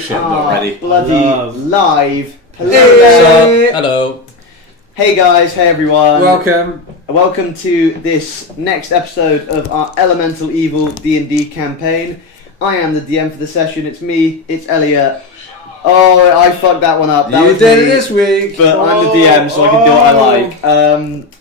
shit, I'm not ready. Bloody live. Hey. Hello. Hey guys, hey everyone. Welcome to this next episode of our Elemental Evil D&D campaign. I am the DM for the session. It's me, it's Elliot. Oh, I fucked that one up. You did it this week. But I'm the DM, so I can do what I like.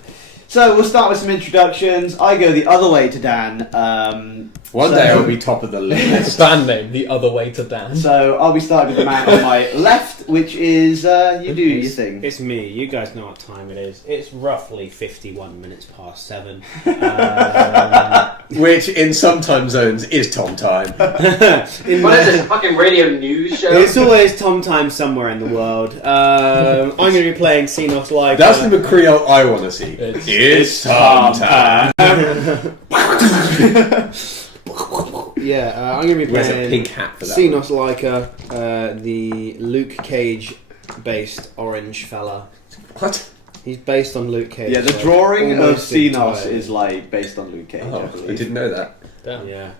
So we'll start with some introductions. I go the other way to Dan. One day I'll be top of the list. Band name, The Other Way to Dan. So I'll be starting with the man on my left, which is you do your thing. It's me. You guys know what time it is. It's roughly 51 minutes past 7. Which in some time zones is Tom time. What is this, a fucking radio news show? It's always Tom time somewhere in the world. I'm going to be playing Xenos Live. That's the McCreel I want to see. It's Tom time. I'm going to be Wears a playing pink hat for that. Xenos Leica, the Luke Cage based orange fella. What? He's based on Luke Cage. Yeah, the like, drawing of almost Xenos entirely. is like based on Luke Cage. I Oh, believe. I didn't know that. Damn. Yeah.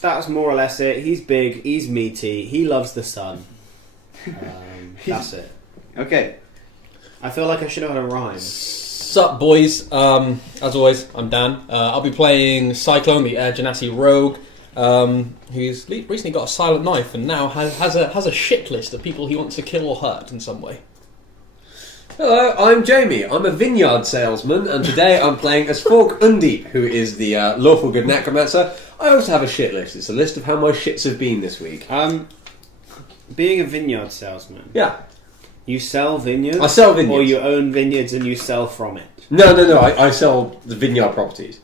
That's more or less it. He's big, he's meaty, he loves the sun. That's it. Okay. I feel like I should have had a rhyme. Sup, boys? As always, I'm Dan. I'll be playing Cyclone, the Air Genasi rogue, who's recently got a silent knife and now has a shit list of people he wants to kill or hurt in some way. Hello, I'm Jamie. I'm a vineyard salesman, and today I'm playing as Fork Undip, who is the lawful good necromancer. I also have a shit list. It's a list of how my shits have been this week. Being a vineyard salesman. Yeah. You sell vineyards? I sell vineyards. Or you own vineyards and you sell from it? No. I sell the vineyard properties.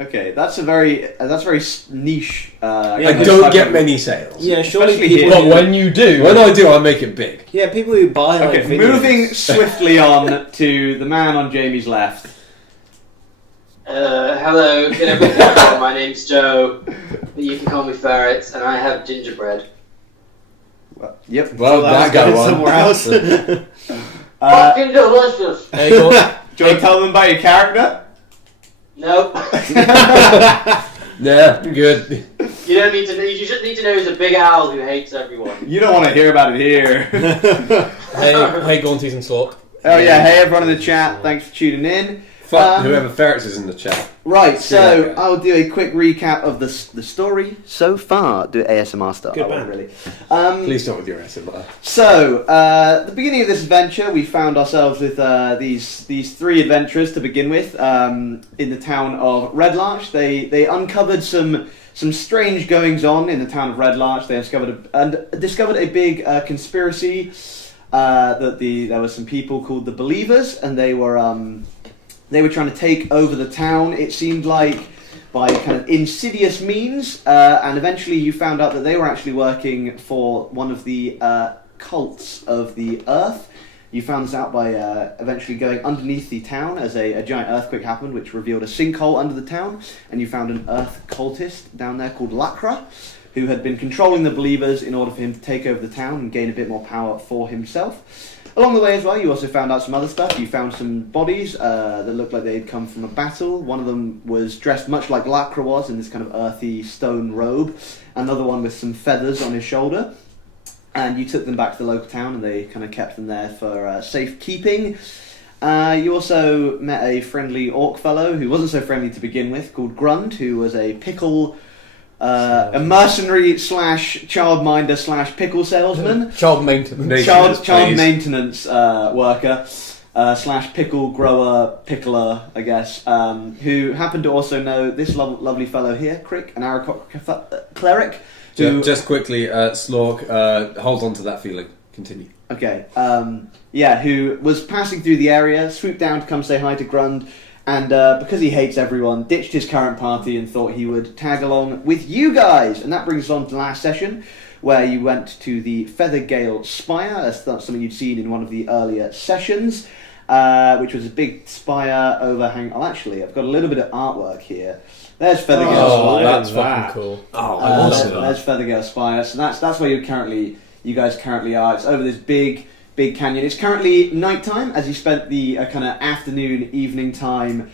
Okay, that's very niche. I don't get many sales. Yeah, surely Especially people... here. But when you do, When I do, I make it big. Yeah, people who buy like Okay, vineyards. moving swiftly on to the man on Jamie's left. Hello, good everyone. My name's Joe. You can call me Ferret, and I have gingerbread. Yep. Well, that guy won. somewhere else. Fucking delicious! there you go. Do you want to tell them about your character? Nope. Yeah, good. You don't need to know. You just need to know he's a big owl who hates everyone. You don't want to hear about it here. hey, Gaunties and Slork. Oh yeah, hey everyone in the chat, thanks for tuning in. Fuck whoever ferrets is in the chat. Right, See that so guy. I'll do a quick recap of the story so far. Do ASMR stuff. Good I won't man. really. Please stop with your SMR. So, at the beginning of this adventure, we found ourselves with these three adventurers to begin with in the town of Red Larch. They uncovered some strange goings on in the town of Red Larch. They discovered a big conspiracy that there were some people called the Believers, and they were trying to take over the town. It seemed like by kind of insidious means, and eventually you found out that they were actually working for one of the cults of the Earth. You found this out by eventually going underneath the town as a giant earthquake happened, which revealed a sinkhole under the town, and you found an Earth cultist down there called Lacra, who had been controlling the Believers in order for him to take over the town and gain a bit more power for himself. Along the way as well, you also found out some other stuff. You found some bodies that looked like they'd come from a battle. One of them was dressed much like Lacra was, in this kind of earthy stone robe. Another one with some feathers on his shoulder. And you took them back to the local town, and they kind of kept them there for safekeeping. You also met a friendly orc fellow, who wasn't so friendly to begin with, called Grund, who was a pickle... a mercenary / childminder / pickle salesman. Child maintenance. Child maintenance worker / pickle grower, pickler, I guess, who happened to also know this lovely fellow here, Crick, an Arakok cleric. Who, Just quickly, Slork, hold on to that feeling. Continue. Okay, who was passing through the area, swooped down to come say hi to Grund, and because he hates everyone, ditched his current party and thought he would tag along with you guys. And that brings us on to the last session, where you went to the Feathergale Spire. That's something you'd seen in one of the earlier sessions, which was a big spire overhang. Oh, actually, I've got a little bit of artwork here. There's Feathergale Spire. That's fucking cool. Oh, I love that. There's Feathergale Spire. So that's where you guys currently are. It's over this big canyon. It's currently nighttime, as you spent the kind of afternoon, evening time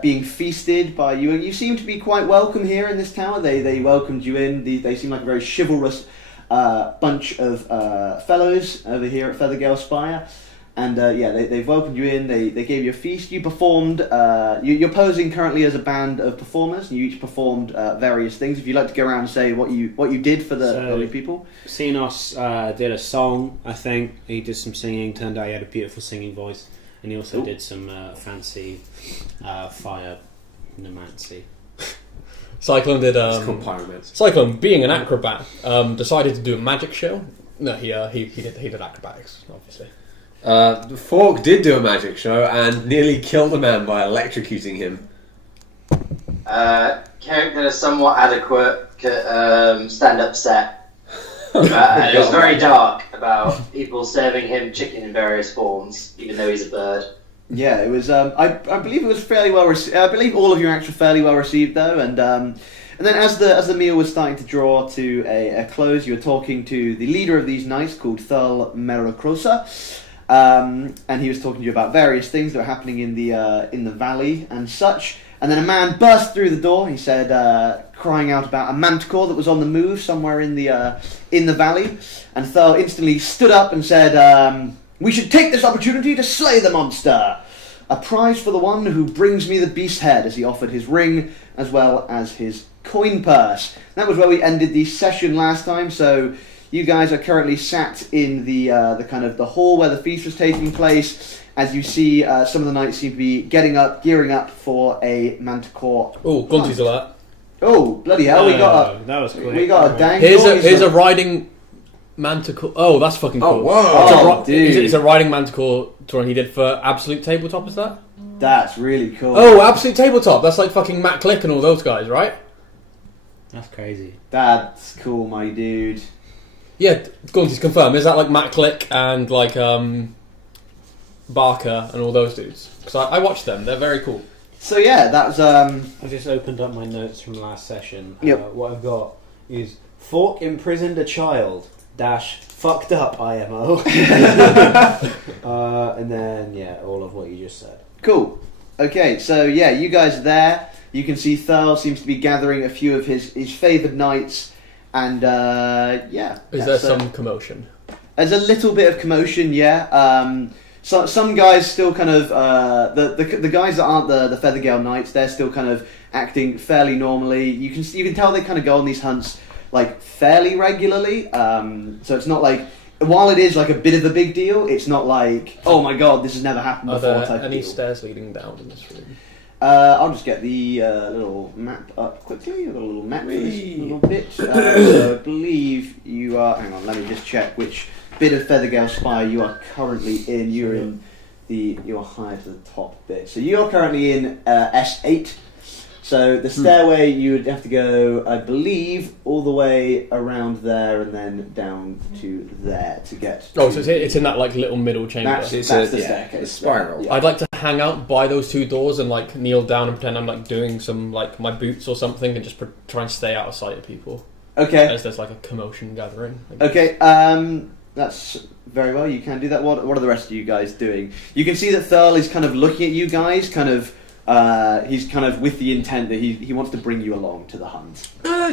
being feasted by you. You seem to be quite welcome here in this tower. They welcomed you in. They seem like a very chivalrous bunch of fellows over here at Feathergale Spire. And they've welcomed you in. They gave you a feast. You performed. You're posing currently as a band of performers. You each performed various things. If you'd like to go around and say what you did for the other people. Sinos did a song. I think he did some singing. Turned out he had a beautiful singing voice, and he also did some fancy fire nomancy. Cyclone did. It's called pyromancy. Cyclone, being an acrobat, decided to do a magic show. No, he did acrobatics, obviously. Fork did do a magic show and nearly killed a man by electrocuting him. Carrick did a somewhat adequate stand-up set. And it was very dark about people serving him chicken in various forms, even though he's a bird. Yeah, it was. I believe it was fairly well received. I believe all of your acts were fairly well received, though. And then as the meal was starting to draw to a close, you were talking to the leader of these knights called Thurl Merocrosa. And he was talking to you about various things that were happening in the valley and such. And then a man burst through the door. He said, crying out about a manticore that was on the move somewhere in the valley. And Thurl instantly stood up and said, "We should take this opportunity to slay the monster. A prize for the one who brings me the beast head," as he offered his ring as well as his coin purse. That was where we ended the session last time. So. You guys are currently sat in the kind of the hall where the feast was taking place. As you see, some of the knights seem to be gearing up for a manticore. Oh, Gunty's alert. Oh, bloody hell! That was quick. We got a dang. Here's a riding manticore. Oh, that's fucking cool. Oh, whoa! Dude. It's a riding manticore drawing he did for Absolute Tabletop. Is that? That's really cool. Oh, Absolute Tabletop. That's like fucking Matt Click and all those guys, right? That's crazy. That's cool, my dude. Yeah, Gunty's confirmed. Is that like Matt Click and like Barker and all those dudes? Because I watched them. They're very cool. So yeah, that was I've just opened up my notes from last session. Yep. What I've got is Fork imprisoned a child - fucked up IMO. And then all of what you just said. cool. Okay, so yeah, you guys are there. You can see Thurl seems to be gathering a few of his favoured knights. And Is there some commotion? There's a little bit of commotion, yeah. So some guys still kind of the guys that aren't the Feathergale Knights, they're still kind of acting fairly normally. You can tell they kind of go on these hunts like fairly regularly. So it's not like, while it is like a bit of a big deal, it's not like, oh my god, this has never happened Are before. there Type any of deal. stairs leading down in this room? I'll just get the little map up quickly. I've got a little map for this little bit. So I believe you are... Hang on, let me just check which bit of Feathergale Spire you are currently in. You're higher to the top bit. So you're currently in S8. So the stairway, you would have to go, I believe, all the way around there and then down to there to get... Oh, so it's in that like little middle chamber. That's the staircase. The spiral. Yeah. I'd like to hang out by those two doors and like kneel down and pretend I'm like doing some like my boots or something and just try and stay out of sight of people. Okay. As there's like a commotion gathering. Okay, that's very well. You can do that. What are the rest of you guys doing? You can see that Thurl is kind of looking at you guys, kind of. He's kind of with the intent that he wants to bring you along to the hunt.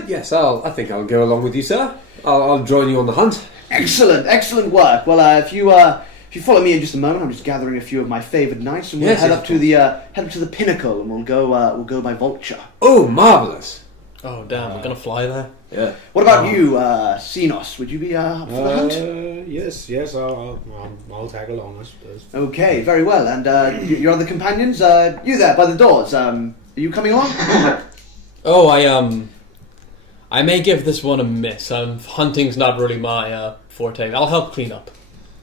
Yes, I think I'll go along with you, sir. I'll join you on the hunt. Excellent work. Well, if you follow me in just a moment, I'm just gathering a few of my favoured knights, and we'll head up to the pinnacle, and we'll go by vulture. Oh, marvellous. Oh damn, we're gonna fly there. Yeah. What about you, Sinos? Would you be up for the hunt? Yes, I'll tag along, I suppose. Okay, very well. And your other companions, you there by the doors. Are you coming along? Oh, I may give this one a miss. Hunting's not really my forte. I'll help clean up.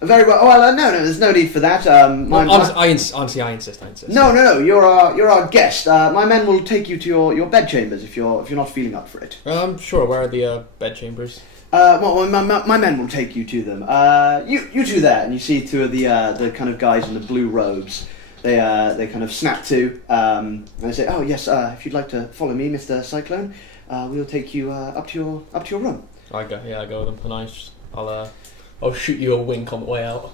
Very well. Oh, well, no, there's no need for that. Honestly, I insist. No. You're our guest. My men will take you to your bed chambers if you're not feeling up for it. Sure. Where are the bed chambers? Well, my men will take you to them. You two there, and you see two of the kind of guys in the blue robes. They kind of snap to, and they say, "Oh yes, if you'd like to follow me, Mr. Cyclone, we'll take you up to your room." I go with them, and I'll shoot you a wink on the way out.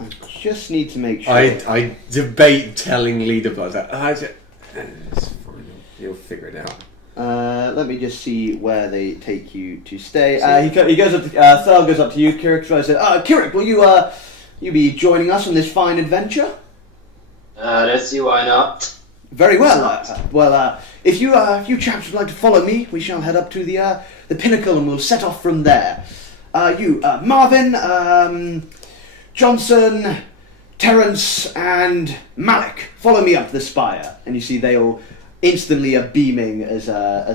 I just need to make sure. I debate telling Leader about that. It's fine. You'll figure it out. Let me just see where they take you to stay. He goes up. Thurl goes up to you, Kirik. So I said, Kirik, will you be joining us on this fine adventure? Let's see why not. Very well. If you chaps would like to follow me, we shall head up to the pinnacle and we'll set off from there. Marvin, Johnson, Terence, and Malik, follow me up the spire. And you see they all instantly are beaming as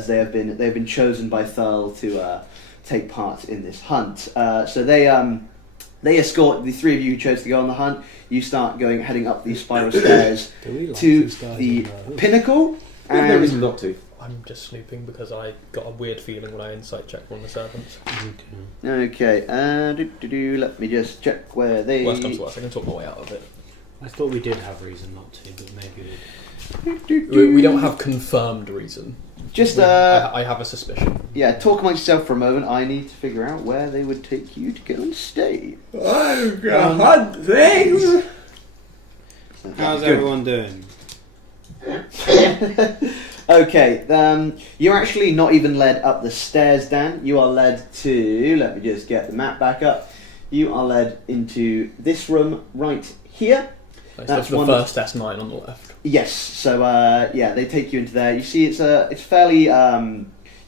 they've been chosen by Thurl to take part in this hunt. So they escort the three of you who chose to go on the hunt. You start heading up these spiral stairs to the pinnacle. There's no reason not to. I'm just sleeping because I got a weird feeling when I insight checked one of the servants. Okay. Let me just check where they. Worst comes to worst, I can talk my way out of it. I thought we did have reason not to, but maybe We don't have confirmed reason. Just I have a suspicion. Yeah, talk amongst yourself for a moment. I need to figure out where they would take you to go and stay. I'm gonna hunt things. how's everyone doing? Okay, you're actually not even led up the stairs, Dan. You are led to, let me just get the map back up. You are led into this room right here. That's the first S9 on the left. Yes, so they take you into there. You see it's fairly,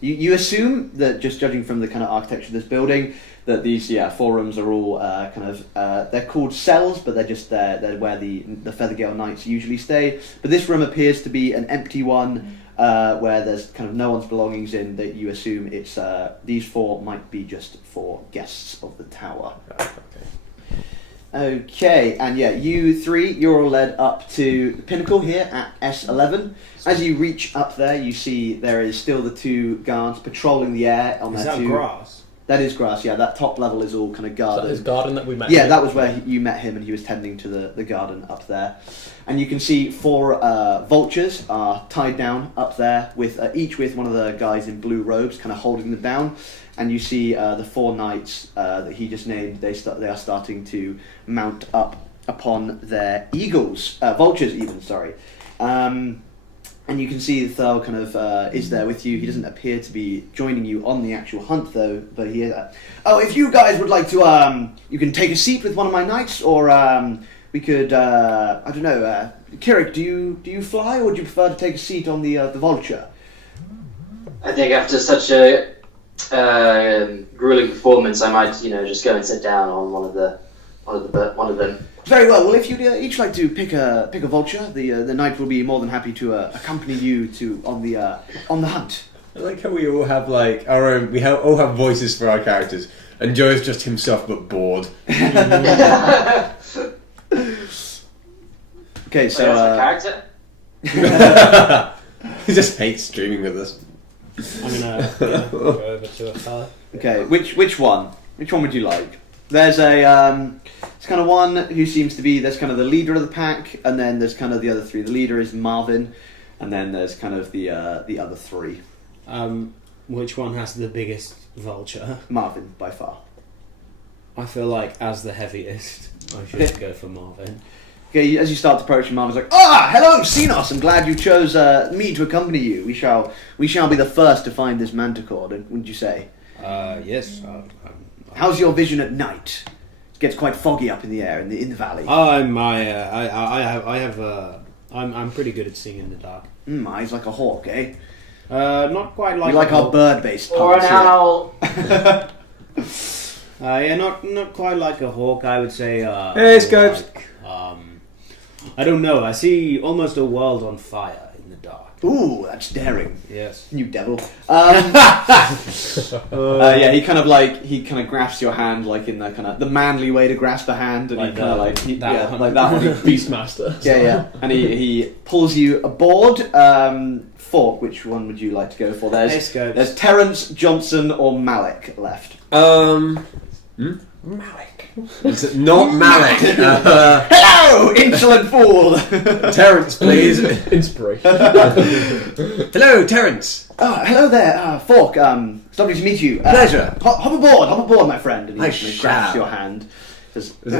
you assume that just judging from the kind of architecture of this building, that these 4 rooms are all they're called cells, but they're where the Feathergale Knights usually stay. But this room appears to be an empty one, where there's kind of no one's belongings in. That you assume it's these 4 might be just for guests of the tower. Okay, and you 3, you're all led up to the pinnacle here at S11. As you reach up there, you see there is still the 2 guards patrolling the air on Is their that grass? That is grass, yeah. That top level is all kind of Is garden. that his garden that we met? Yeah, that was where you met him, and he was tending to the garden up there. And you can see 4 vultures are tied down up there, with each with one of the guys in blue robes, kind of holding them down. And you see the 4 knights that he just named. They are starting to mount up upon their vultures even. Sorry. And you can see Thurl kind of is there with you. He doesn't appear to be joining you on the actual hunt, though. But he, if you guys would like to, you can take a seat with one of my knights, or we could, I don't know. Kirik, do you fly, or would you prefer to take a seat on the vulture? I think after such a grueling performance, I might, just go and sit down on one of them. Very well. Well, if you'd each like to pick a vulture, the knight will be more than happy to accompany you on the hunt. I like how we all have our own. We all have voices for our characters, and Joe's just himself but bored. Okay, so character. He just hates streaming with us. I'm gonna go over to a fella. Okay, which one? Which one would you like? There's it's kind of one who seems to be, there's kind of the leader of the pack, and then there's kind of the other 3. The leader is Marvin, and then there's kind of the other 3. Which one has the biggest vulture? Marvin, by far. I feel like as the heaviest, I should go for Marvin. Okay, as you start to approach, Marvin's like, hello, Xenos, I'm glad you chose me to accompany you. We shall be the first to find this manticore, wouldn't you say? Yes. How's your vision at night? It gets quite foggy up in the air, in the valley. I'm pretty good at seeing in the dark. Eyes like a hawk, eh? Not quite like. You like our bird-based Or an puns here. not quite like a hawk. I would say. Hey, Scopes. I don't know. I see almost a world on fire in the dark. Ooh, that's daring. Yes. You devil. He kind of grasps your hand like in the kind of the manly way to grasp a hand, and like he kind of like that one. Beastmaster. Yeah, and he pulls you aboard. Fork, which one would you like to go for? There's Terence, Johnson, or Malik left. Malik. It's not Malik. Hello, insolent fool. Terence, please. Inspiration. Hello, Terence. Hello there, Fork. It's lovely to meet you. Pleasure. Hop aboard, my friend. And I he grabs shall. your hand.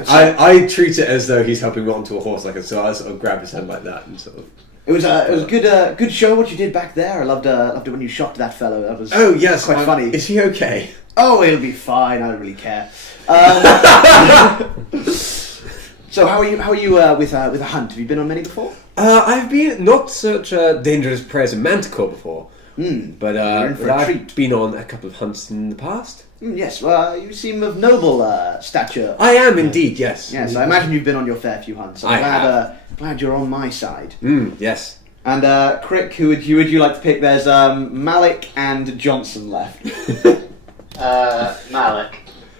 I treat it as though he's helping me onto a horse, so I sort of grab his hand like that and sort of. It was a good show what you did back there. I loved it when you shot that fellow. That was yes, quite funny. Is he okay? Oh, he'll be fine. I don't really care. So how are you with a hunt? Have you been on many before? I've been not such a dangerous prey as a manticore before, but You're in for a I've treat. been on a couple of hunts in the past. Yes. Well, you seem of noble stature. I am indeed, yes. Yes, I imagine you've been on your fair few hunts. I'm glad you're on my side. Yes. And Crick, who would you like to pick? There's Malik and Johnson left. Malik.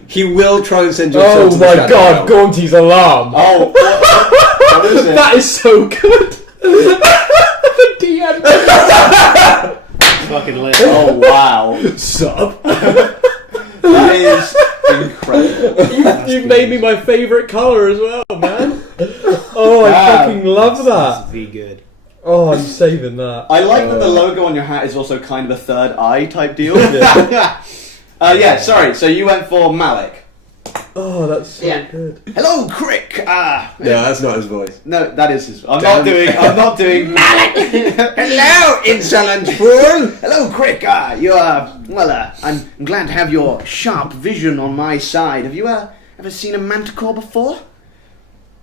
He will try and send your son to the Shadow Realm. Gaunty's alarm! Oh, what is it? That is so good! The DM! Fucking lit. Oh wow, Sup? that is incredible. You've made me my favourite colour as well, man! Oh, I Wow. fucking love that! That's V good. Oh, I'm saving that. I like that the logo on your hat is also kind of a third eye type deal. Sorry. So you went for Malik. Oh, that's so Yeah. good. Hello, Crick. No, that's not his voice. No, that is his. I'm Damn. not doing Malik. Hello, insolent fool! Hello, Crick. I'm glad to have your sharp vision on my side. Have you ever seen a manticore before?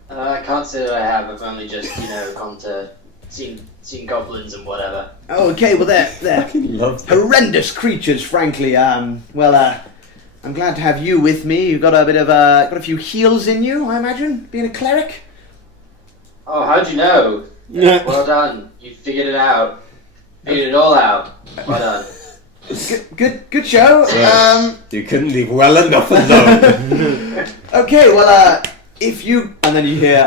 I can't say that I have. I've only just, gone to seen goblins and whatever. Oh, okay. Well, they're Love that. horrendous creatures, frankly. I'm glad to have you with me. You've got a few heals in you, I imagine, being a cleric. Oh, how'd you know? Yeah. Well done. You figured it out. Figured it all out. Well done. Good show. You couldn't leave well enough alone. Okay, well, if you... And then you hear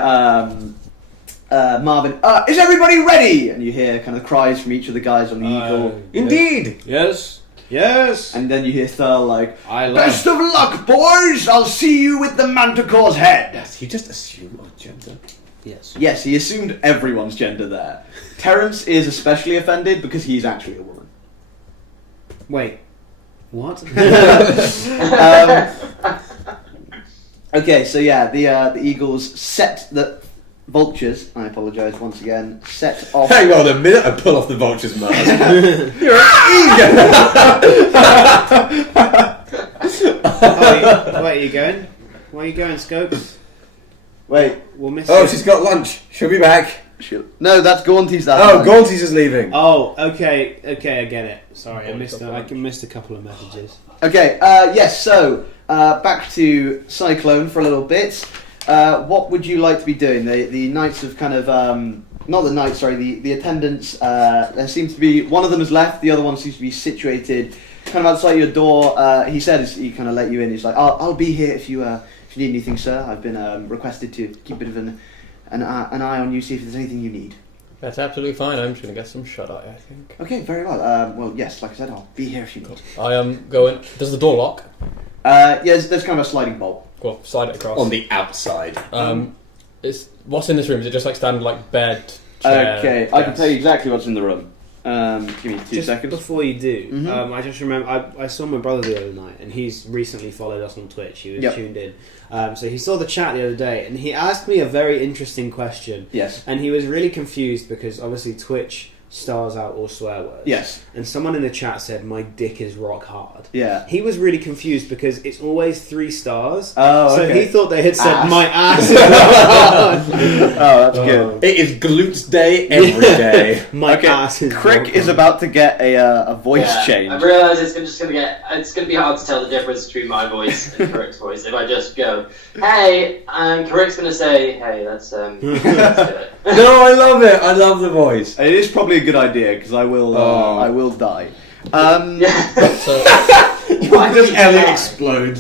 Marvin, is everybody ready? And you hear kind of cries from each of the guys on the Eagle. Indeed. Yes. Yes. And then you hear Thurl like, I love. best of luck, boys! I'll see you with the Manticore's head. Does he just assume our gender? Yes. Yes, he assumed everyone's gender there. Terence is especially offended because he's actually a woman. Wait. What? Okay, so yeah, the Eagles set the vultures. I apologise once again. Set off. Hang on a minute, I pull off the vulture's mask. You're an Where are you going? Where are you going, Scopes? Wait. We'll miss Oh, you. she's got lunch. She'll be back. No, that's Gaunty's. That Oh, one. Gaunty's is leaving. Oh, okay, I get it. Sorry, I missed a couple of messages. Okay, yes, so, back to Cyclone for a little bit. What would you like to be doing? The Knights have kind of, not the Knights, sorry, the attendants, there seems to be, one of them has left, the other one seems to be situated kind of outside your door. He said, he kind of let you in, he's like, I'll be here if you need anything, sir. I've been requested to keep a bit of an eye on you, see if there's anything you need. That's absolutely fine. I'm just going to get some shut-eye, I think. Okay, very well. Well, yes, like I said, I'll be here if you need. I am going... Does the door lock? Yeah, there's kind of a sliding bolt. Cool. Slide it across. On the outside. What's in this room? Is it just like standard like bed, chair, Okay, I can desk? tell you exactly what's in the room. Give me 2 Just seconds. before you do, Mhm. I just remember I saw my brother the other night, and he's recently followed us on Twitch. He was Yep. tuned in, so he saw the chat the other day, and he asked me a very interesting question. Yes. And he was really confused because obviously Twitch stars out all swear words. Yes. And someone in the chat said, "My dick is rock hard." Yeah. He was really confused because it's always 3 stars. Oh, so okay. he thought they had said, Ass. "My ass is rock hard." Oh, that's good. It is glutes day every day. My Okay, ass is Crick rock is hard. about to get a voice change. I've realised it's gonna be hard to tell the difference between my voice and Carrick's voice. If I just go, hey, and Carrick's gonna say, hey, let's do it. No, I love it. I love the voice. It is probably a good idea because I will die. So, Why does Elliot explode?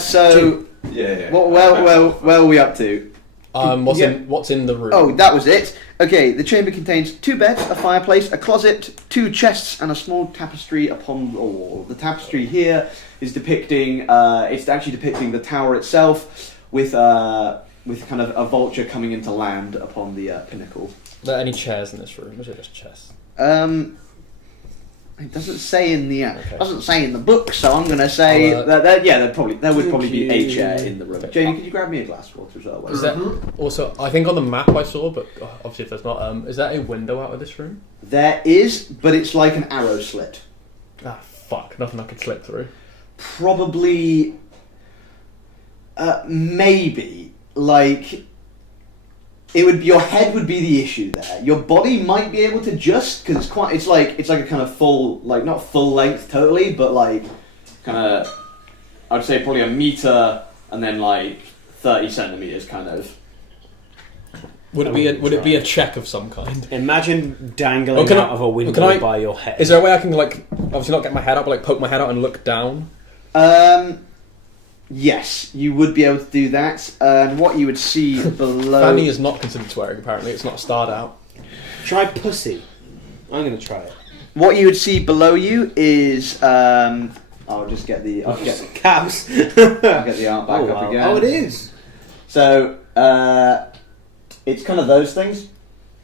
So Yeah. where are we up to? what's in the room? Oh, that was it. Okay, the chamber contains 2 beds, a fireplace, a closet, 2 chests, and a small tapestry upon the wall. The tapestry here is depicting, it's actually depicting the tower itself with kind of a vulture coming into land upon the pinnacle. Are there any chairs in this room? Or is it just chests? Hang It doesn't say in the Okay. doesn't say in the book, so I'm going to say there would probably be a chair in the room. Okay. Jamie, could you grab me a glass of water as well? Is that also? I think on the map I saw, but obviously if there's not, is that a window out of this room? There is, but it's like an arrow slit. Ah, fuck! Nothing I could slip through. Probably, maybe like. It would your head would be the issue there. Your body might be able to just because it's like a kind of full like not full length totally, but like kind of I'd say probably a meter and then like 30 centimeters kind of. Would it be a check of some kind? Imagine dangling out of a window by your head. Is there a way I can like obviously not get my head up, but like poke my head out and look down? Yes, you would be able to do that. And what you would see below. Fanny is not considered swearing. Apparently, it's not starred out. Try pussy. I'm going to try it. What you would see below you is. I'll just get the. I'll get Caps. I'll get the art back up again. Oh, it is. So, it's kind of those things.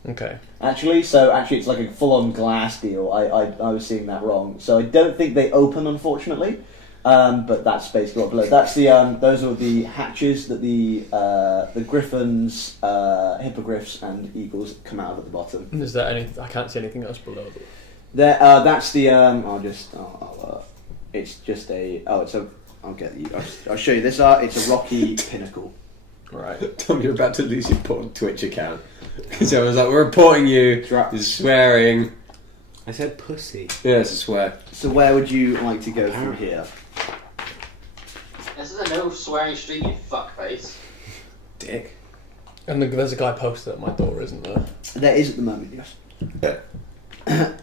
Okay. Actually, it's like a full-on glass deal. I was seeing that wrong. So I don't think they open, unfortunately. But that's basically what below. That's the those are the hatches that the griffins, hippogriffs, and eagles come out of at the bottom. Is there any? I can't see anything else below. There, that's the. It's just a. Oh, it's a. I'll get you. I'll show you this art. It's a rocky pinnacle. Right. Tom, you're about to lose your Twitch account. Because I was like, we're reporting you. You're swearing. I said pussy. Yeah, it's a swear. So where would you like to go from here? This is a no swearing street, you fuckface. Dick. And there's a guy posted at my door, isn't there? There is at the moment, yes.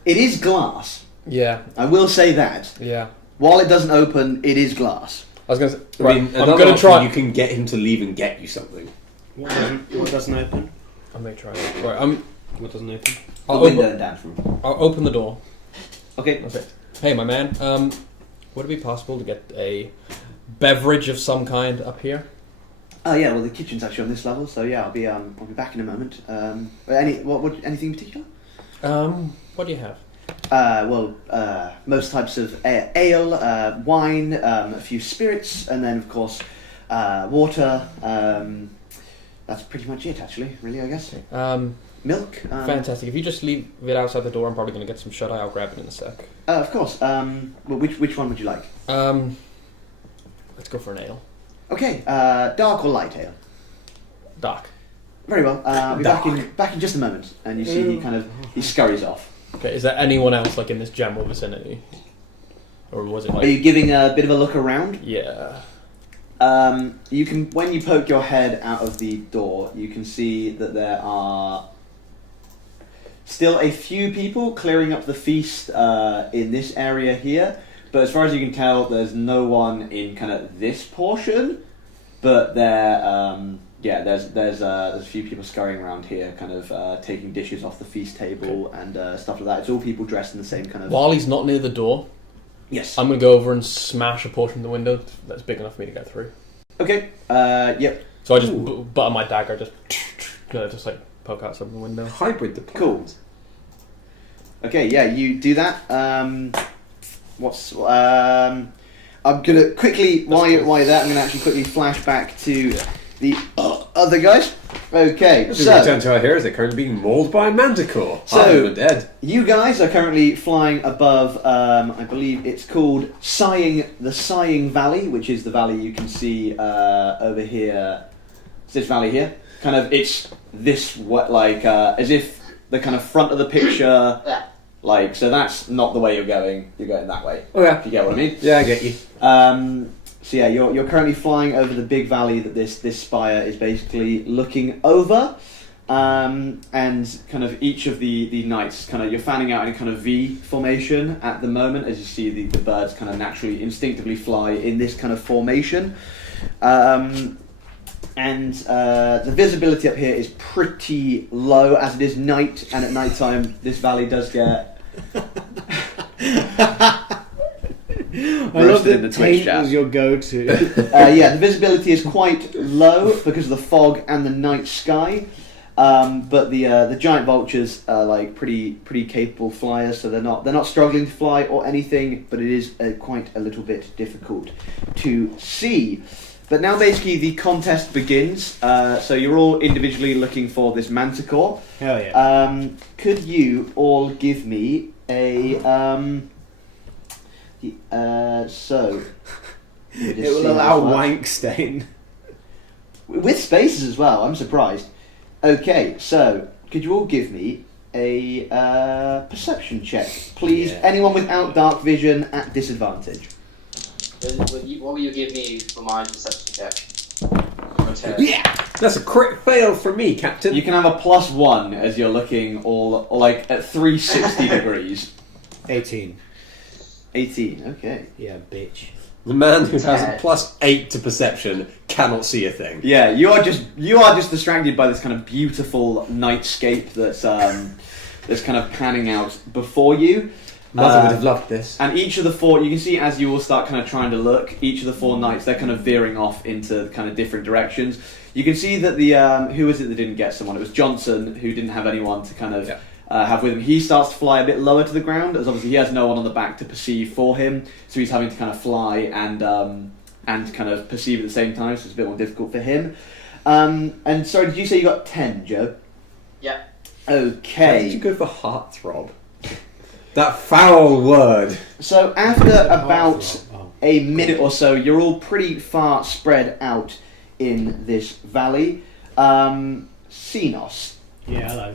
It is glass. Yeah. I will say that. Yeah. While it doesn't open, it is glass. I was going to say. I Right, mean, I'm another going to option, try. You can get him to leave and get you something. What doesn't open? I'm going to try it. Right. What doesn't open? The window and dance room. I'll open the door. Okay. That's it. Hey, my man. Would it be possible to get a beverage of some kind up here? Oh yeah, well the kitchen's actually on this level, so yeah, I'll be back in a moment. Anything in particular? What do you have? Most types of ale, wine, a few spirits, and then of course water. That's pretty much it, actually. Really, I guess. Milk. Fantastic. If you just leave it outside the door, I'm probably going to get some shut eye. I'll grab it in a sec. Of course. Well, which one would you like? Let's go for an ale. Okay. Dark or light ale? Dark. Very well. I'll be back in just a moment. And you see he scurries off. Okay. Is there anyone else like in this general vicinity, or was it like? Are you giving a bit of a look around? Yeah. You can, when you poke your head out of the door, you can see that there are still a few people clearing up the feast in this area here. But as far as you can tell, there's no one in kind of this portion. But there's a few people scurrying around here, kind of taking dishes off the feast table and stuff like that. It's all people dressed in the same kind of. While he's not near the door, yes, I'm going to go over and smash a portion of the window that's big enough for me to get through. Okay. Yep. So I just butter my dagger, just like poke out some of the window. Hybrid the Cool. Okay, yeah, you do that. I'm gonna quickly while you're there, I'm gonna actually quickly flash back to the other guys. Okay, As we return to our heroes, they're currently being mauled by a manticore. So- Half dead. you guys are currently flying above. I believe it's called the Sighing Valley, which is the valley you can see over here. It's this valley here. Kind of, it's this as if the kind of front of the picture. Like, so that's not the way you're going. You're going that way. Oh yeah. If you get what I mean. Yeah, I get you. So yeah, you're currently flying over the big valley that this spire is basically looking over, and kind of each of the knights you're fanning out in a kind of V formation at the moment as you see the birds kind of naturally instinctively fly in this kind of formation, and the visibility up here is pretty low as it is night, and at night time this valley does get. I love that taint was your go-to. Yeah, the visibility is quite low because of the fog and the night sky. But the giant vultures are like pretty capable flyers, so they're not struggling to fly or anything. But it is quite a little bit difficult to see. But now basically the contest begins. So you're all individually looking for this manticore. Hell yeah. Could you all give me a so It will allow wank stain. with spaces as well. I'm surprised. Okay, so could you all give me a perception check, please? Yeah. Anyone without dark vision at disadvantage. What will you give me for my perception check? Yeah, that's a crit fail from me, Captain. You can have a +1 as you're looking all like at 360 degrees. 18. 18. Okay. Yeah, bitch. The man who has a +8 to perception cannot see a thing. Yeah, you are just distracted by this kind of beautiful nightscape that's kind of panning out before you. Mother would have loved this. And each of the four, you can see as you all start kind of trying to look, each of the four knights, they're kind of veering off into kind of different directions. You can see that the who was it that didn't get someone? It was Johnson, who didn't have anyone to kind of have with him. He starts to fly a bit lower to the ground, as obviously he has no one on the back to perceive for him, so he's having to kind of fly and kind of perceive at the same time, so it's a bit more difficult for him. And sorry, did you say you got 10, Joe? Yeah. Okay. How did you go for heartthrob? That foul word. So after about a minute or so, you're all pretty far spread out in this valley. Xenos. Yeah, hello.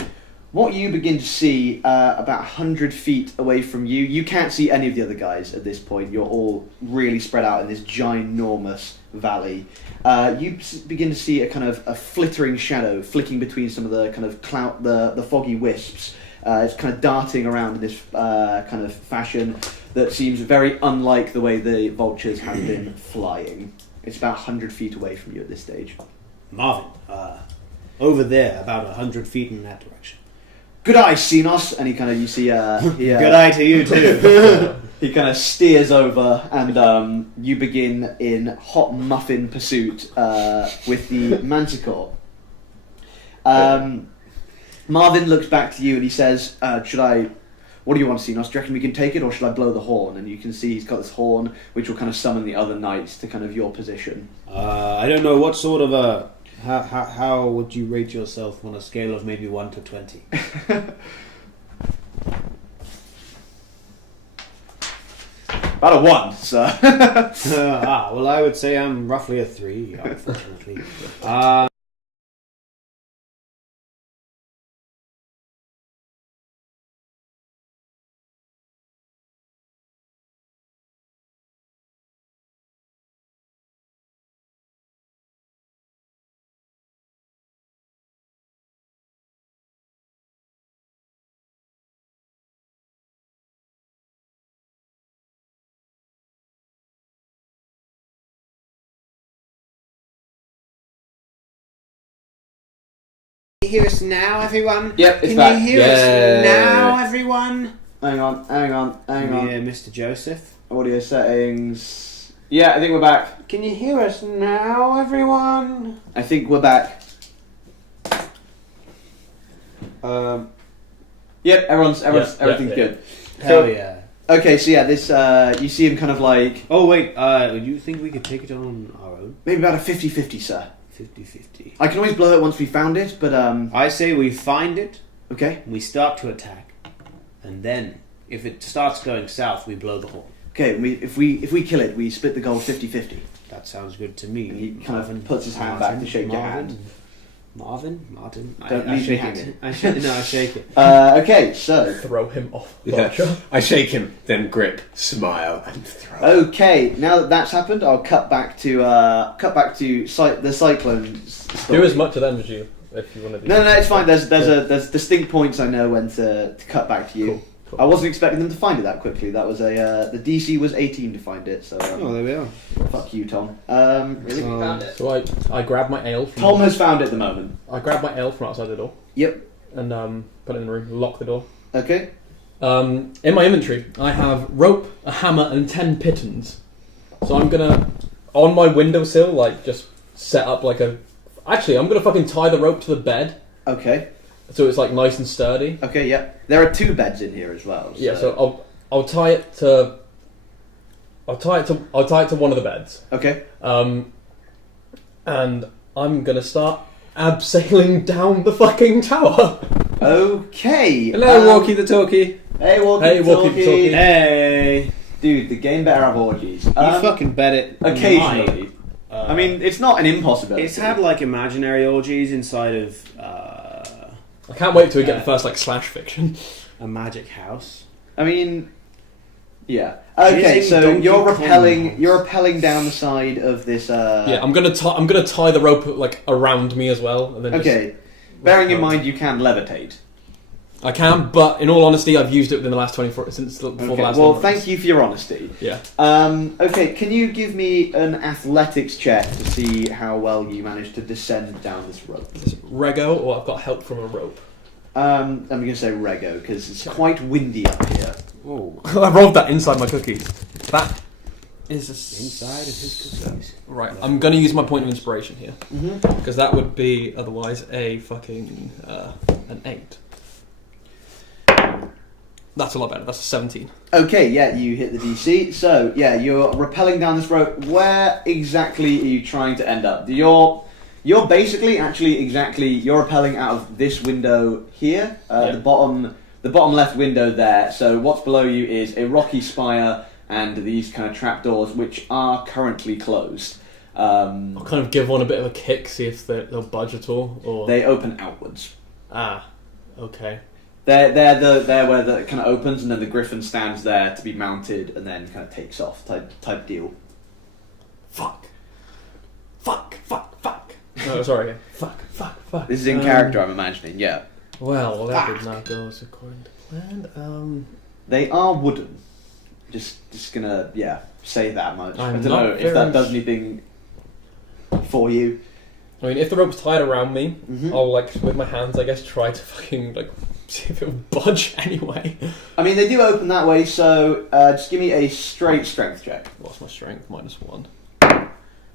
What you begin to see about 100 feet away from you, you can't see any of the other guys at this point. You're all really spread out in this ginormous valley. You begin to see a kind of a flittering shadow flicking between some of the kind of cloud, the foggy wisps. It's kind of darting around in this kind of fashion that seems very unlike the way the vultures have been flying. It's about 100 feet away from you at this stage. Marvin, over there, about 100 feet in that direction. Good eye, Xenos! And he kind of, you see, Good eye to you too. he kind of steers over, and you begin in hot muffin pursuit with the manticore. Marvin looks back to you and he says, what do you want to see, Xenos? Do you reckon we can take it, or should I blow the horn? And you can see he's got this horn which will kind of summon the other knights to kind of your position. I don't know, what sort of a... How would you rate yourself on a scale of maybe 1 to 20? About a 1, sir. Well, I would say I'm roughly a 3, unfortunately. Can you hear us now, everyone? Yep, it's Can back. you hear us now, everyone? Hang on. Yeah, Mr. Joseph. Audio settings. Yeah, I think we're back. Can you hear us now, everyone? I think we're back. Yep, everything's good. Hell yeah. Okay, so yeah, this you see him kind of like Oh wait, do you think we could take it on our own? maybe about a 50-50, sir. 50-50. I can always blow it once we found it, but I say we find it, okay. we start to attack, and then if it starts going south, we blow the horn. Okay, if we kill it, we split the gold 50-50. That sounds good to me. He kind of puts his hand back to shake your hand. Martin. Don't I leave me shake hanging. it. I shake it. Okay, so Throw him off. Yeah. I shake him, then grip, smile, and throw. okay, now that that's happened, I'll cut back to the cyclone story. Do as much of them as you, if you want to do. No, it's fine. There's distinct points I know when to cut back to you. Cool. I wasn't expecting them to find it that quickly. That was the DC was 18 to find it. So there we are. fuck you, Tom. Really? We found it. So I grab my ale from... Tom has found it at the moment. I grab my ale from outside the door. Yep. And put it in the room, lock the door. Okay. In my inventory, I have rope, a hammer, and 10 pitons. So I'm gonna, on my windowsill, like, just set up like a... Actually, I'm gonna fucking tie the rope to the bed. Okay. so it's like nice and sturdy. Okay. Yeah. There are 2 beds in here as well. Yeah, so I'll tie it to one of the beds. Okay. And I'm gonna start abseiling down the fucking tower. Okay. Hello, Walkie the Talkie. Hey, Walkie. Hey, Walkie the Talkie. Hey, Dude, the game better have orgies. you fucking bet it. Occasionally. might. I mean, it's not an impossibility. It's had like imaginary orgies inside of I can't wait till we get the first like slash fiction. a magic house. I mean, yeah. Okay, Jizzing so Donkey you're Kong. rappelling down the side of this. Yeah, I'm gonna tie the rope like around me as well, and then Okay. Bearing in mind you can levitate. I can, but in all honesty, I've used it within the last 24 since before the Okay. last. Well, one. thank you for your honesty. Yeah. Okay, can you give me an athletics check to see how well you managed to descend down this rope? Rego, or I've got help from a rope. I'm going to say Rego because it's quite windy up here. Oh, I rolled that inside my cookies. That is inside of his cookies. Right, I'm going to use my point of inspiration here. Mm-hmm. Because that would be otherwise a fucking an 8. That's a lot better. That's a 17. Okay, yeah, you hit the DC. So, yeah, you're rappelling down this rope. Where exactly are you trying to end up? You're basically, you're rappelling out of this window here, Yeah. the bottom left window there. So what's below you is a rocky spire and these kind of trapdoors, which are currently closed. I'll kind of give one a bit of a kick, see if they'll budge at all. Or They open outwards. Okay. They're where the kind of opens, and then the griffin stands there to be mounted, and then kind of takes off type deal. Fuck. No, sorry. Fuck. This is in character, I'm imagining. Yeah, Well, that did not go as according to plan. they are wooden. Just gonna say that much. I I'm don't not know if very that does anything for you. I mean, if the rope's tied around me, Mhm. I'll like with my hands, I guess, try to fucking like see if it'll budge anyway. I mean, they do open that way, so just give me a straight strength check. What's my strength? -1.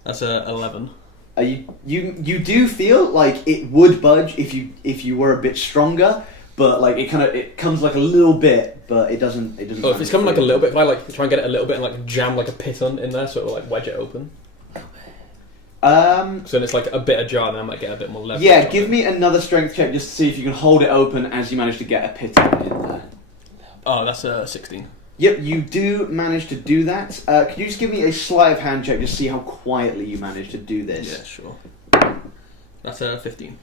That's a 11. You do feel like it would budge if you were a bit stronger, but like it comes like a little bit, but it doesn't. Oh, if it's coming like a little bit, if I like try and get it a little bit and like jam like a piton in there, so it'll like wedge it open. So then it's like a bit ajar, and then I might get a bit more leverage. Yeah, on give it. me another strength check just to see if you can hold it open as you manage to get a piton in there. Oh, that's a 16. Yep, you do manage to do that. Could you just give me a sleight of hand check just to see how quietly you manage to do this? Yeah, sure. That's a 15.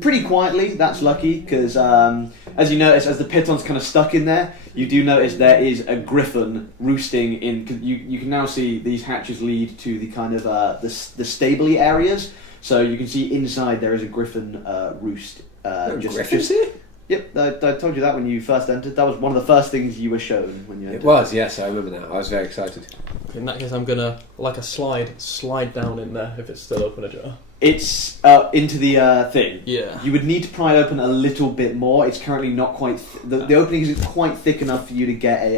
Pretty quietly, that's lucky, because as you notice, as the piton's kind of stuck in there, you do notice there is a griffin roosting in. Cause you can now see these hatches lead to the kind of the stably areas, so you can see inside there is a griffin roost. Griffins here? Yep, I told you that when you first entered. That was one of the first things you were shown when you entered. It was, yes, I remember now. I was very excited. Okay, in that case, I'm gonna like a slide down in there if it's still open ajar. It's into the thing. Yeah. You would need to pry it open a little bit more. It's currently not quite. The opening isn't quite thick enough for you to get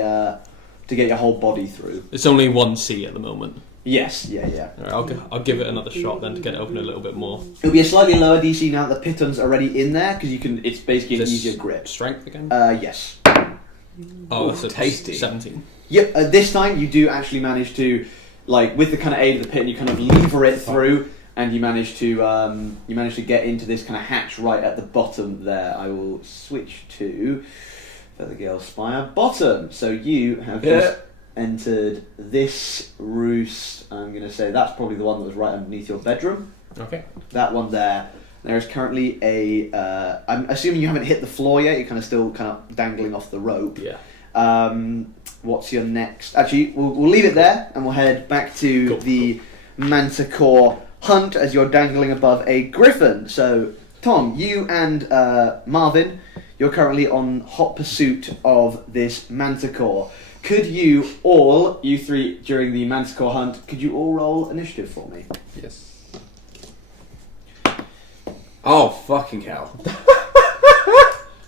your whole body through. It's only 1C at the moment. Yes, yeah. Alright, I'll give it another shot then to get it open a little bit more. It'll be a slightly lower DC now that the piton's already in there because you can. It's basically an This easier grip. Strength again? Yes. Oh, that's a tasty. 17. Yep. This time you do actually manage to, like, with the kind of aid of the piton, you kind of lever it through, and you manage to get into this kind of hatch right at the bottom there. I will switch to Feathergale Spire bottom. So you have just entered this roost. I'm going to say that's probably the one that was right underneath your bedroom. Okay. That one there. There is currently I'm assuming you haven't hit the floor yet. You're still dangling off the rope. Yeah. What's your next? Actually, we'll leave it there and we'll head back to the Manticore hunt as you're dangling above a griffin. So, Tom, you and Marvin, you're currently on hot pursuit of this Manticore. Could you three, during the Manticore hunt, could you all roll initiative for me? Yes. Oh, fucking hell.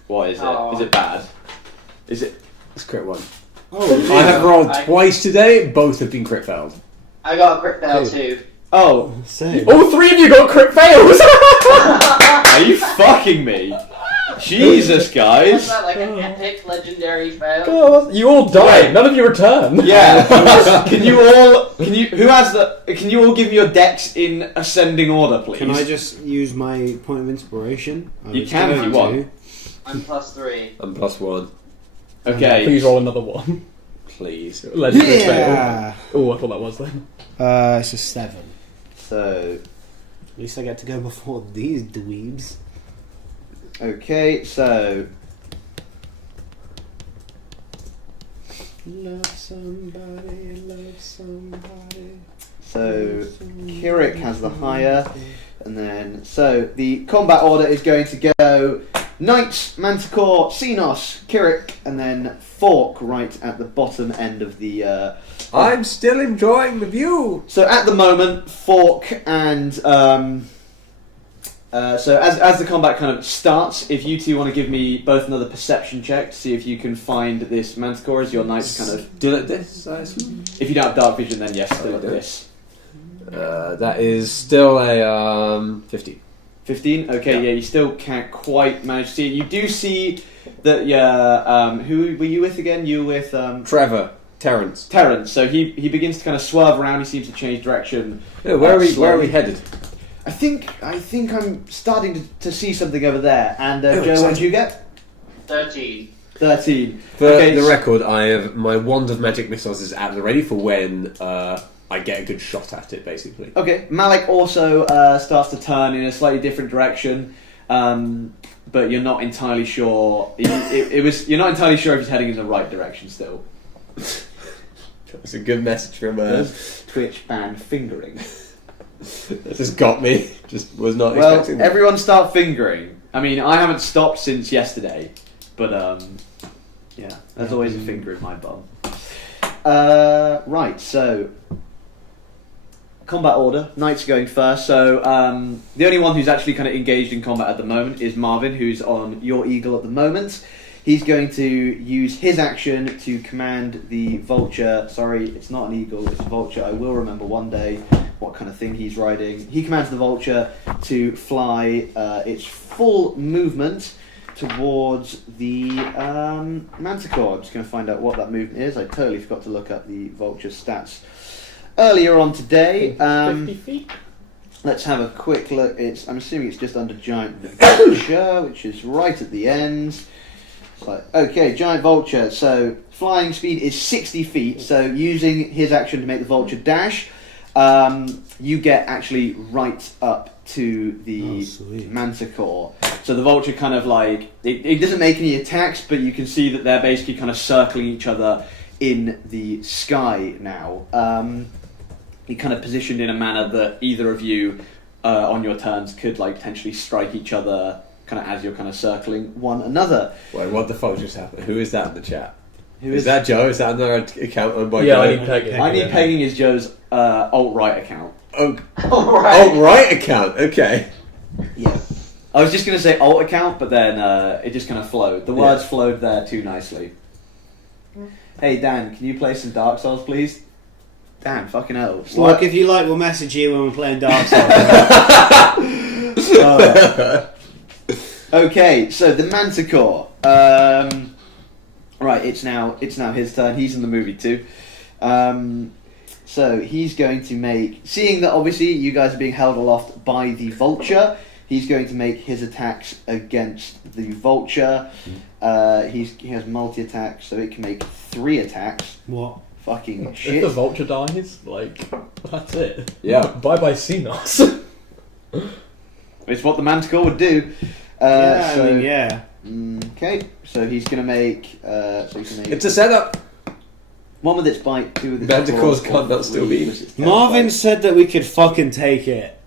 What is it? Oh. Is it bad? Is it? It's crit one. Oh, I have rolled twice today, both have been crit failed. I got a crit fail too. Oh, same. All three of you got crit fails! Are you fucking me? Jesus, Was guys. that like an epic legendary fail? Oh, you all died. None of you returned. Yeah. Can you all give me your decks in ascending order, please? Can I just use my point of inspiration? You can if you want. I'm +3. I'm +1. Okay. Please roll another one. Please. Legendary Yeah. fail. Oh, I thought that was then. It's a 7. So, At least I get to go before these dweebs. okay, so Love somebody, love somebody. So Kirik has the higher, and then so the combat order is going to go Knights, Manticore, Xenos, Kirik, and then Fork right at the bottom end of the. I'm still enjoying the view. So at the moment, Fork and so as the combat kind of starts, if you two want to give me both another perception check to see if you can find this Manticore as your knights kind of. Still at this, I assume? If you don't have dark vision, then yes, still at do. this. That is still a 50. 15? Okay, yeah, you still can't quite manage to see it. You do see that, who were you with again? You were with... Trevor. Terrence. Terrence. So he begins to kind of swerve around, he seems to change direction. Yeah, where are we slowly. headed? I think I'm starting to see something over there. And Joe, exciting. what did you get? 13. 13. For Okay, the record, I have my wand of magic missiles is at the ready for when I get a good shot at it, basically. Okay, Malik also starts to turn in a slightly different direction, but you're not entirely sure. You're not entirely sure if he's heading in the right direction still. That's a good message from Twitch ban fingering. That just got me. Just was not Well, expecting that. everyone start fingering. I mean, I haven't stopped since yesterday, but yeah, there's always a finger in my bum. Right, so combat order. Knights are going first. So the only one who's actually kind of engaged in combat at the moment is Marvin, who's on your eagle at the moment. He's going to use his action to command the vulture. Sorry, it's not an eagle, it's a vulture. I will remember one day what kind of thing he's riding. He commands the vulture to fly its full movement towards the Manticore. I'm just going to find out what that movement is. I totally forgot to look up the vulture stats earlier on today. 50 feet? Let's have a quick look. I'm assuming it's just under Giant Vulture, which is right at the end. So, okay, Giant Vulture. So flying speed is 60 feet. So using his action to make the Vulture dash, you get actually right up to the Manticore. So the Vulture kind of like it doesn't make any attacks, but you can see that they're basically kind of circling each other in the sky now. You're kind of positioned in a manner that either of you on your turns could like potentially strike each other kind of as you're kind of circling one another. Wait, what the fuck just happened? Who is that in the chat? Who Is that Joe? Is that another account owned by Yeah, Joe? I need pegging. I need pegging is Joe's alt-right account. Oh, Alright. right account. Okay. Yeah. I was just going to say alt account, but then it just kind of flowed. The words flowed there too nicely. Hey Dan, can you play some Dark Souls, please? Dan, fucking hell. Look, if you like, we'll message you when we're playing Dark Souls. Okay, so the Manticore. Right, it's now his turn. He's in the movie too. So he's going to make, seeing that obviously you guys are being held aloft by the Vulture, he's going to make his attacks against the Vulture. He has multi-attack, so it can make 3 attacks. What? Fucking If shit. the vulture dies, like, that's it. Yeah. Bye-bye Xenos. It's what the Manticore would do. Yeah, So, I mean, yeah. Okay, so he's going to make... It's a setup. 1 with its bite, 2 with its Manticore's claws, can't not still three be. with its tail Marvin bite. said that we could fucking take it.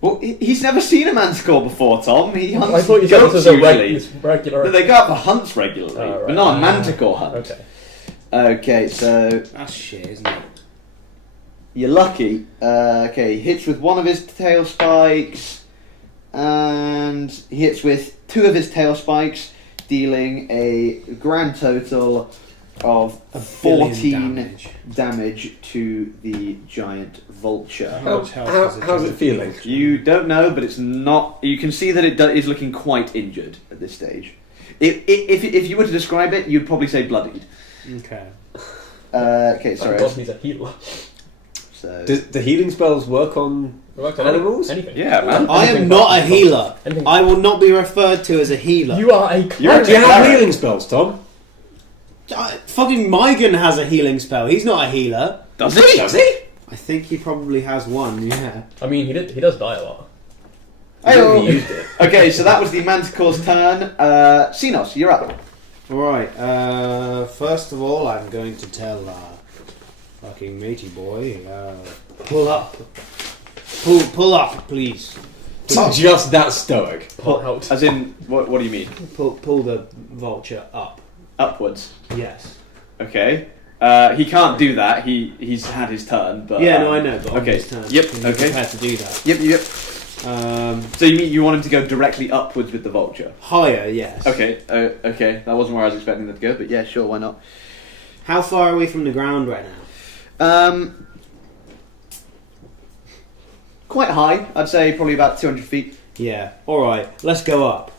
Well, he's never seen a Manticore before, Tom. He hunts I thought you said goats this was a usually. regular... But they go out for hunts regularly, Oh, right. but not a Manticore hunt. Okay. Okay, so That's shit, isn't it? you're lucky. Okay, he hits with 1 of his tail spikes, and he hits with 2 of his tail spikes, dealing a grand total of A billion 14 damage to the giant vulture. How much health does it How's do? it feeling? You don't know, but it's not. You can see that it is looking quite injured at this stage. If you were to describe it, you'd probably say bloodied. Okay. Okay, sorry. God needs a healer. So Do the healing spells work on animals? Anything. yeah, man. I am not a healer. Anything. I will not be referred to as a healer. You are a You're Do you have Cleric. healing spells, Tom? Fucking Mygan has a healing spell. He's not a healer. Does he? Does he? I think he probably has one, yeah. I mean, he does die a lot. I don't think he Ayo. used it. Okay, so that was the Manticore's turn. Xenos, you're up. Alright, first of all, I'm going to tell fucking matey boy, pull up. Pull up, please. It's just that stoic. Pull out. As in, what do you mean? Pull the vulture up. Upwards. Yes. Okay. He can't do that. He's had his turn, but Yeah, no, I know, but on okay. his turn. Yep. He's Okay. prepared to do that. Yep. Um, So you mean you want him to go directly upwards with the vulture? higher, yes. Okay. Okay. That wasn't where I was expecting that to go, but yeah, sure. Why not? How far are we from the ground right now? Quite high. I'd say probably about 200 feet. Yeah. Alright, let's go up.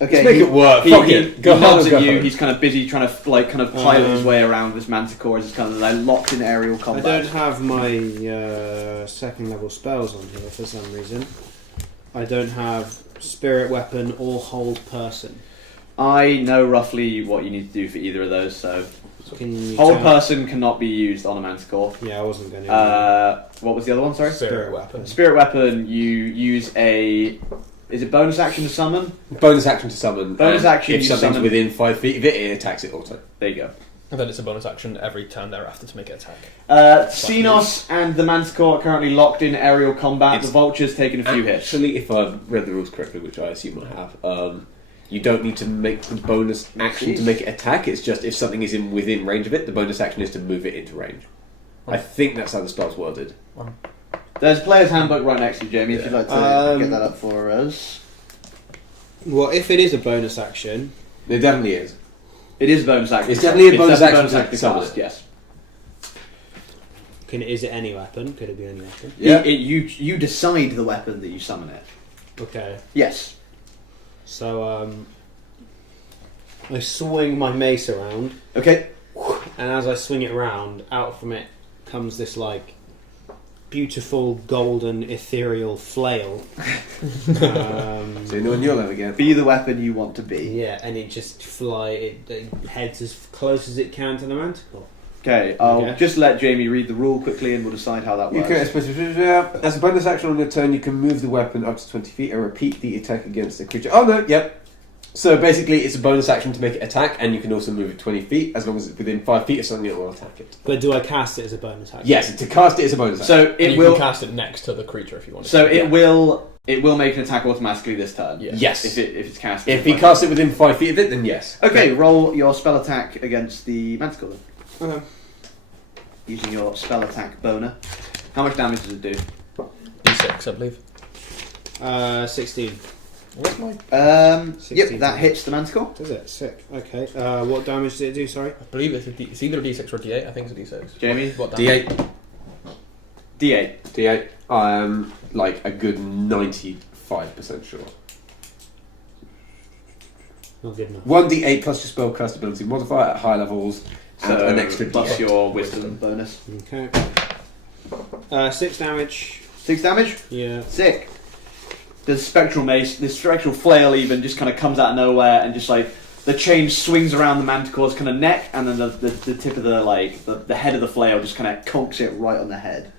Okay. Let's make it work. Fuck it. Go he nods hard, at go you. hard. He's kind of busy trying to pilot his way around this manticore as it's kind of like locked in aerial I combat. don't have my second level spells on here for some reason. I don't have spirit weapon or hold person. I know roughly what you need to do for either of those. So Can you hold tell- person cannot be used on a manticore. Yeah, I wasn't going to. What was the other one? Sorry. Spirit weapon. Spirit weapon. You use a. Is it bonus action to summon? Bonus action to summon. Bonus and action, If you something's summon- within 5 feet of it, it attacks it auto. There you go. And then it's a bonus action every turn thereafter to make it attack. Xenos and the Manticore are currently locked in aerial combat. It's The Vulture's taken a few hits. Actually, if I've read the rules correctly, which I assume I have, you don't need to make the bonus action to make it attack. It's just if something is within range of it, the bonus action is to move it into range. I think that's how the spell's worded. There's a player's handbook right next to you, Jamie, if you'd like to get that up for us. Well, if it is a bonus action, It definitely is. It is a bonus action. It's definitely a bonus definitely action to summon cast, it. yes. is it any weapon? Could it be any weapon? Yeah. You decide the weapon that you summon it. Okay. Yes. So, I swing my mace around, Okay. and as I swing it around, out from it comes this, like, beautiful, golden, ethereal flail. So you know when you'll ever get. Be the weapon you want to be. Yeah, and it just it heads as close as it can to the manticle. Okay, I'll Okay. just let Jamie read the rule quickly and we'll decide how that You works. can, as a bonus action on your turn, you can move the weapon up to 20 feet and repeat the attack against the creature. Oh no, yep. So basically, it's a bonus action to make it attack, and you can also move it 20 feet as long as it's within 5 feet of something that will attack it. But do I cast it as a bonus action? Yes, to cast it is a bonus action. So And it you will. can cast it next to the creature if you want. So to. it will make an attack automatically this turn. Yeah. Yes. If it's cast. If he casts it within 5 feet of it, then yes. Okay, roll your spell attack against the manticore then. Okay. Using your spell attack boner. How much damage does it do? D6, I believe. 16. What's my? Yep, 16. that hits the manticore. Does it? Sick. Okay. What damage did it do, sorry? I believe it's either a D6 or a D8. I think it's a D6. Jamie? What damage? D8. D8. D8. I'm like a good 95% sure. Not good enough. 1d8 plus your spellcast ability modifier at high levels, and So an extra plus d8. your wisdom bonus. Okay. 6 damage. 6 damage? Yeah. Sick. The spectral mace, this spectral flail even just kind of comes out of nowhere and just like the chain swings around the manticore's kind of neck, and then the tip of the head of the flail just kind of conks it right on the head.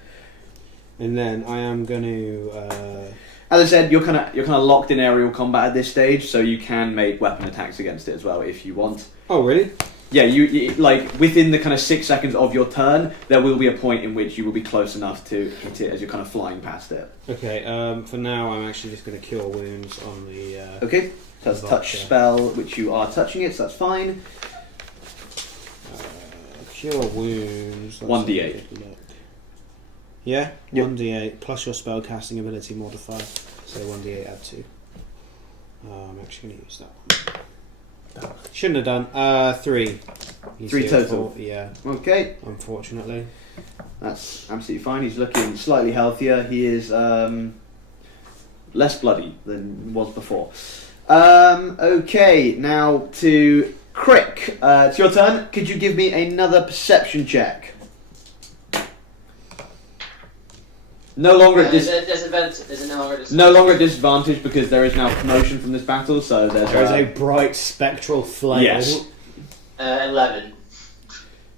And then I am going to. As I said, you're kind of locked in aerial combat at this stage, so you can make weapon attacks against it as well if you want. Oh, really? Yeah, you like within the kind of 6 seconds of your turn, there will be a point in which you will be close enough to hit it as you're kind of flying past it. Okay, for now I'm actually just going to cure wounds on the... Okay, so that's a touch Vulture. spell, which you are touching it, so that's fine. Cure wounds... let's 1d8. have a quick look. Yeah? Yep. 1d8 plus your spell casting ability modifier. So 1d8 add 2. I'm actually going to use that one. Shouldn't have done. 3. You 3 see total. 4, yeah, Okay, unfortunately. that's absolutely fine. He's looking slightly healthier. He is less bloody than he was before. Okay, now to Crick. It's your turn. Could you give me another perception check? No longer at no longer at disadvantage because there is now promotion from this battle. So there's There is a bright spectral flame. Yes. 11.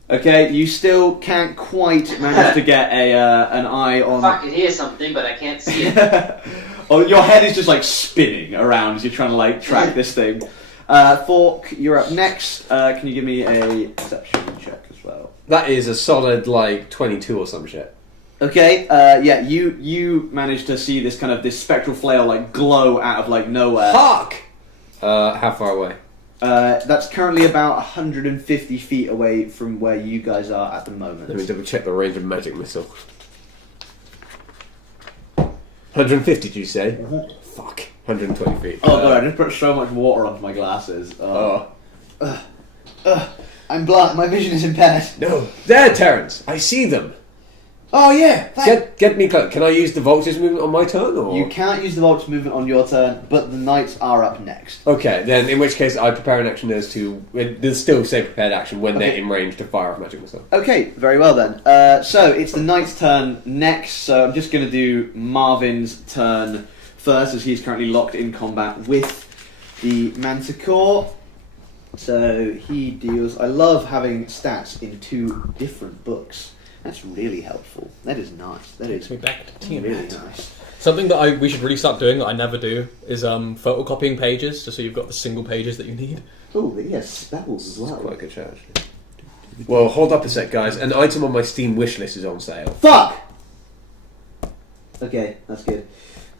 Okay, you still can't quite manage to get an eye on. I can hear something, but I can't see it. Oh, your head is just like spinning around as you're trying to like track this thing. Fork, you're up next. Can you give me a perception check as well? That is a solid, like, 22 or some shit. Okay, yeah, you managed to see this kind of this spectral flail like glow out of like nowhere. Hark! How far away? That's currently about 150 feet away from where you guys are at the moment. Let me double check the range of magic missile. 150, did you say? Fuck. 120 feet. Oh god, I just put so much water onto my glasses. I'm blind. My vision is impaired. No. There, Terence. I see them. Oh yeah, Get me close. Can I use the vulture's movement on my turn, or? You can't use the vulture movement on your turn, but the knights are up next. Okay, then in which case I prepare an action as to... There's still say prepared action when they're Okay. in range to fire off magic missile. Okay, very well then. So it's the knight's turn next, so I'm just going to do Marvin's turn first, as he's currently locked in combat with the Manticore. So he deals... I love having stats in 2 different books. That's really helpful. That is nice. That is Takes me back to team. really nice. Something that we should really start doing that I never do is photocopying pages, just so you've got the single pages that you need. Oh, yes, spells as well. That's quite a good shout, actually. Well, hold up a sec, guys. An item on my Steam wishlist is on sale. Fuck! Okay, that's good.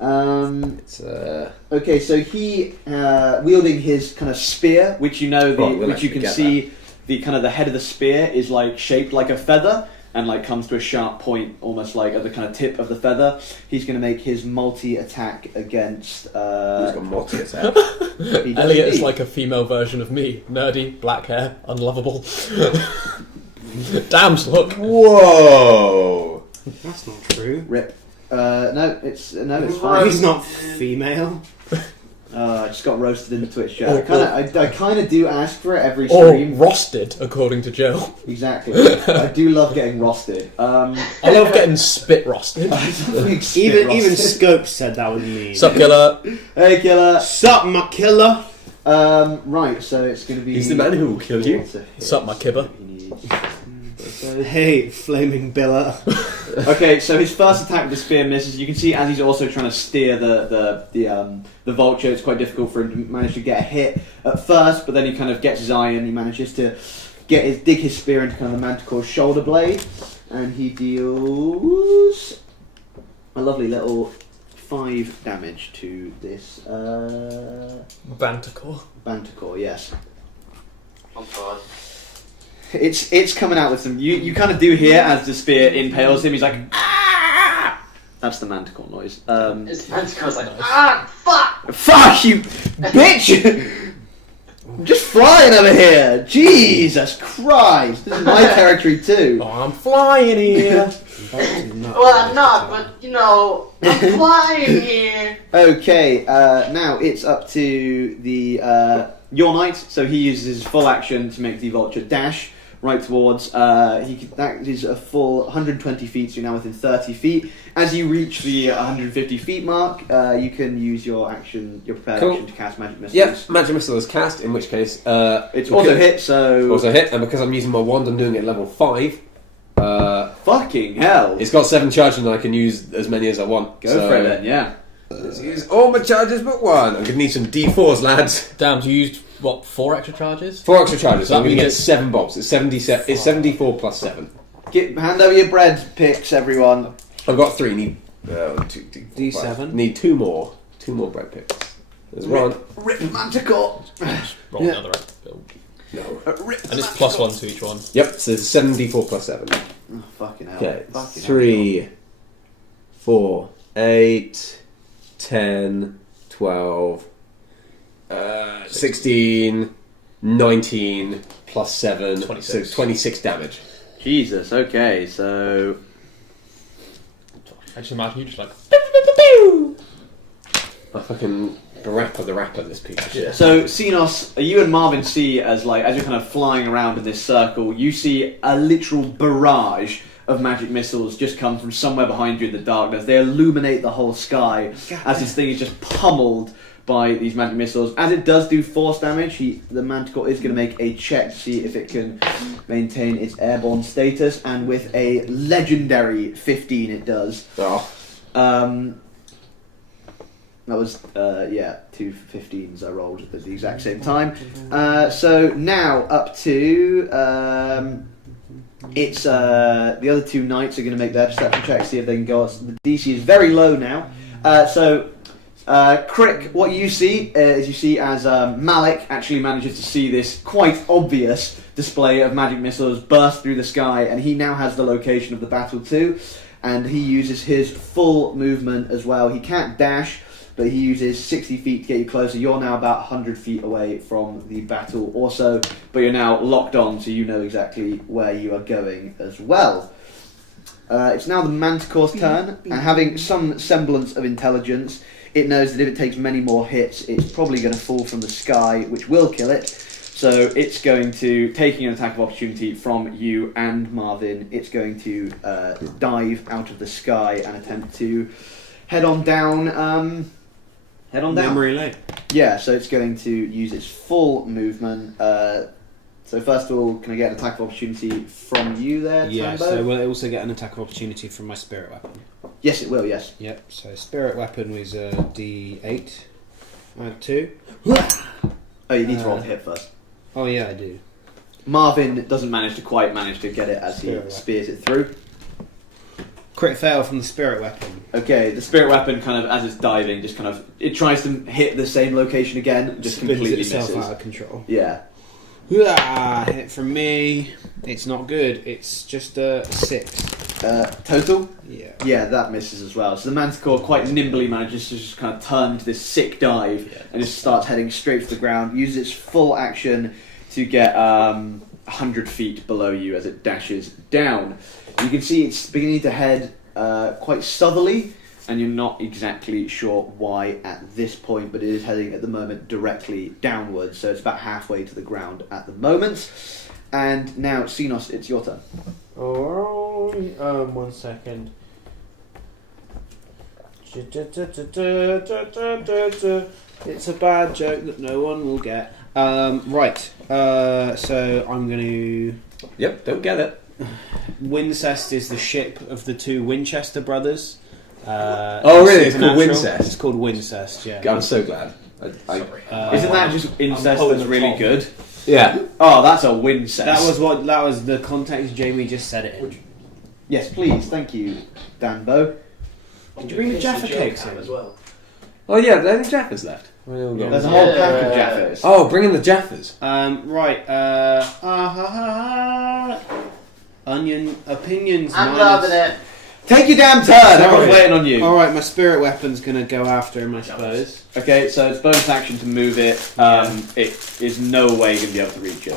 It's, Okay, so he wielding his kind of spear, which you know, Right, we'll which you actually can get see, the kind of the head of the spear is like shaped like a feather, and like comes to a sharp point, almost like at the kind of tip of the feather. He's going to make his multi-attack against. He's got multi-attack. He does Elliot is indeed. like a female version of me. Nerdy, black hair, unlovable. Damn, look. Whoa! That's not true. Rip. No, it's fine. He's not female. I just got roasted in the Twitch chat. Or- I kind of do ask for it every Or stream. rosted, according to Joe. Exactly. I do love getting roasted. I love getting spit rosted. Even Scope said that was mean. Sup, killer? Hey, killer. Sup, my killer? Right, so it's going to be. He's the man who will kill you. Sup, my kibber? Hey, flaming biller. Okay, so his first attack with the spear misses. You can see as he's also trying to steer the vulture, it's quite difficult for him to manage to get a hit at first, but then he kind of gets his eye and he manages to dig his spear into kind of the Manticore's shoulder blade, and he deals a lovely little 5 damage to this Banticore. Manticore. Yes. Oh god. It's coming out with some. You kind of do hear as the spear impales him. He's like, ah! That's the Manticore noise. His Manticore's like, fuck! Fuck you, bitch! I'm just flying over here. Jesus Christ! This is my territory too. Oh, I'm flying here. Well, I'm not, but, I'm flying here! Okay, now it's up to the your knight. So he uses his full action to make the vulture dash right towards. That is a full 120 feet. So you're now within 30 feet. As you reach the 150 feet mark, you can use your prepared Cool. action to cast magic missiles. Yep, magic missile is cast, in which case... It's also hit. So Also hit, and because I'm using my wand, I'm doing it at level 5. fucking hell. It's got 7 charges, and I can use as many as I want. Go for it then. Yeah. Let's use all my charges but 1. I'm going to need some D4s, lads. Damn, so you used, 4 extra charges? 4 extra charges, so That I'm going to get means 7 bobs. It's 74 plus 7. Hand over your bread picks, everyone. I've got 3. Need 2, D7. Need 2 more. 2 more bread picks. There's 1. Rip Manticore. Roll Yeah. another. No. Rip And it's plus 1 to each one. Yep, so it's 74 plus 7. Oh, fucking hell. Okay, Fucking 3, 4, 8, 10, 12, 16, 19, plus 7, 26. so 26 damage. Jesus. Okay, so I just imagine you just like. I fucking Barappa the Rapper, this piece of shit. So, Xenos, you and Marvin see as you're kind of flying around in this circle, you see a literal barrage of magic missiles just come from somewhere behind you in the darkness. They illuminate the whole sky as this thing is just pummeled by these magic missiles. As it does do force damage, the Manticore is going to make a check to see if it can maintain its airborne status, and with a legendary 15 it does. Oh. That was, two 15s I rolled at the exact same time. So now up to, it's the other two knights are going to make their perception checks, see if they can go up. The DC is very low now. Crick, what you see is as Malik actually manages to see this quite obvious display of magic missiles burst through the sky, and he now has the location of the battle too, and he uses his full movement as well. He can't dash, but he uses 60 feet to get you closer. You're now about 100 feet away from the battle also, but you're now locked on, so you know exactly where you are going as well. It's now the Manticore's turn, and having some semblance of intelligence, it knows that if it takes many more hits, it's probably going to fall from the sky, which will kill it. So it's going to, taking an attack of opportunity from you and Marvin, it's going to dive out of the sky and attempt to head on down. Memory lane. Yeah, so it's going to use its full movement. So first of all, can I get an attack of opportunity from you there, Yeah, Tambo? so will it also get an attack of opportunity from my spirit weapon? Yes, it will, yes. Yep, so spirit weapon was a D8. I have 2. Oh, you need to roll to hit first. Oh yeah, I do. Marvin doesn't quite manage to get it as he Spirit spears it through. Crit fail from the spirit weapon. Okay, the spirit weapon kind of, as it's diving, just kind of, it tries to hit the same location again, just Spins completely itself misses. out of control. Yeah. Hit from me. It's not good. It's just a 6. Total? Yeah. Yeah, that misses as well. So the Manticore quite nimbly manages to just kind of turn to this sick dive and just starts heading straight for the ground, uses its full action to get 100 feet below you as it dashes down. You can see it's beginning to head quite southerly, and you're not exactly sure why at this point, but it is heading at the moment directly downwards, so it's about halfway to the ground at the moment. And now, Xenos, it's your turn. Oh, 1 second. It's a bad joke that no one will get. Right. So I'm going to. Yep, don't get it. Wincest is the ship of the two Winchester brothers. Oh, really? It's called Supernatural. Wincest? It's called Wincest, yeah. I'm so glad. Isn't that just incest pulling that's the really top. good? Yeah. Oh, that's a Wincest. That was the context Jamie just said it in. Yes, please. Thank you, Danbo. Did you bring the Jaffa cakes in? as well? Oh, yeah, there are any Jaffas left. Where they all gone? There's a whole pack of Jaffas. Oh, bring in the Jaffas. Right. Onion opinions. I'm minus- loving it. Take your damn turn. Everyone's waiting on you. All right, my spirit weapon's gonna go after him, I suppose. Okay, so it's bonus action to move it. It is no way going to be able to reach it.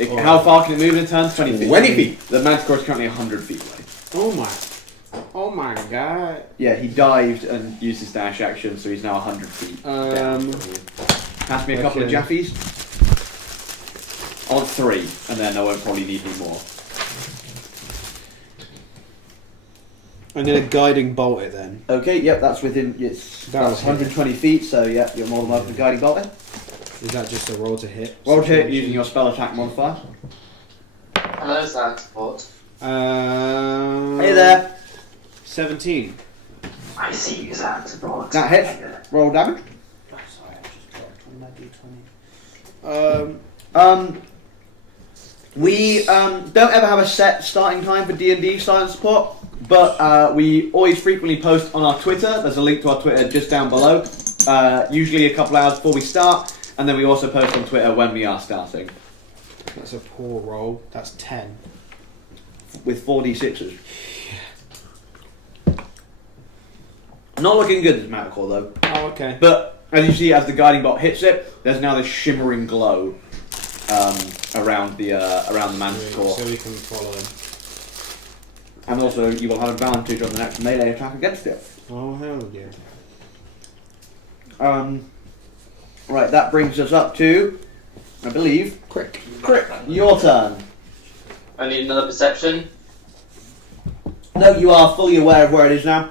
Alright. How far can it move in a turn? 20 feet. 20 feet. The Manticore is currently 100 feet away. Oh my god. Yeah, he dived and used his dash action, so he's now 100 feet down from you. Pass me a couple of okay. Jaffies. On 3, and then I won't probably need any more. I'm gonna guiding bolt it then. Okay, yep, that's within. It's That's 120 feet, so yeah, you're more than welcome to guiding bolt it. Is that just a roll to hit? Roll to hit using your spell attack modifier. Hello, Science Support. Hey there. 17. I see you, Science Support. That hits. Roll damage. Sorry, I just dropped on my d20. We don't ever have a set starting time for D&D silent support, but we always frequently post on our Twitter. There's a link to our Twitter just down below. Usually a couple hours before we start, and then we also post on Twitter when we are starting. That's a poor roll. That's 10. With 4d6s. Not looking good, this Manticore, though. Oh, okay. But as you see, as the guiding bolt hits it, there's now this shimmering glow. around the manticore. So we can follow him. And also, you will have advantage on the next melee attack against it. Oh, hell yeah. Right, that brings us up to, I believe, Crick. your turn. I need another perception. No, you are fully aware of where it is now.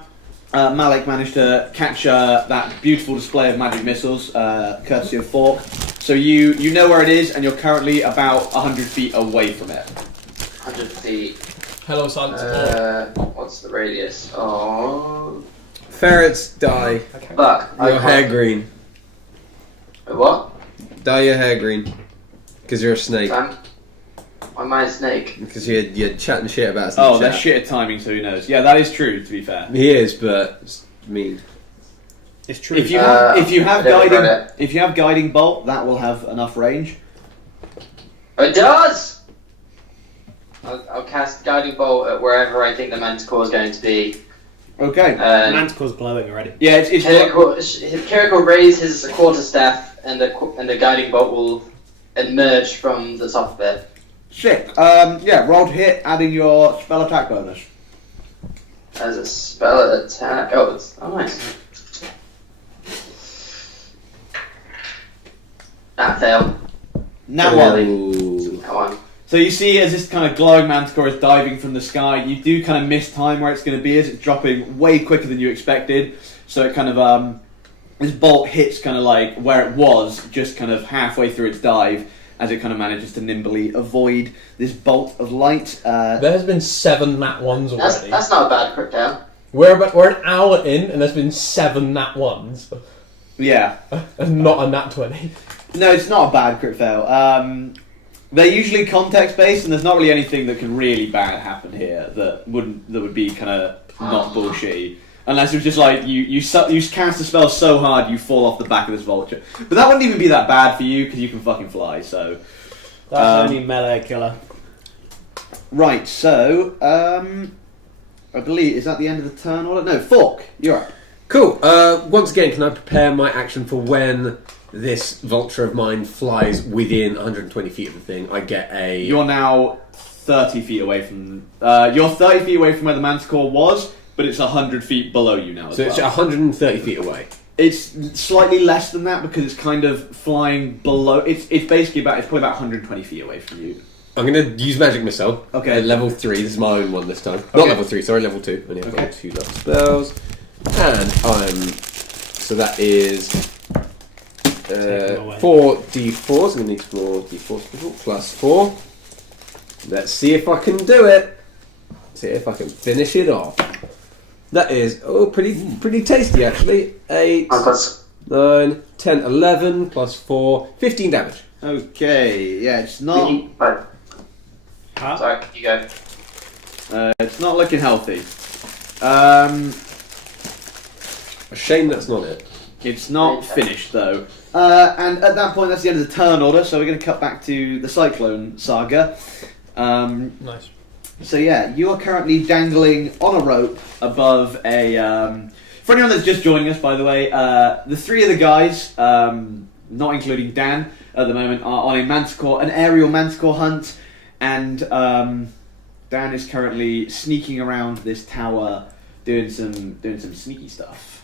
Malik managed to catch that beautiful display of magic missiles, courtesy of Fork. So you know where it is, and you're currently about 100 feet away from it. 100 feet. Hello, silence. What's the radius? Oh. Ferrets, die. Fuck. Your hair green. What? Dye your hair green. Because you're a snake. Why am I a snake? Because you're chatting shit about us. Oh, that's shit at timing, so who knows? Yeah, that is true, to be fair. He is, but it's mean. It's true. If you have I don't regret guiding bolt, that will have enough range. It does! I'll cast Guiding Bolt at wherever I think the Manticore is going to be. Okay. Manticore's glowing already. Yeah, it's Kirik will raise his quarterstaff, and the Guiding Bolt will emerge from the top of it. sick. Yeah, roll to hit, adding your spell attack bonus. As a spell attack. Oh, nice. That failed. Now Ooh. That one. So you see, as this kind of glowing manticore is diving from the sky, you do kind of miss time where it's going to be, as it's dropping way quicker than you expected. So it kind of, this bolt hits kind of like where it was, just kind of halfway through its dive, as it kind of manages to nimbly avoid this bolt of light. There's been 7 nat 1s already. That's not a bad crit down. We're an hour in, and there's been 7 nat 1s. Yeah. And not a nat 20. No, it's not a bad crit fail. They're usually context-based, and there's not really anything that can really bad happen here that would be kind of not bullshitty. Unless it was just like, you cast a spell so hard you fall off the back of this vulture. But that wouldn't even be that bad for you, because you can fucking fly, so... That's only melee killer. Right, so, I believe, is that the end of the turn order? No, Fork, you're up. Cool. Once again, can I prepare my action for when this vulture of mine flies within 120 feet of the thing? I get a... You're now 30 feet away from... you're 30 feet away from where the manticore was, but it's 100 feet below you now as So well. it's 130 feet away. It's slightly less than that because it's kind of flying below... It's basically about... It's probably about 120 feet away from you. I'm going to use Magic Missile. Okay. At level 3. This is my own one this time. Okay. Not level 3, sorry, level 2. Only have got 2 level spells. And I'm... So that is... 4d4s. I'm going to need 4 d4s plus 4. Let's see if I can do it. See if I can finish it off. That is pretty tasty actually. 8, 9, 10, 11 plus 4, 15 damage. Okay, yeah, it's not... Sorry, you go. it's not looking healthy. A shame that's not it. It's not finished though. And at that point, that's the end of the turn order. So we're going to cut back to the Cyclone Saga. Nice. So yeah, you are currently dangling on a rope above a. For anyone that's just joining us, by the way, the 3 of the guys, not including Dan at the moment, are on a manticore, an aerial manticore hunt, and Dan is currently sneaking around this tower, doing some sneaky stuff.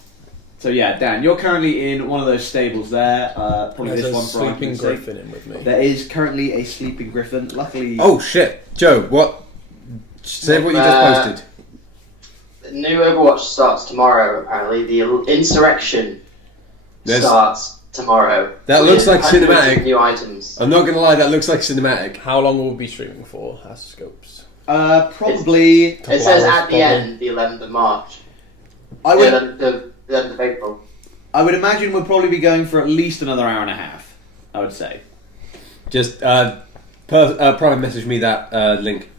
So yeah, Dan, you're currently in one of those stables there. Probably There's this a one for sleeping argument's sake. griffin in with me. There is currently a sleeping griffin. Luckily, Oh shit, Joe! What? Say what you just posted. New Overwatch starts tomorrow, apparently. The Insurrection starts tomorrow. That looks like Hundreds of cinematic. new items. I'm not gonna lie, that looks like cinematic. How long will we be streaming for? Has scopes. probably. It says hours, at the probably. end, the 11th of March. I would. The 11th of April. I would imagine we'll probably be going for at least another hour and a half. I would say. Just private message me that link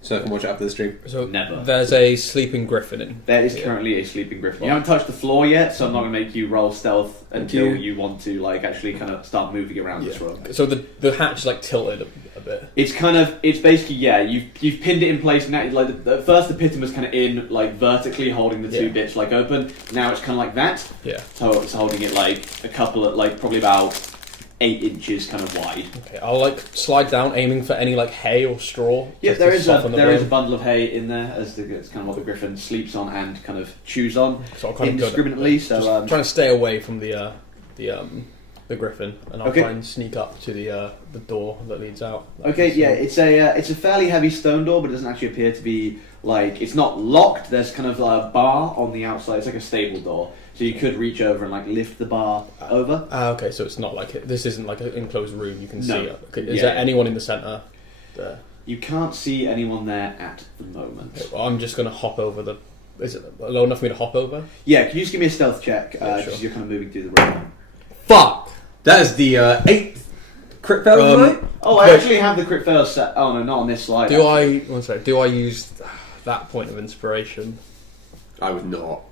so I can watch it after the stream. So Never. There's a sleeping griffin in. There is currently a sleeping griffin. You haven't touched the floor yet, so I'm not going to make you roll stealth until you want to like actually kind of start moving around this room. So the hatch is like tilted a bit. It's basically you've pinned it in place now. Like at first the piton was kind of in like vertically holding the two bits like open. Now it's kind of like that. Yeah. So it's holding it like a couple of like probably about 8 inches kind of wide. Okay, I'll like slide down, aiming for any like hay or straw. Yeah, just there to is soften the a blow. bundle of hay in there, as it's kind of what the griffin sleeps on and kind of chews on So I'll kind of go indiscriminately. just So trying to stay away from the griffin, and I'll Okay. try and sneak up to the door that leads out. okay, yeah, it's a fairly heavy stone door, but it doesn't actually appear to be like it's not locked. There's kind of a bar on the outside. It's like a stable door, so you could reach over and like lift the bar over. Okay, so it's not like this isn't like an enclosed room. You can No. see it. Okay, is Yeah. there anyone in the centre there? You can't see anyone there at the moment. Okay, well, I'm just gonna hop over the. Is it low enough for me to hop over? Yeah, can you just give me a stealth check? Yeah, Because sure. you're kind of moving through the room. Fuck! That is the 8th crit fail of the night? Oh, I Wait. actually have the crit fail set. Oh no, not on this slide. Do actually. one second. Do I use that point of inspiration? I would not.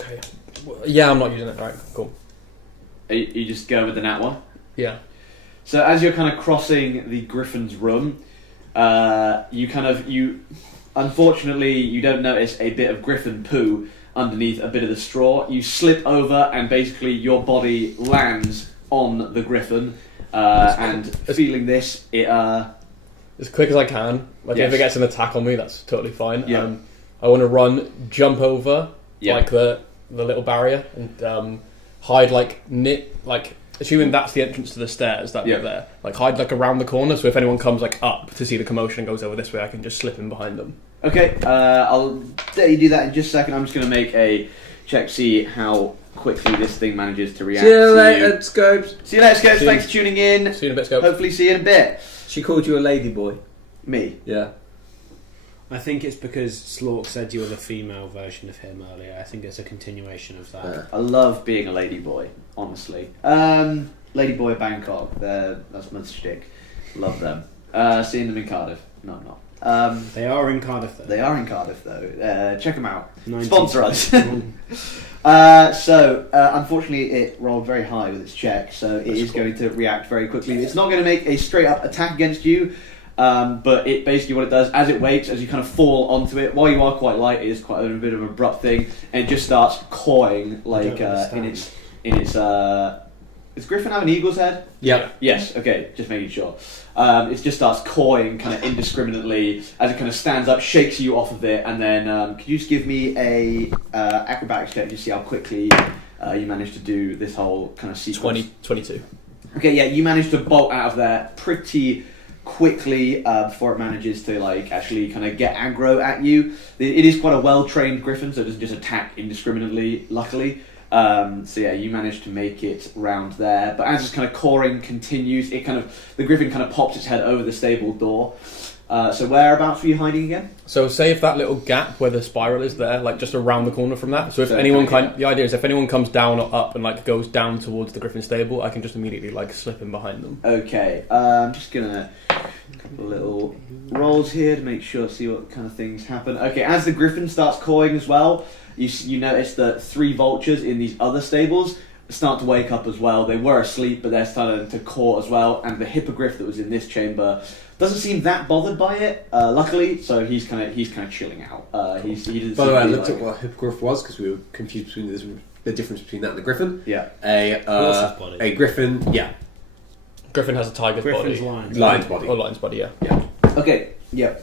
Okay. Yeah, I'm not using it. Right, cool. You just go with the nat one. Yeah. So as you're kind of crossing the griffin's room, you unfortunately you don't notice a bit of griffin poo underneath a bit of the straw. You slip over and basically your body lands on the griffin, and feeling this, it As quick as I can. Like Yes. if it gets an attack on me, that's totally fine. Yeah. I want to run, jump over Yeah. like the little barrier, and hide like assuming that's the entrance to the stairs that Yeah. bit there. Like hide like around the corner, so if anyone comes like up to see the commotion and goes over this way, I can just slip in behind them. Okay, I'll let you do that in just a second. I'm just going to make a check, see how quickly this thing manages to react. See you to later, Scopes. See you later, Scopes. See you. Thanks for tuning in. See you in a bit, Scope. Hopefully see you in a bit. She called you a ladyboy. Me. Yeah. I think it's because Slork said you were the female version of him earlier. I think it's a continuation of that. I love being a ladyboy, honestly. Ladyboy Bangkok, that's my shtick. Love them. Seeing them in Cardiff. No, I'm not. They are in Cardiff, though. They are in Cardiff, though. Check them out. 19. Sponsor us. Unfortunately, it rolled very high with its check, so it is going to react very quickly. It's not going to make a straight-up attack against you, but it basically what it does, as it waits, as you kind of fall onto it, while you are quite light, it is quite a bit of an abrupt thing, and it just starts cawing like in its. Does Griffin have an eagle's head? Yep. Yes. Okay. Just making sure. It just starts cawing kind of indiscriminately as it kind of stands up, shakes you off of it, and then could you just give me a acrobatics check to see how quickly you manage to do this whole kind of sequence? 22. Okay. Yeah, you manage to bolt out of there pretty quickly before it manages to like actually kind of get aggro at you. It is quite a well-trained griffin, so it doesn't just attack indiscriminately. Luckily. So yeah, you managed to make it round there, but as this kind of cawing continues, the griffin kind of pops its head over the stable door. So whereabouts were you hiding again? So say if that little gap where the spiral is there, like just around the corner from that. So if So anyone kinda the idea is if anyone comes down or up and like goes down towards the griffin stable, I can just immediately like slip in behind them. Okay, I'm just gonna a couple of little rolls here to make sure, see what kind of things happen. Okay, as the griffin starts cawing as well, you notice that 3 vultures in these other stables start to wake up as well. They were asleep, but they're starting to caw as well. And the hippogriff that was in this chamber doesn't seem that bothered by it, luckily. So he's kind of chilling out. He doesn't. By the way, I seem to be looked at what a hippogriff was because we were confused between the difference between that and the griffin. Yeah. Horse's body. A griffin, yeah. Griffin has a tiger's Griffin's body. Lion's body. Or lion's body, yeah. Okay. Yeah.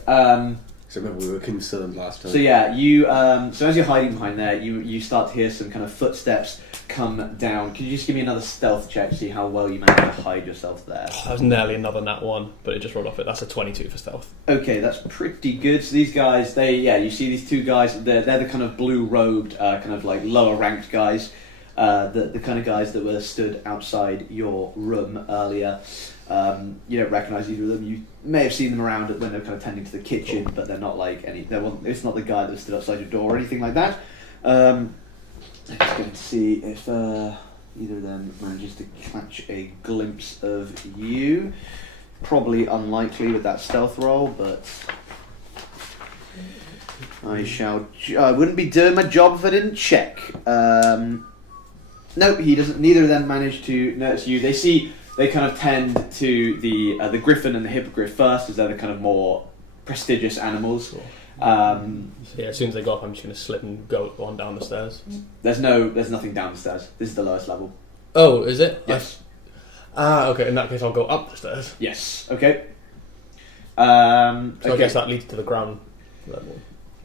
So remember we were concerned last time. So yeah, you. So as you're hiding behind there, you start to hear some kind of footsteps come down. Could you just give me another stealth check to see how well you manage to hide yourself there? That was nearly another nat 1, but it just rolled off it. That's a 22 for stealth. Okay, that's pretty good. So these guys, you see these 2 guys. They're the kind of blue robed, kind of like lower ranked guys. The kind of guys that were stood outside your room earlier. You don't recognise either of them. You may have seen them around when they're kind of tending to the kitchen, but they're not like it's not the guy that stood outside your door or anything like that. I'm just going to see if either of them manages to catch a glimpse of you. Probably unlikely with that stealth roll, but I wouldn't be doing my job if I didn't check. Nope, he doesn't. Neither of them manage to notice you. They kind of tend to the griffin and the hippogriff first, as they're the kind of more prestigious animals. Cool. So yeah, as soon as they go up, I'm just going to slip and go on down the stairs. There's nothing down the stairs. This is the lowest level. Oh, is it? Yes. Okay. In that case, I'll go up the stairs. Yes. Okay. So okay. I guess that leads to the ground level.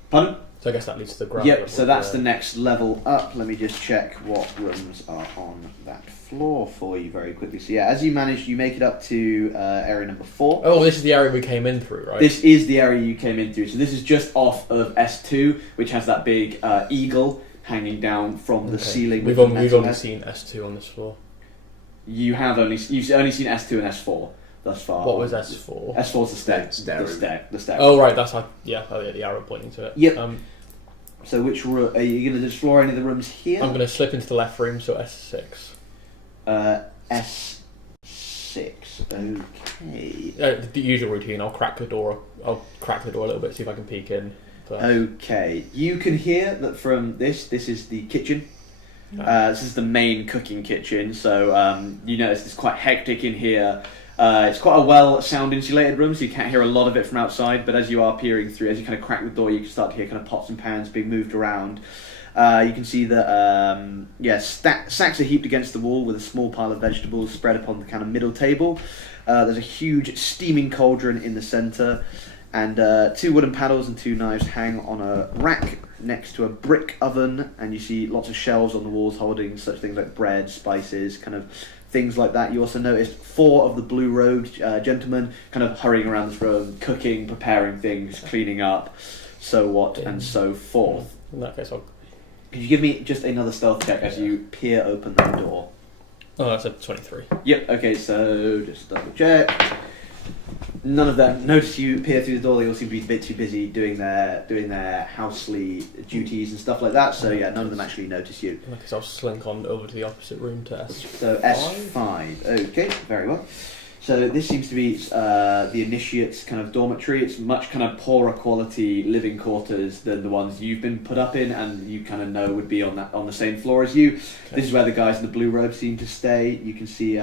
Pardon? So I guess that leads to the ground Yep, level. so that's the next level up. Let me just check what rooms are on that floor for you very quickly. So yeah, as you make it up to area number 4. Oh, this is the area we came in through, right? This is the area you came in through. So this is just off of S2, which has that big eagle hanging down from the ceiling. We've with the only metal seen S2 on this floor. You've only seen S2 and S4 thus far. What was S4? S4's the stair. The stair. Oh, right, that's how... Yeah, the arrow pointing to it. Yep. So which room... Are you going to explore any of the rooms here? I'm going to slip into the left room, so S6. S6. Okay. The usual routine. I'll crack the door a little bit, see if I can peek in. First. Okay. You can hear that from this. This is the kitchen. This is the main cooking kitchen. So you notice it's quite hectic in here. It's quite a well sound insulated room, so you can't hear a lot of it from outside. But as you are peering through, as you kind of crack the door, you can start to hear kind of pots and pans being moved around. You can see that sacks are heaped against the wall with a small pile of vegetables spread upon the kind of middle table. There's a huge steaming cauldron in the centre, and 2 wooden paddles and 2 knives hang on a rack next to a brick oven. And you see lots of shelves on the walls holding such things like bread, spices, kind of things like that. You also noticed 4 of the blue-robed gentlemen kind of hurrying around this room, cooking, preparing things, cleaning up, so what and so forth. In that case, I'll... Could you give me just another stealth check as you peer open the door? Oh, that's a 23. Yep, okay, so just double check. None of them notice you peer through the door. They all seem to be a bit too busy doing their housely duties and stuff like that, so yeah, none of them actually notice you. In that case, I'll slink on over to the opposite room to S5. So S5, okay, very well. So this seems to be the initiate's kind of dormitory. It's much kind of poorer quality living quarters than the ones you've been put up in, and you kind of know would be on the same floor as you. Okay. This is where the guys in the blue robes seem to stay. You can see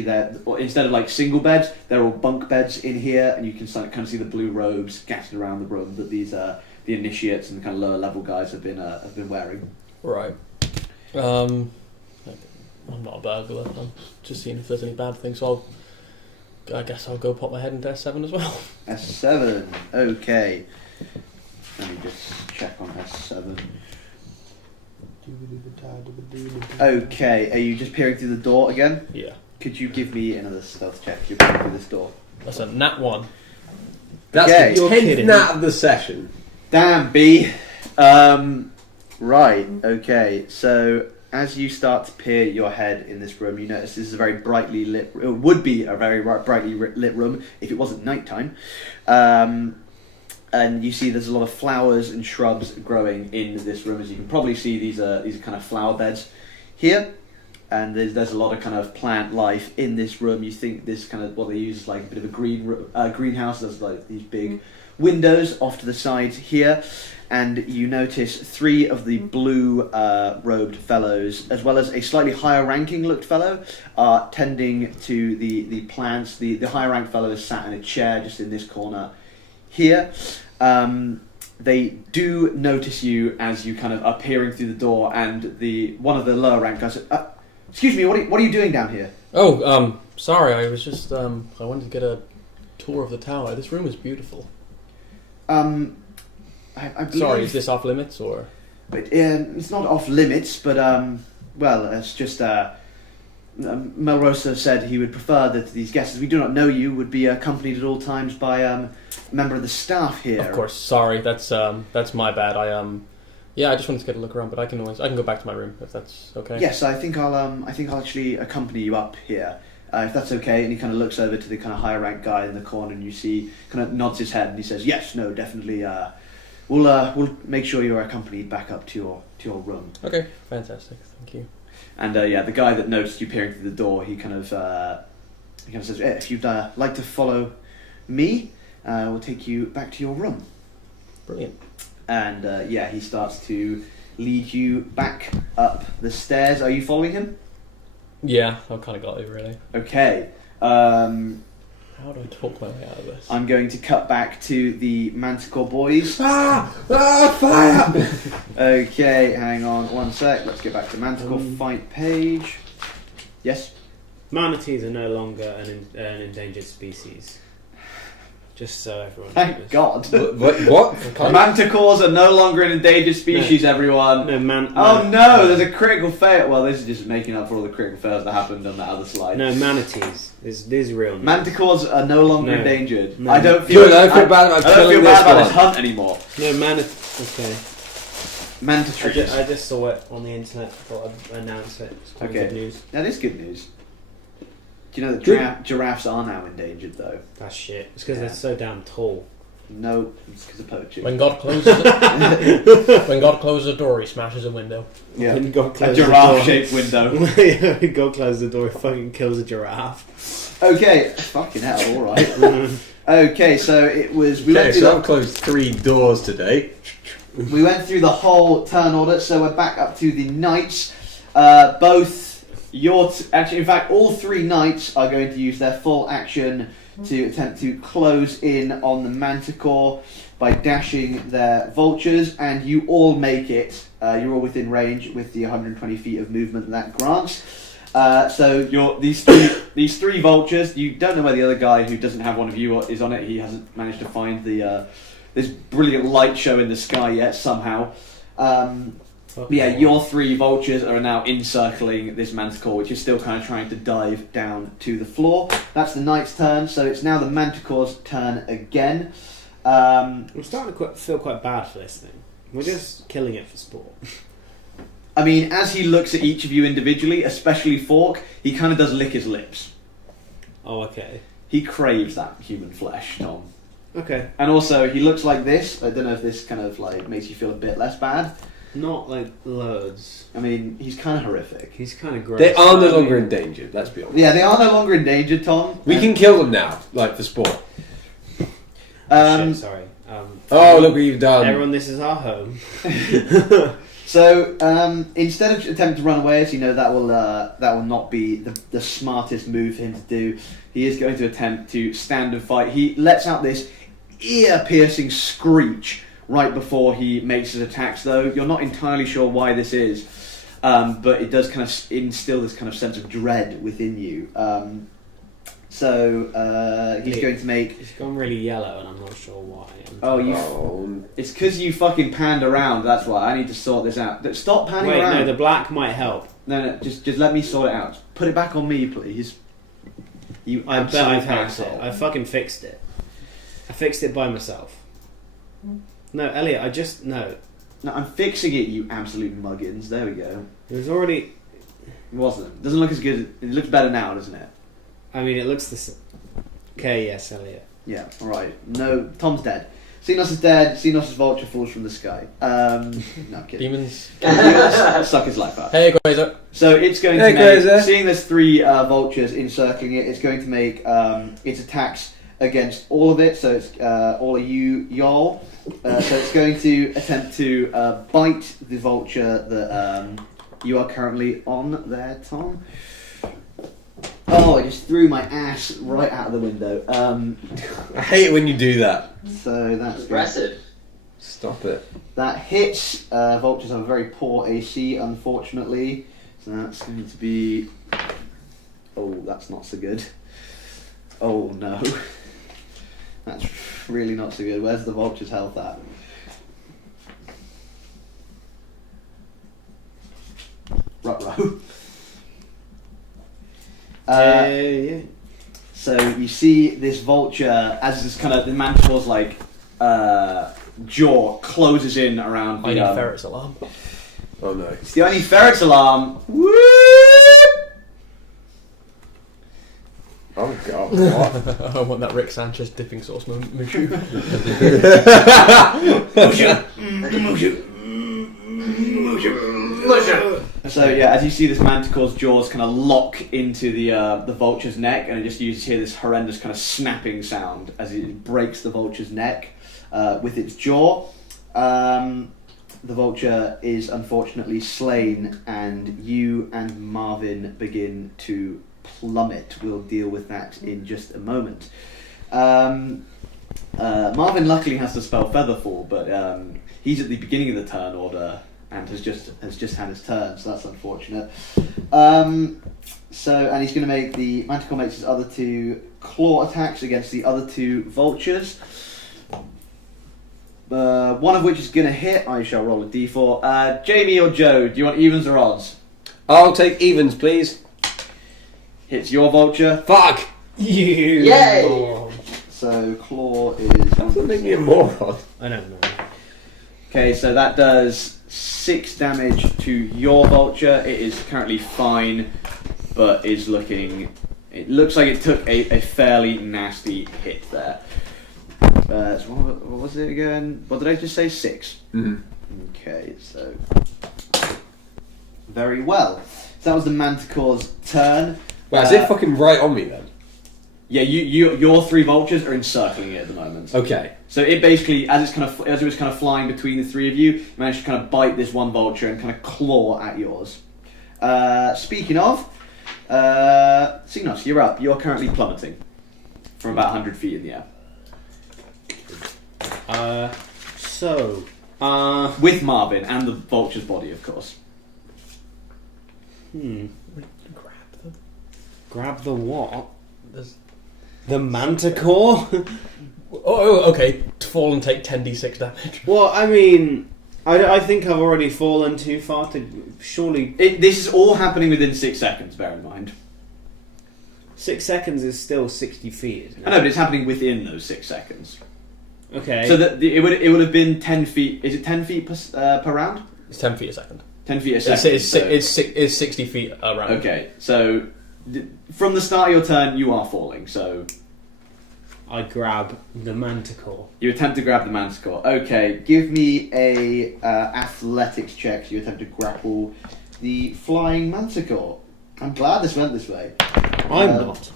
that instead of like single beds, they're all bunk beds in here, and you can kind of see the blue robes scattered around the room that these the initiates and the kind of lower level guys have been wearing. Right. I'm not a burglar. I'm just seeing if there's any bad things. So I guess I'll go pop my head into S7 as well. S7, okay. Let me just check on S7. Okay, are you just peering through the door again? Yeah. Could you give me another stealth check? You're peering through this door. That's a nat 1. That's okay. the 10th nat of the session. Damn, B. Right, okay, so as you start to peer your head in this room, you notice this is a very brightly lit... It would be a very brightly lit room if it wasn't nighttime. And you see there's a lot of flowers and shrubs growing in this room. As you can probably see, these are kind of flower beds here. And there's a lot of kind of plant life in this room. You think this kind of... What they use is like a bit of a greenhouse. There's like these big windows off to the sides here. And you notice 3 of the blue robed fellows, as well as a slightly higher ranking looked fellow, are tending to the plants. The higher ranked fellow is sat in a chair just in this corner here. They do notice you as you kind of are peering through the door, and one of the lower ranked guys says, "Excuse me, what are you doing down here?" Oh, sorry, I was just I wanted to get a tour of the tower. This room is beautiful. I believe, sorry, is this off limits or? But it's not off limits, but well, it's just Melrosa said he would prefer that these guests, as we do not know you, would be accompanied at all times by a member of the staff here. Of course, sorry, that's my bad. I just wanted to get a look around, but I can go back to my room if that's okay. Yes, I think I'll actually accompany you up here. If that's okay. And he kind of looks over to the kind of higher ranked guy in the corner, and you see kind of nods his head, and he says, "Yes, no, definitely. We'll make sure you're accompanied back up to your room." Okay, fantastic. Thank you. And the guy that noticed you peering through the door, he kind of says, "If you'd like to follow me, we'll take you back to your room." Brilliant. And he starts to lead you back up the stairs. Are you following him? Yeah, I've kind of got it really. Okay. How do I talk my way out of this? I'm going to cut back to the Manticore boys. Fire! Okay, hang on one sec. Let's get back to Manticore fight page. Yes? Manatees are no longer an endangered species. Just so everyone Thank knows. God. What? Manticores are no longer an endangered species, everyone. Oh no, there's a critical fail. Well, this is just making up for all the critical fails that happened on that other slide. No, manatees. This is real. Manticores are no longer endangered. No. I don't feel Good, I feel bad about killing this this one. hunt anymore. No, okay. Mantatrees. I just saw it on the internet. Thought I'd announce it. It's quite good news. That is good news. Do you know that giraffes are now endangered, though? That's shit. It's because they're so damn tall. No, it's because of poaching. When God closes a door, he smashes a window. Yeah, When God a closes giraffe-shaped window. the door. Yeah, when God closes the door, he fucking kills a giraffe. Okay, fucking hell, alright. Okay, so it was... I've closed 3 doors today. We went through the whole turn order, so we're back up to the knights. Actually, in fact, all 3 knights are going to use their full action to attempt to close in on the Manticore by dashing their vultures, and you all make it. You're all within range with the 120 feet of movement that grants. So these three vultures. You don't know where the other guy who doesn't have one of you is on it. He hasn't managed to find this brilliant light show in the sky yet somehow. Your 3 vultures are now encircling this Manticore, which is still kind of trying to dive down to the floor. That's the knight's turn, so it's now the Manticore's turn again. I'm starting to feel quite bad for this thing. We're just killing it for sport. I mean, as he looks at each of you individually, especially Fork, he kind of does lick his lips. Oh, okay. He craves that human flesh, Tom. Okay. And also, he looks like this. I don't know if this kind of makes you feel a bit less bad. Not like loads. I mean, he's kind of horrific. He's kind of gross. They are no longer endangered, let's be honest. Yeah, they are no longer endangered, Tom. We can kill them now, for sport. Shit, sorry. Oh, look what you've done. Everyone, this is our home. So, instead of attempting to run away, as you know, that will not be the smartest move for him to do. He is going to attempt to stand and fight. He lets out this ear-piercing screech right before he makes his attacks, though. You're not entirely sure why this is, but it does kind of instill this kind of sense of dread within you. He's going to make... It's gone really yellow, and I'm not sure why. It's because you fucking panned around, that's why. I need to sort this out. Stop panning around. Wait, no, the black might help. No, just let me sort it out. Put it back on me, please. You I bet I've absolute hacked it. asshole. I fucking fixed it. I fixed it by myself. No, Elliot, No, I'm fixing it, you absolute muggins. There we go. it was already... It wasn't. Doesn't look as good. It looks better now, doesn't it? I mean, it looks the same. Okay, yes, Elliot. Yeah, alright. No, Tom's dead. Xenos is dead. Xenos' vulture falls from the sky. No, I'm kidding. Demons. Suck his life out. Hey, Grazer. So it's going to make... Seeing there's 3 vultures encircling it, it's going to make its attacks against all of it. So it's all of you, y'all. So it's going to attempt to bite the vulture that you are currently on there, Tom. Oh, I just threw my ass right out of the window. I hate it when you do that. So that's Aggressive. Stop it. That hits. Vultures have a very poor AC, unfortunately. So that's going to be... Oh, that's not so good. Oh, no. That's really not so good. Where's the vulture's health at? Ruh-roh. Yeah. So you see this vulture as this kind of the Manticore's jaw closes in around I the. need ferret's alarm. Oh no. It's the only ferret's alarm. Whoop! Oh god. What? I want that Rick Sanchez dipping sauce Mushu. So yeah, as you see this Manticore's jaws kind of lock into the vulture's neck, and you just hear this horrendous kind of snapping sound as it breaks the vulture's neck with its jaw. The vulture is unfortunately slain, and you and Marvin begin to plummet. We'll deal with that in just a moment. Marvin luckily has to spell Featherfall, but he's at the beginning of the turn order and has just had his turn, so that's unfortunate. And he's going to make the Manticore makes his other 2 claw attacks against the other 2 vultures. One of which is going to hit. I shall roll a d4. Jamie or Joe, do you want evens or odds? I'll take evens, please. Hits your vulture. Fuck! You. Yay! So claw is. How does that make me a moron? I don't know. Okay, so that does 6 damage to your vulture. It is currently fine, but is looking. It looks like it took a fairly nasty hit there. So what was it again? What did I just say? 6. Mm-hmm. Okay, so very well. So that was the Manticore's turn. Well, is it fucking right on me then? Yeah, your 3 vultures are encircling it at the moment. Okay. So it basically, as it was kind of flying between the 3 of you, you managed to kind of bite this one vulture and kind of claw at yours. Speaking of, Signos, you're up. You're currently plummeting from about 100 feet in the air. With Marvin and the vulture's body, of course. Grab the what? The Manticore? Oh, okay. Fall and take 10d6 damage. Well, I mean, I think I've already fallen too far to surely. This is all happening within 6 seconds, bear in mind. 6 seconds is still 60 feet, isn't it? I know, but it's happening within those 6 seconds. Okay. So it would have been 10 feet. Is it 10 feet per round? It's 10 feet a second. 10 feet a second. It's 60 feet around. Okay, so from the start of your turn, you are falling. So I grab the Manticore. you attempt to grab the Manticore. Okay, give me a athletics check. So you attempt to grapple the flying Manticore. I'm glad this went this way. I'm not.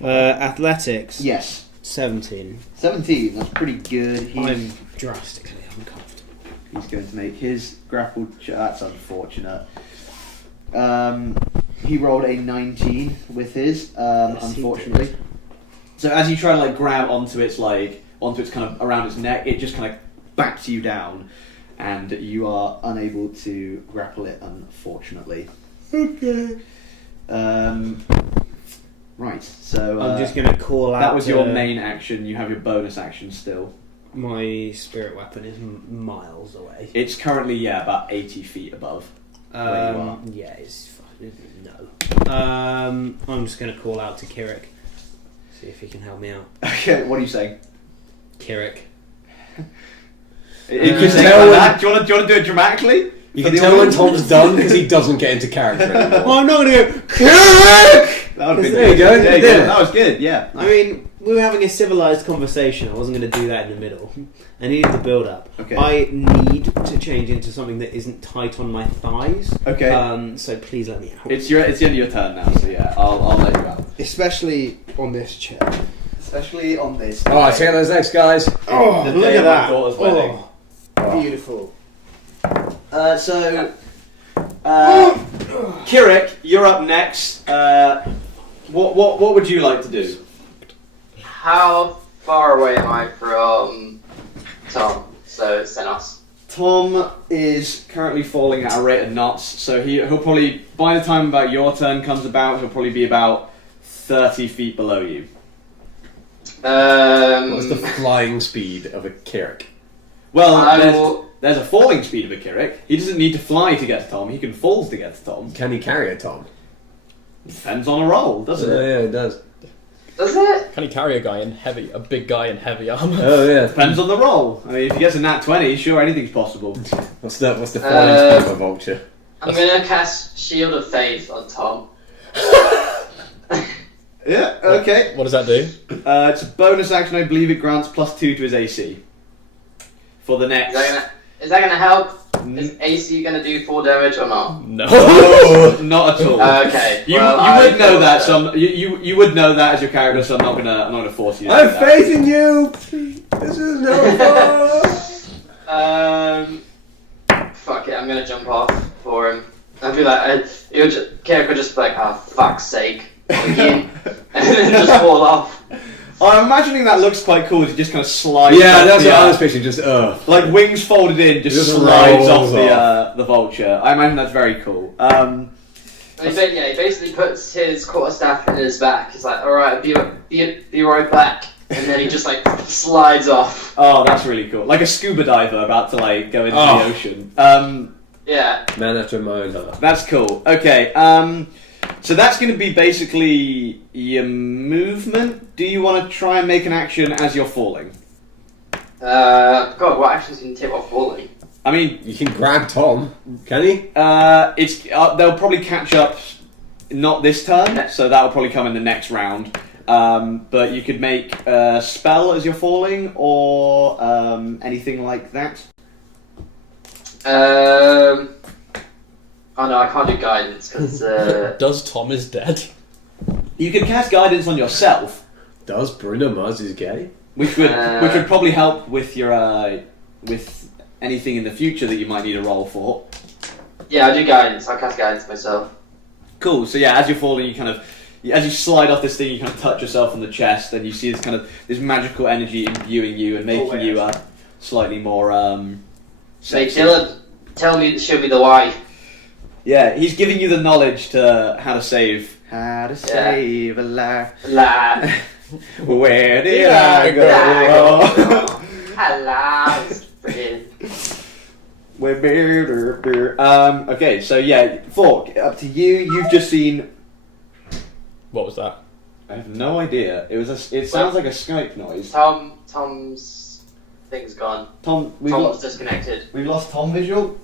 Athletics. Yes. 17. 17, that's pretty good. I'm drastically uncomfortable. He's going to make his grapple check. That's unfortunate. He rolled a 19 with his, unfortunately. So as you try to grab onto its kind of around its neck, it just kind of backs you down, and you are unable to grapple it, unfortunately. Okay. Right, so I'm just going to call out. that was your main action. You have your bonus action still. My spirit weapon is miles away. It's currently about 80 feet above where you are. Yeah, it's fine. No. I'm just going to call out to Kirik. See if he can help me out. Okay, what are you saying? Kirik. You can say it like that. Do you want to do it dramatically? You can tell when Tom's done because he doesn't get into character anymore. Oh, I'm not going to go. Kirik! That would be There you go. There you You go. did it. That was good. Yeah. I mean, we were having a civilized conversation. I wasn't going to do that in the middle. I needed the build up. Okay. I need to change into something that isn't tight on my thighs. Okay. So please let me out. It's the end of your turn now, so yeah, I'll let you out. Especially on this chair. Especially on this. Alright, check out those next guys. Oh, The look day at of my that. daughter's wedding. Beautiful. Kirik, you're up next. What would you like to do? How far away am I from Tom? So it's Xenos. Tom is currently falling at a rate of knots, so he'll probably, by the time about your turn comes about, he'll probably be about 30 feet below you. What's the flying speed of a Kirik? Well, there's a falling speed of a Kirik. He doesn't need to fly to get to Tom, he can fall to get to Tom. Can he carry a Tom? Depends on a roll, doesn't it? Yeah, it does. Does it? Can he carry a big guy in heavy armor? Oh yeah. Depends on the roll. I mean, if he gets a nat 20, sure, anything's possible. What's the flying speed of a vulture? I'm gonna cast Shield of Faith on Tom. Yeah, okay. What does that do? It's a bonus action, I believe it grants +2 to his AC. For the next... Is that gonna help? Is AC gonna do 4 damage or not? No. Oh, not at all. Okay. You would know that, so you would know that as your character, so I'm not gonna force you to I do have that. faith in you! This is no fun! Fuck it, I'm gonna jump off for him. I'm be like, Kirik would just be like, oh, fuck's sake, again, and then just fall off. I'm imagining that looks quite cool. It just kind of slides. Yeah, off that's the, what I was picturing. Just like wings folded in, just Just slides rolls off the vulture. I imagine that's very cool. He basically puts his quarterstaff in his back. He's like, alright, be right back. And then he just like slides off. Oh, that's really cool. Like a scuba diver about to like go into the ocean. Yeah. man after my own heart. That's cool. Okay, so that's going to be basically your movement. Do you want to try and make an action as you're falling? God, what actions can you take while falling? I mean, You can grab Tom, can he? it's they'll probably catch up. Not this turn, so that'll probably come in the next round. But you could make a spell as you're falling, or anything like that. Oh no, I can't do guidance because Does Tom is dead? You can cast guidance on yourself, Does Bruno Mars is gay? which would probably help with your with anything in the future that you might need a roll for. yeah, I do guidance. I cast guidance myself. Cool. So yeah, as you're falling, you kind of as you slide off this thing, you kind of touch yourself on the chest, and you see this kind of this magical energy imbuing you and making you slightly more. Say, sexy. show me the why. Yeah, he's giving you the knowledge to how to save a life. La. Where did I go? Hello, friend. Okay, so yeah, Fork, up to you. You've just seen. What was that? I have no idea. It sounds like a Skype noise. Tom's thing's gone. Tom, Tom's disconnected. we've lost Tom visual.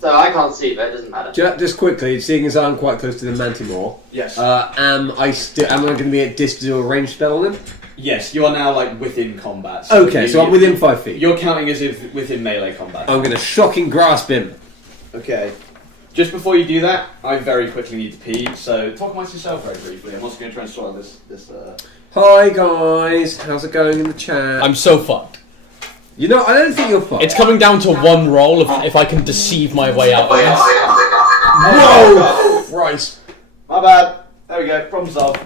So I can't see, but it doesn't matter. Just quickly, seeing as I'm quite close to the Mantimore, Yes. am I going to be at distance to do a range spell on him? Yes, you are now like within combat. Okay, so I'm within 5 feet. You're counting as if within melee combat. I'm going to shocking grasp him. Okay. Just before you do that, I very quickly need to pee. So talk amongst yourself very briefly. I'm also going to try and sort out this. Hi guys, how's it going in the chat? I'm so fucked. You know, I don't think you're fucked. It's coming down to one roll if I can deceive my way out of this. Whoa! Christ. My bad. There we go. Problem solved.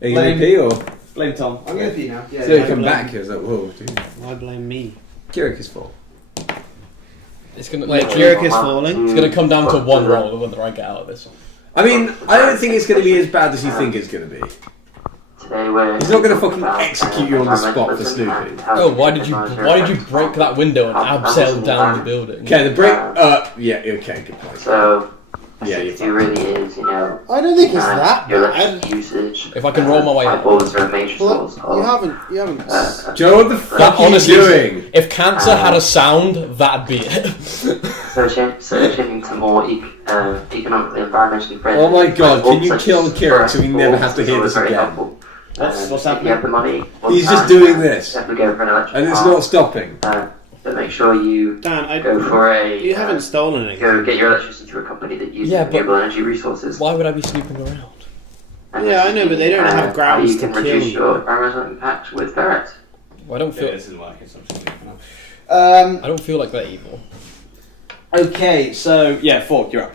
Are you going to pee or? Blame Tom. I'm going to pee now. Yeah, So you yeah. come back, is that, whoa, dude. Why blame me? Kirik fault. It's gonna Wait, literally- Kirik is falling? It's gonna come down to one roll of whether I get out of this. I mean, I don't think it's going to be as bad as you think it's going to be. He's not going to fucking execute you on the spot for snooping. Oh, why did you break that window and abseil down the building? Okay, the break. Yeah, okay, good point. So, Yeah, you're it fine. really is, you know. I don't think it's that Your bad. electric usage. If I can roll my way out. Eyeballs are a major Well, source you of. haven't. Do you know what the fuck honestly- are you doing? If cancer had a sound, that'd be it. Searching to more economically and environmentally friendly. Oh my god, can you such kill as Kirik so we never forest have to hear is this very again? helpful. What's If happening? you have the money, He's just doing this. You have to go for an electric And it's car. not stopping. But make sure you Dan, go for a. you haven't stolen anything. Go get your electricity through a company that uses Yeah, but- renewable energy resources. Why would I be snooping around? And Yeah, this I know, but they don't is, have how grounds you to can kill reduce you. your environmental impact with ferrets. Well, I don't feel. this isn't working. So I'm just leaving for now. I don't feel like they're evil. Okay, so yeah, Fork, you're up.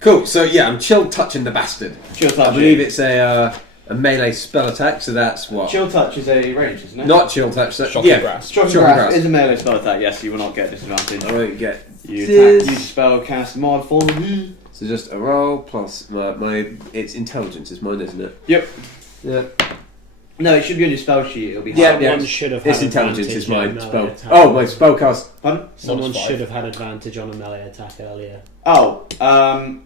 Cool, so yeah, I'm chill touching the bastard. Chill touch. I believe it's a melee spell attack, so that's what? Chill touch is a range, isn't it? Not chill touch, so, Shocking yeah. grass. Shocking Shocking grass grass. is a melee spell attack. Yes, you will not get disadvantage. I won't get You this. attack, use spell, cast mod for me. So just a roll plus my it's intelligence is mine, isn't it? Yep. Yeah. No, it should be on your spell sheet. It'll be Yeah, higher. Someone should have had It's intelligence advantage is my on a spell. melee attack. Oh, my spellcast. Pardon? Someone Minus five. should have had advantage on a melee attack earlier. Oh,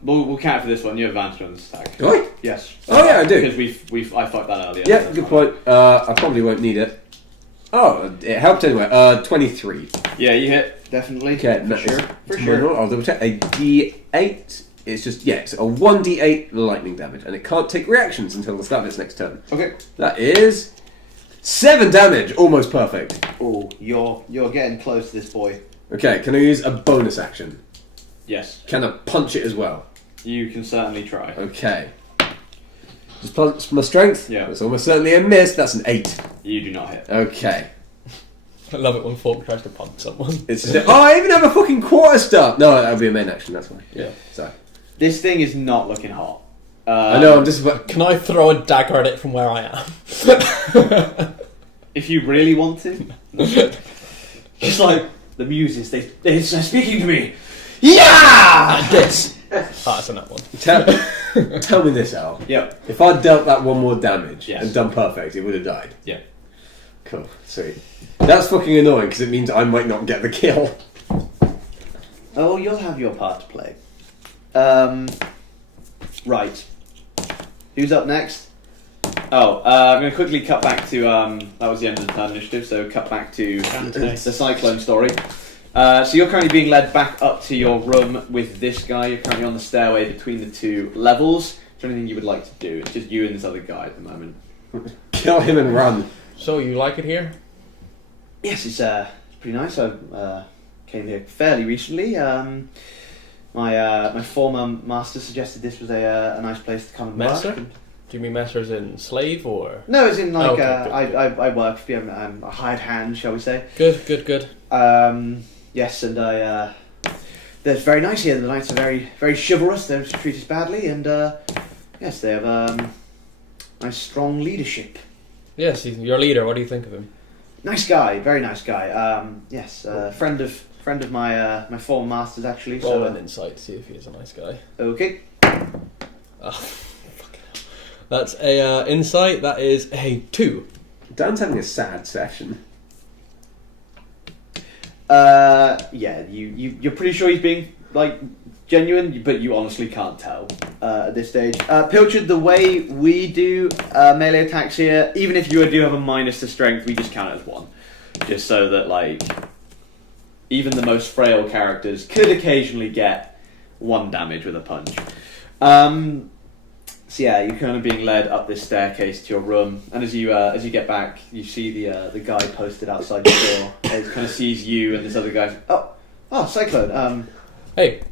we'll count for this one. You have advantage on this attack. Do I? Yes. Oh, yeah, I do. Because I fucked that earlier. Yeah, good point. I probably won't need it. Oh, it helped anyway. 23. Yeah, you hit definitely. Okay, for that sure. is- For sure. I'll double check. A D8. It's just it's a 1D8 lightning damage, and it can't take reactions until the start of its next turn. Okay. That is 7 damage, almost perfect. Oh, you're getting close to this boy. Okay, can I use a bonus action? Yes, Can I punch it as well? you can certainly try. Okay. Just punch my strength. Yeah. That's almost certainly a miss. That's an 8. You do not hit. Okay. I love it when Fork tries to pump someone. It's just, I even have a fucking quarter star. No, that would be a main action. That's fine. Yeah. So This thing is not looking hot. I know. I'm just. Can I throw a dagger at it from where I am? If you really want to. Just like the muses, they're speaking to me. Yeah! This. That's a nut one. Tell me this, Al. Yep. If I'd dealt that one more damage Yes. and done perfect, it would have died. Yeah. Cool. Sweet. That's fucking annoying because it means I might not get the kill. Oh, you'll have your part to play. Right. Who's up next? Oh, I'm going to quickly cut back to, that was the end of the turn initiative, so cut back to the Cyclone story. So you're currently being led back up to your room with this guy. You're currently on the stairway between the two levels. Is there anything you would like to do? It's just you and this other guy at the moment. Kill him and run. So, you like it here? Yes, it's pretty nice. I came here fairly recently. My former master suggested this was a nice place to come and Master? work. Do you mean master as in slave or? No, as in like Okay, good. I work for a hired hand, shall we say? Good. Yes, and they're very nice here. The knights are very very chivalrous. They don't treat us badly, and yes, they have nice strong leadership. Yes, he's your leader. What do you think of him? Nice guy, very nice guy. Yes, friend of my my former masters actually. Roll So an insight, see if he's a nice guy. okay. Oh, fucking hell. That's a insight. That is a 2. Dan's having a sad session. Yeah, you're pretty sure he's being like genuine, but you honestly can't tell at this stage. Pilchard, the way we do melee attacks here, even if you do have a minus to strength, we just count it as 1, just so that like even the most frail characters could occasionally get 1 damage with a punch. So yeah, you're kind of being led up this staircase to your room, and as you get back, you see the guy posted outside the door. He kind of sees you and this other guy. Oh, Cyclone. Hey,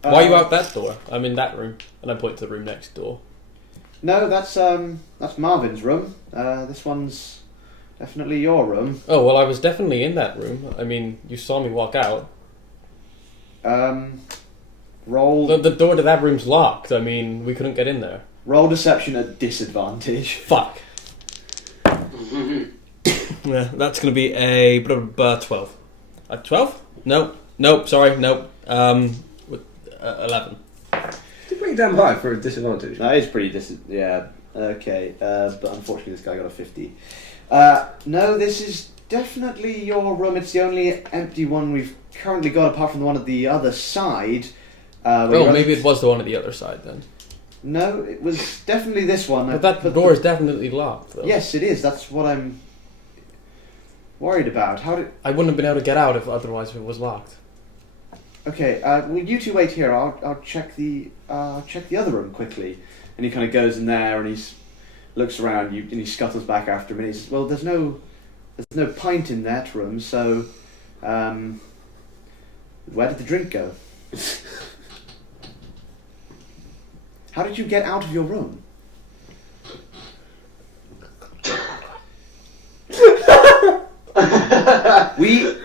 why are you out that door? I'm in that room, and I point to the room next door. No, that's Marvin's room. This one's definitely your room. Oh well, I was definitely in that room. I mean, you saw me walk out. Roll The door to that room's locked. I mean, we couldn't get in there. roll deception at disadvantage. Fuck. Yeah, that's going to be a 12. 12? Nope. Sorry, nope. 11. Did pretty damn high for a disadvantage. That is pretty yeah. Okay, but unfortunately this guy got a 50. No, this is definitely your room. It's the only empty one we've currently got, apart from the one at the other side. Maybe it was the one at the other side then. No, it was definitely this one. But that door is definitely locked, though. Yes, it is. That's what I'm worried about. I wouldn't have been able to get out if otherwise it was locked. Okay, well, you two wait here. I'll check the other room quickly. And he kind of goes in there and he looks around. And he scuttles back after him. And he says, "Well, there's no pint in that room. So, where did the drink go? How did you get out of your room?"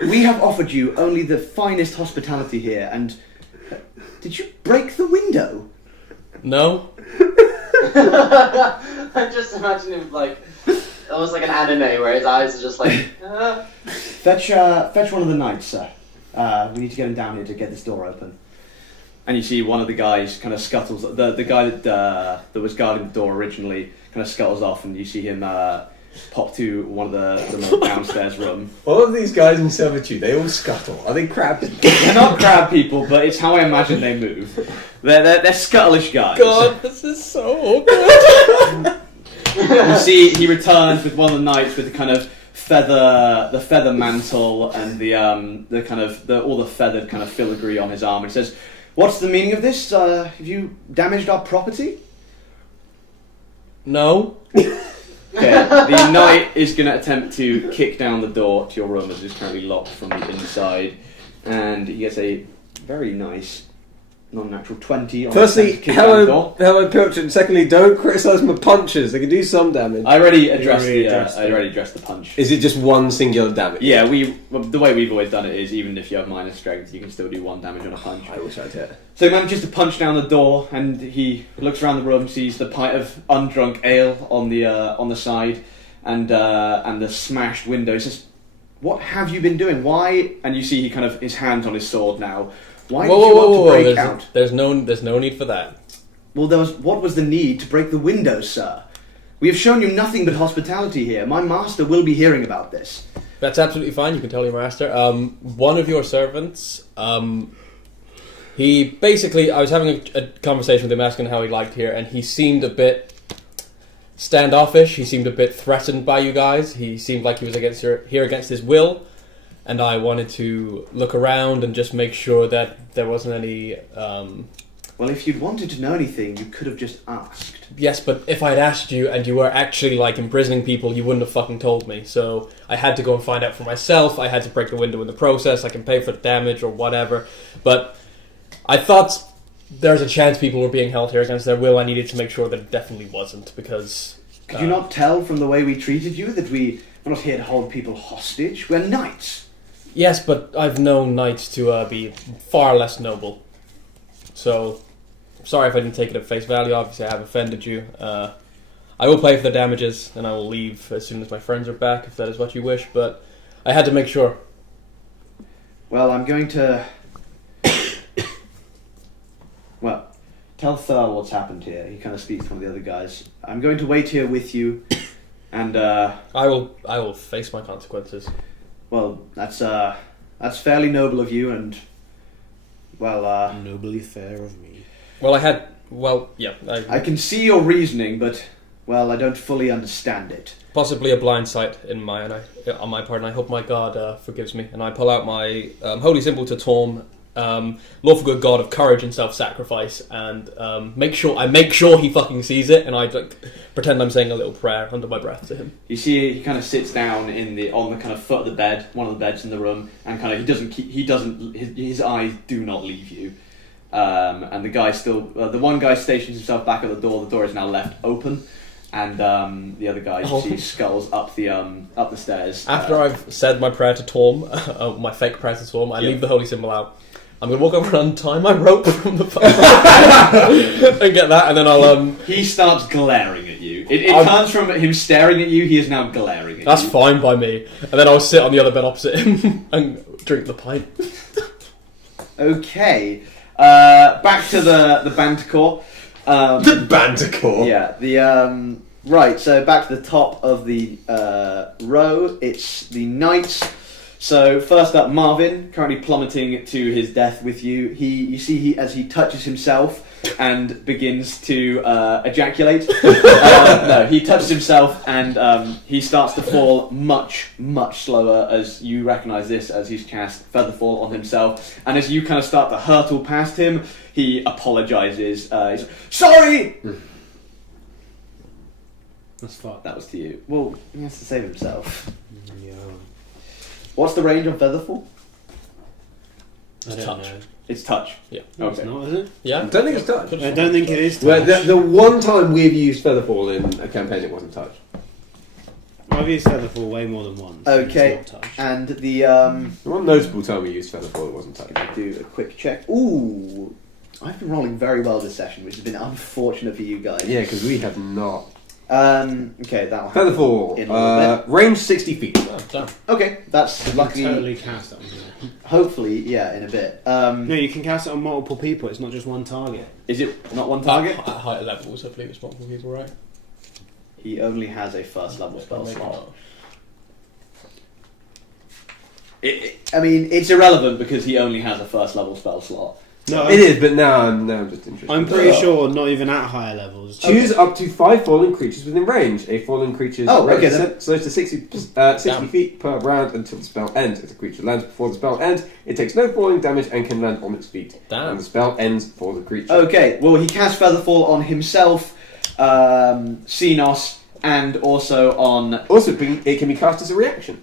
We have offered you only the finest hospitality here, and did you break the window? No? I'm just imagining like almost like an anime where his eyes are just like. Fetch one of the knights, sir. We need to get him down here to get this door open. And you see one of the guys kind of scuttles. The guy that was guarding the door originally kind of scuttles off, and you see him pop to one of the downstairs room. All of these guys in servitude, they all scuttle. Are they crab? They're not crab people, but it's how I imagine they move. They're scuttlish guys. God, this is so awkward. You see, he returns with one of the knights with the kind of feather mantle and the kind of all the feathered kind of filigree on his arm. And he says, "What's the meaning of this? Have you damaged our property?" No? Okay, the knight is going to attempt to kick down the door to your room as it is currently locked from the inside, and he gets a very nice non-natural 20 on Firstly, the kick down the hello, door. Pilchard. Secondly, don't criticise my punches. They can do some damage. I already addressed addressed the punch. Is it just one singular damage? Yeah, the way we've always done it is even if you have minus strength, you can still do 1 damage on a punch. I wish I'd hit. So he manages to punch down the door, and he looks around the room, sees the pint of undrunk ale on the side, and the smashed window. He says, "What have you been doing? Why?" And you see he kind of his hands on his sword now. Why did you want to break out? There's no need for that. Well, what was the need to break the windows, sir? We have shown you nothing but hospitality here. My master will be hearing about this. That's absolutely fine. You can tell your master. One of your servants, he basically, I was having a conversation with him asking how he liked here, and he seemed a bit standoffish. He seemed a bit threatened by you guys. He seemed like he was here against his will. And I wanted to look around and just make sure that there wasn't any... Well, if you'd wanted to know anything, you could have just asked. Yes, but if I'd asked you and you were actually, like, imprisoning people, you wouldn't have fucking told me. So I had to go and find out for myself. I had to break the window in the process. I can pay for the damage or whatever. But I thought there's a chance people were being held here against their will. I needed to make sure that it definitely wasn't, because... Could you not tell from the way we treated you that we're not here to hold people hostage? We're knights. Yes, but I've known knights to be far less noble. So, sorry if I didn't take it at face value. Obviously, I have offended you. I will pay for the damages, and I will leave as soon as my friends are back, if that is what you wish. But I had to make sure. Well, I'm going to... Well, tell Thur what's happened here. He kind of speaks to one of the other guys. I'm going to wait here with you, and... I will face my consequences. Well, that's fairly noble of you, and nobly fair of me. I can see your reasoning, but I don't fully understand it. Possibly a blind sight on my part, and I hope my God forgives me. And I pull out my holy symbol to Torm, lawful good God of courage and self-sacrifice, and make sure he fucking sees it, and I pretend I'm saying a little prayer under my breath to him. You see, he kind of sits down on the kind of foot of the bed, one of the beds in the room, and kind of his eyes do not leave you. And the guy the one guy stations himself back at the door. The door is now left open, and the other guy you see sculls up the stairs. After I've said my prayer to Torm, my fake prayer to Torm, I leave the holy symbol out. I'm going to walk over and untie my rope from the and get that, and then I'll... He starts glaring at you. It turns from him staring at you, he is now glaring at you. That's fine by me. And then I'll sit on the other bed opposite him and drink the pint. Okay. Back to the Bantercore. The Bantercore? Yeah. Right, so back to the top of the row. It's the Knights. So first up, Marvin, currently plummeting to his death with you. You see as he touches himself and begins to ejaculate. No, he touches himself and he starts to fall much, much slower as you recognise this as he's cast Featherfall on himself. And as you kind of start to hurtle past him, he apologises. He's like, sorry! That's fucked. That was to you. Well, he has to save himself. Yeah. What's the range on Featherfall? I don't touch. know. It's touch. Yeah. No, it's not, is it? Yeah? I don't think it's touch. I don't think it is Well, touch. the one time we've used Featherfall in a campaign, it wasn't touch. I've used Featherfall way more than once. Okay, It's not touch. and the The one notable time we used Featherfall, it wasn't touch. If I do a quick check. Ooh, I've been rolling very well this session, which has been unfortunate for you guys. Yeah, because we have not. Okay, that'll happen Featherfall, in a little range 60 feet. Oh, damn. bit. Okay, that's lucky. Totally cast that one. Hopefully, yeah, in a bit. No, you can cast it on multiple people. It's not just one target. Is it not one target? At higher levels, I believe it's multiple people, right? He only has a first level spell Maybe slot. not. I mean, it's irrelevant because he only has a first level spell slot. No, It is, but now I'm just interested. I'm pretty sure not even at higher levels. Choose up to 5 fallen creatures within range. A fallen creature's Oh, range okay, is then. slopes to 60 Damn. feet per round until the spell ends. If the creature lands before the spell ends, it takes no falling damage and can land on its feet. Damn. And the spell ends for the creature. Okay, well, he casts Featherfall on himself, Xenos, and also on... Also, it can be cast as a reaction.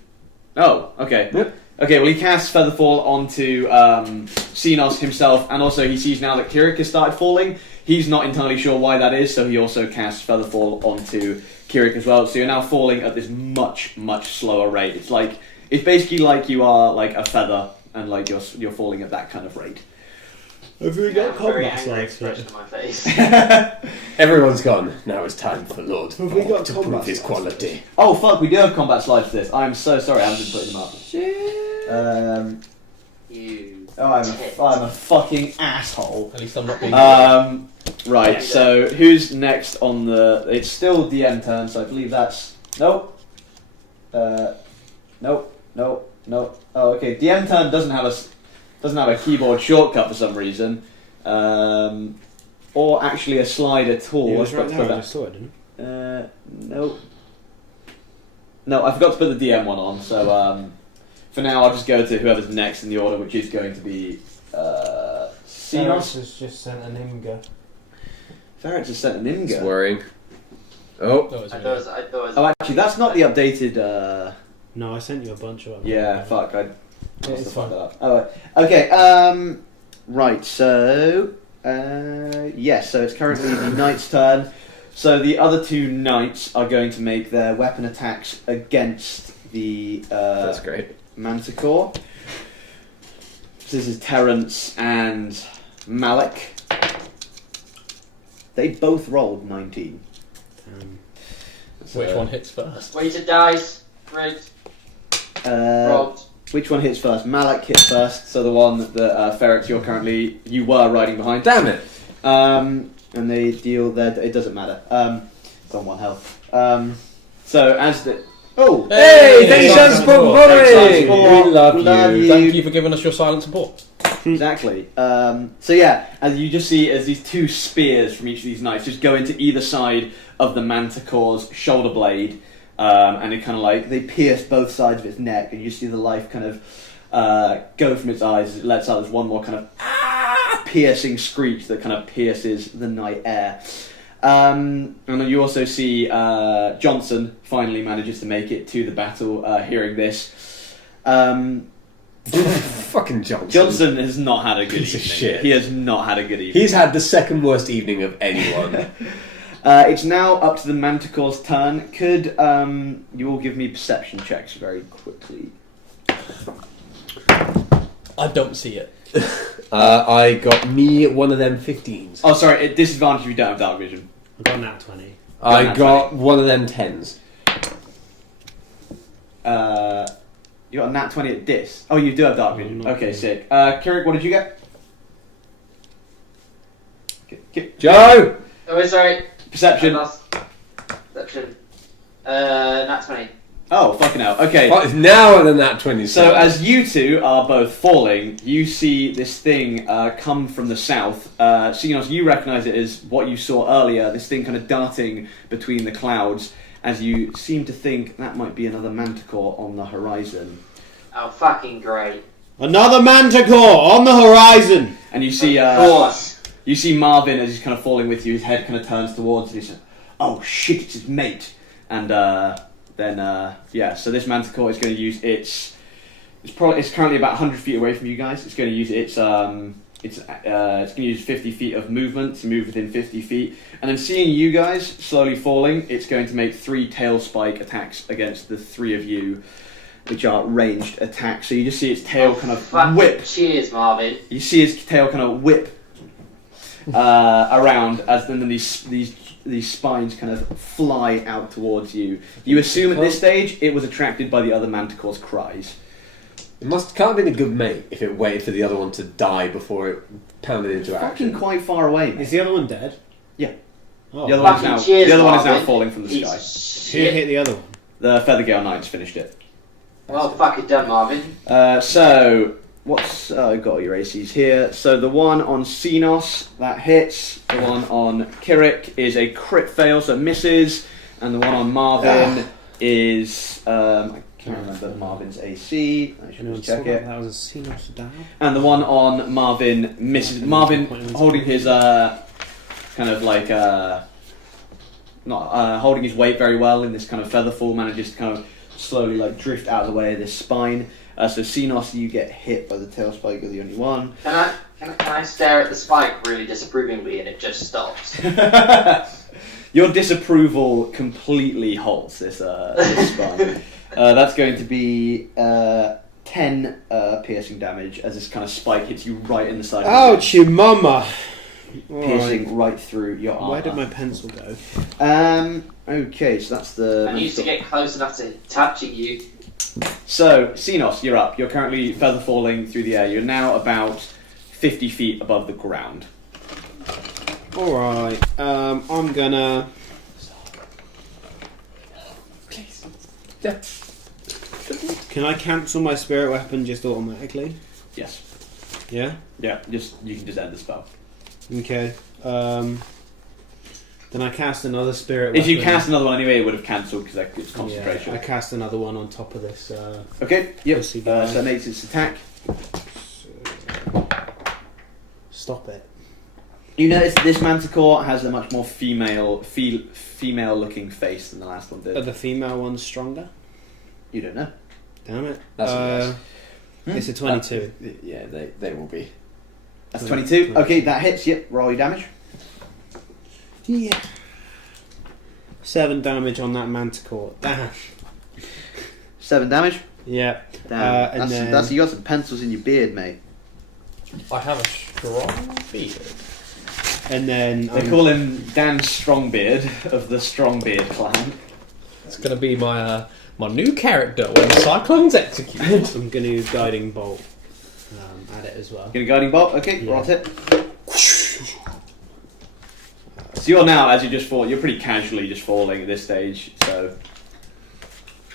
Oh, okay. Yep. Okay, well he casts Featherfall onto Xenos himself, and also he sees now that Kirik has started falling. He's not entirely sure why that is, so he also casts Featherfall onto Kirik as well. So you're now falling at this much, much slower rate. It's basically like you are like a feather, and like you're falling at that kind of rate. Have we Yeah, got very combat angry slides for it? expression on my face. Everyone's gone. Now it's time for Lord Have we got to combat prove his slides? quality. Oh fuck, we do have combat slides for this. I'm so sorry, I haven't been putting them up. You. I'm a fucking asshole. At least I'm not being. Right, so who's next on the... It's still DM turn, so I believe that's... Nope. Nope. Oh, okay. DM turn doesn't have a keyboard shortcut for some reason. Or actually a slide at all. It I was forgot right to there, put I that. just saw it, didn't Nope. No, I forgot to put the DM one on, so for now I'll just go to whoever's next in the order, which is going to be Xenos. has just sent an Imga. Ferret just sent an It's Imga. worrying. Oh, That was I me. thought it was. Oh, actually, that's not the updated. No, I sent you a bunch of them. Yeah, fuck. I must have It's fucked fine. that up. Oh, okay. Right. So, yes. So it's currently the knight's turn. So the other two knights are going to make their weapon attacks against the that's great. Manticore. So this is Terence and Malik. They both rolled 19. Which one hits first? Weighted dice. Rigged. Robbed. Which one hits first? Malik hits first, so the one that Ferret you were riding behind. Damn it! And they deal their. It doesn't matter. It's on 1 health. So as the. Oh! Hey, thank you Thanks for for monitoring! supporting. We love Love you. you. Thank you for giving us your silent support. Exactly. So yeah, as you just see as these two spears from each of these knights just go into either side of the Manticore's shoulder blade, and it kind of like they pierce both sides of its neck, and you see the life kind of go from its eyes. It lets out this one more kind of piercing screech that kind of pierces the night air. And then you also see Johnson finally manages to make it to the battle, hearing this. Fucking Johnson. Johnson has not had a good Piece of evening. shit. He has not had a good evening. He's had the second worst evening of anyone. It's now up to the Manticore's turn. Could you all give me perception checks very quickly? I don't see it. I got me one of them 15s. Oh, sorry, at disadvantage if you don't have dark vision. I got nat 20. I got one of them 10s. You got a nat 20 at dis. Oh, you do have dark vision. not Okay, really. sick. Kirik, what did you get? Joe! Oh, sorry. I Perception. lost. Perception. Nat 20. Oh, fucking hell. Okay. What is now than that 20? So as you two are both falling, you see this thing come from the south. Xenos, you recognise it as what you saw earlier, this thing kind of darting between the clouds, as you seem to think that might be another Manticore on the horizon. Oh, fucking great. Another Manticore on the horizon! And you see Of course. you see Marvin as he's kind of falling with you, his head kind of turns towards you, and he's like, oh shit, it's his mate. And then so this Manticore is going to use it's currently about 100 feet away from you guys. It's going to use it's going to use 50 feet of movement to move within 50 feet, and then seeing you guys slowly falling, it's going to make 3 tail spike attacks against the 3 of you, which are ranged attacks. So you just see its tail kind of Fucking whip. Cheers, Marvin. You see its tail kind of whip around, as then these spines kind of fly out towards you. You assume at this stage it was attracted by the other Manticore's cries. It can't have been a good mate if it waited for the other one to die before it pounded into Fucking action. quite far away, mate. Is the other one dead? Yeah. Oh, The other one's Fucking now, cheers, the other one is now Marvin. falling from the Piece sky. of who shit. hit the other one? The Feathergale Knights finished it. Well, fucking done, Marvin. So, what's... I've got all your ACs here. So the one on Xenos, that hits. The one on Kirik is a crit fail, so misses. And the one on Marvin is... I can't remember Marvin's AC. I should Anyone just saw check that? it. That was a Xenos down. And the one on Marvin misses. Marvin holding his kind of like not holding his weight very well in this kind of feather fall, manages to kind of slowly like drift out of the way of this spine. So Xenos, you get hit by the tail spike. You're the only one. Can I stare at the spike really disapprovingly and it just stops? Your disapproval completely halts this spike. That's going to be 10 piercing damage as this kind of spike hits you right in the side. Ouch, you mama! Piercing right through your armor. Where did my pencil go? Okay, so that's the... I used to get close enough to touching you. So, Xenos, you're up. You're currently feather falling through the air. You're now about 50 feet above the ground. Alright, I'm gonna... Please. Can I cancel my spirit weapon just automatically? Yes. Yeah? Yeah, you can just end the spell. Okay. Then I cast another spirit If weapon. you cast another one anyway, it would have cancelled because it's concentration. Yeah, I cast another one on top of this. Okay, yep. Pussy So guy. that makes its attack. Stop it. You notice this manticore has a much more female-looking face than the last one Are did. the female ones stronger? You don't know. Damn it. That's a It's a 22. Yeah, they will be. That's 22. Okay, that hits. Yep, roll your damage. Yeah. 7 damage on that manticore. Damn. 7 damage. Yeah. Damn. And then- That's you got some pencils in your beard, mate. I have a strong beard. And then They call him Dan Strongbeard of the Strongbeard clan. It's going to be my my new character when Cyclone's executed. I'm going to guiding bolt at it as well. Get a guiding bolt. Okay, Yeah. roll it. So you're now, as you just fall, you're pretty casually just falling at this stage. So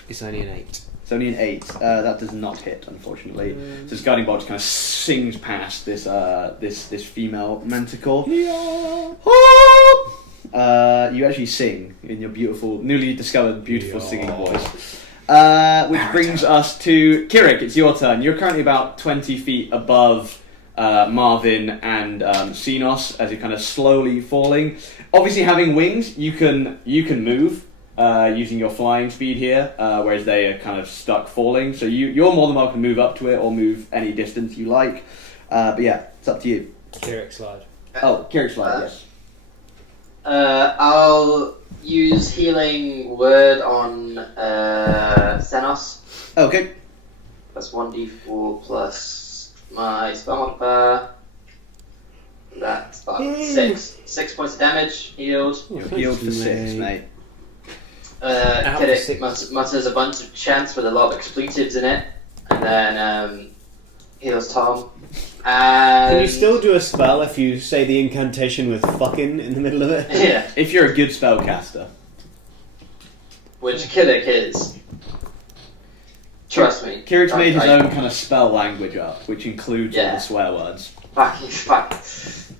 It's only an 8. it's only an 8. That does not hit, unfortunately. So this guiding bolt just kind of sings past this this female manticore. You actually sing in your beautiful, newly discovered, beautiful singing voice. Which brings us to Kirik. It's your turn. You're currently about 20 feet above Marvin and Xenos as you're kind of slowly falling. Obviously, having wings, you can move using your flying speed here, whereas they are kind of stuck falling. So you're more than welcome to move up to it or move any distance you like. But yeah, it's up to you. Kirik slide. Oh, Kirik slide, yes. I'll use healing word on Xenos. Okay. That's 1d4 plus my spell modifier. That's about 6. 6 points of damage healed. You're healed for 6, mate. Kirik mutters a bunch of chants with a lot of expletives in it, and then heals Tom. And Can you still do a spell if you say the incantation with fucking in the middle of it? Yeah, If you're a good spellcaster. which Kirik is. Trust me. Kirik's made his I- own kind of spell language up, which includes all Yeah. the swear words. Fuck.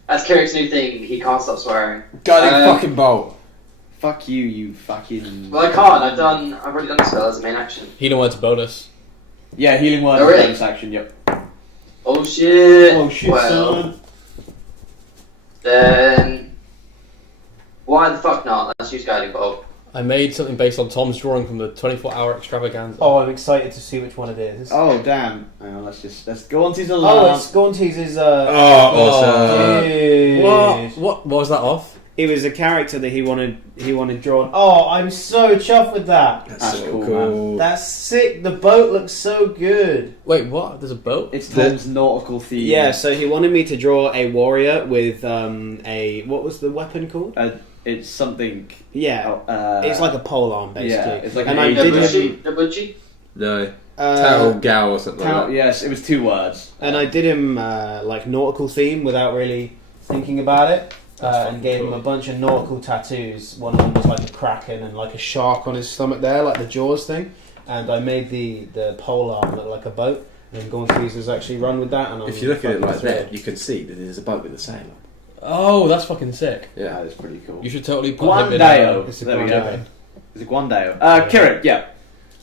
That's Kirik's new thing. He can't stop swearing. Guiding fucking bolt. Fuck you, you fucking... Well, I can't. I've already done the spell as a main action. Healing word's bonus. Yeah, healing word Oh, is really? bonus action, yep. Oh shit. Oh shit, Well, son. then why the fuck not? Let's use guiding bolt. I made something based on Tom's drawing from the 24-hour extravaganza. Oh, I'm excited to see which one it is. Oh, damn. Hang on, let's go on to his Oh, alarm. it's Gaunty's awesome. Dude. What was that off? It was a character that he wanted drawn. Oh, I'm so chuffed with that. That's so cool, cool. That's sick. The boat looks so good. Wait, what? There's a boat? It's Tom's nautical theme. Yeah, so he wanted me to draw a warrior with a what was the weapon called? It's something... Yeah, Oh, it's like a pole arm basically. yeah, it's like and an I did Asian- him. Dabuchi? No. Tao Gao or something like that. Yes, it was 2 words. And I did him like nautical theme without really thinking about it, and gave him a bunch of nautical tattoos. One of them was like a kraken and like a shark on his stomach there, like the Jaws thing. And I made the pole arm look like a boat. And Gaunty's has actually run with that. And If you look at it like that, you can see that there's a boat with a sail on. Oh, that's fucking sick. Yeah. That is pretty cool. You should totally put him in Guandao. It's a There we go. Guandao. It's a Guandao. Kirik, yeah.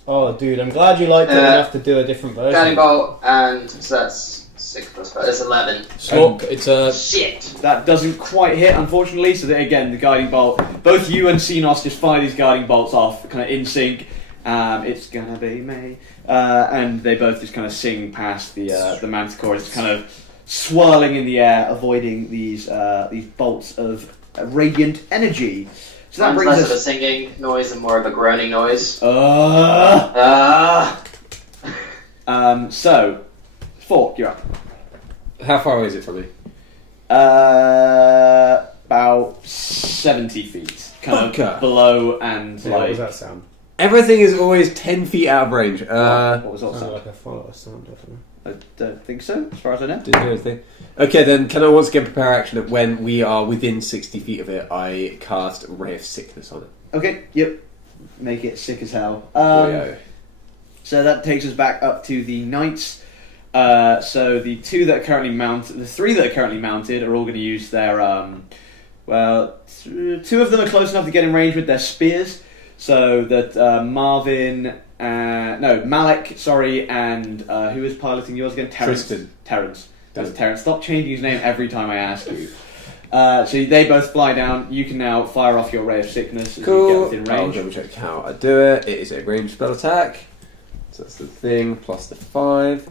Oh, dude, I'm glad you liked it enough to do a different version. Guiding bolt, and so that's 6 plus 5. That's 11. Slok, it's a... Shit. That doesn't quite hit, unfortunately, so that, again, the guiding bolt... Both you and Xenos just fire these guiding bolts off, kind of in sync, It's gonna be me. And they both just kind of sing past the manticore. It's kind of swirling in the air, avoiding these bolts of radiant energy. So that Mine's brings less of a us. singing noise and more of a groaning noise. So, Fork, you're up. How far away is it from me? About 70 feet, kind Fucker. of below and Yeah, what like. does that sound? Everything is always 10 feet out of range. What was that Sounds sound? like a follower sound, definitely. I don't think so, as far as I know. Didn't hear anything. Okay, then can I once again prepare action that when we are within 60 feet of it, I cast Ray of Sickness on it? Okay, yep. Make it sick as hell. Boyo. So that takes us back up to the knights. So the three that are currently mounted are all going to use their, two of them are close enough to get in range with their spears, so that Malik, and who is piloting yours again? Tristan. Terrence. Done. Terrence. Stop changing his name every time I ask you. So they both fly down. You can now fire off your Ray of Sickness as Cool. you get within I'll range. double check how I do it. It is a ranged spell attack. So that's the thing, plus the 5.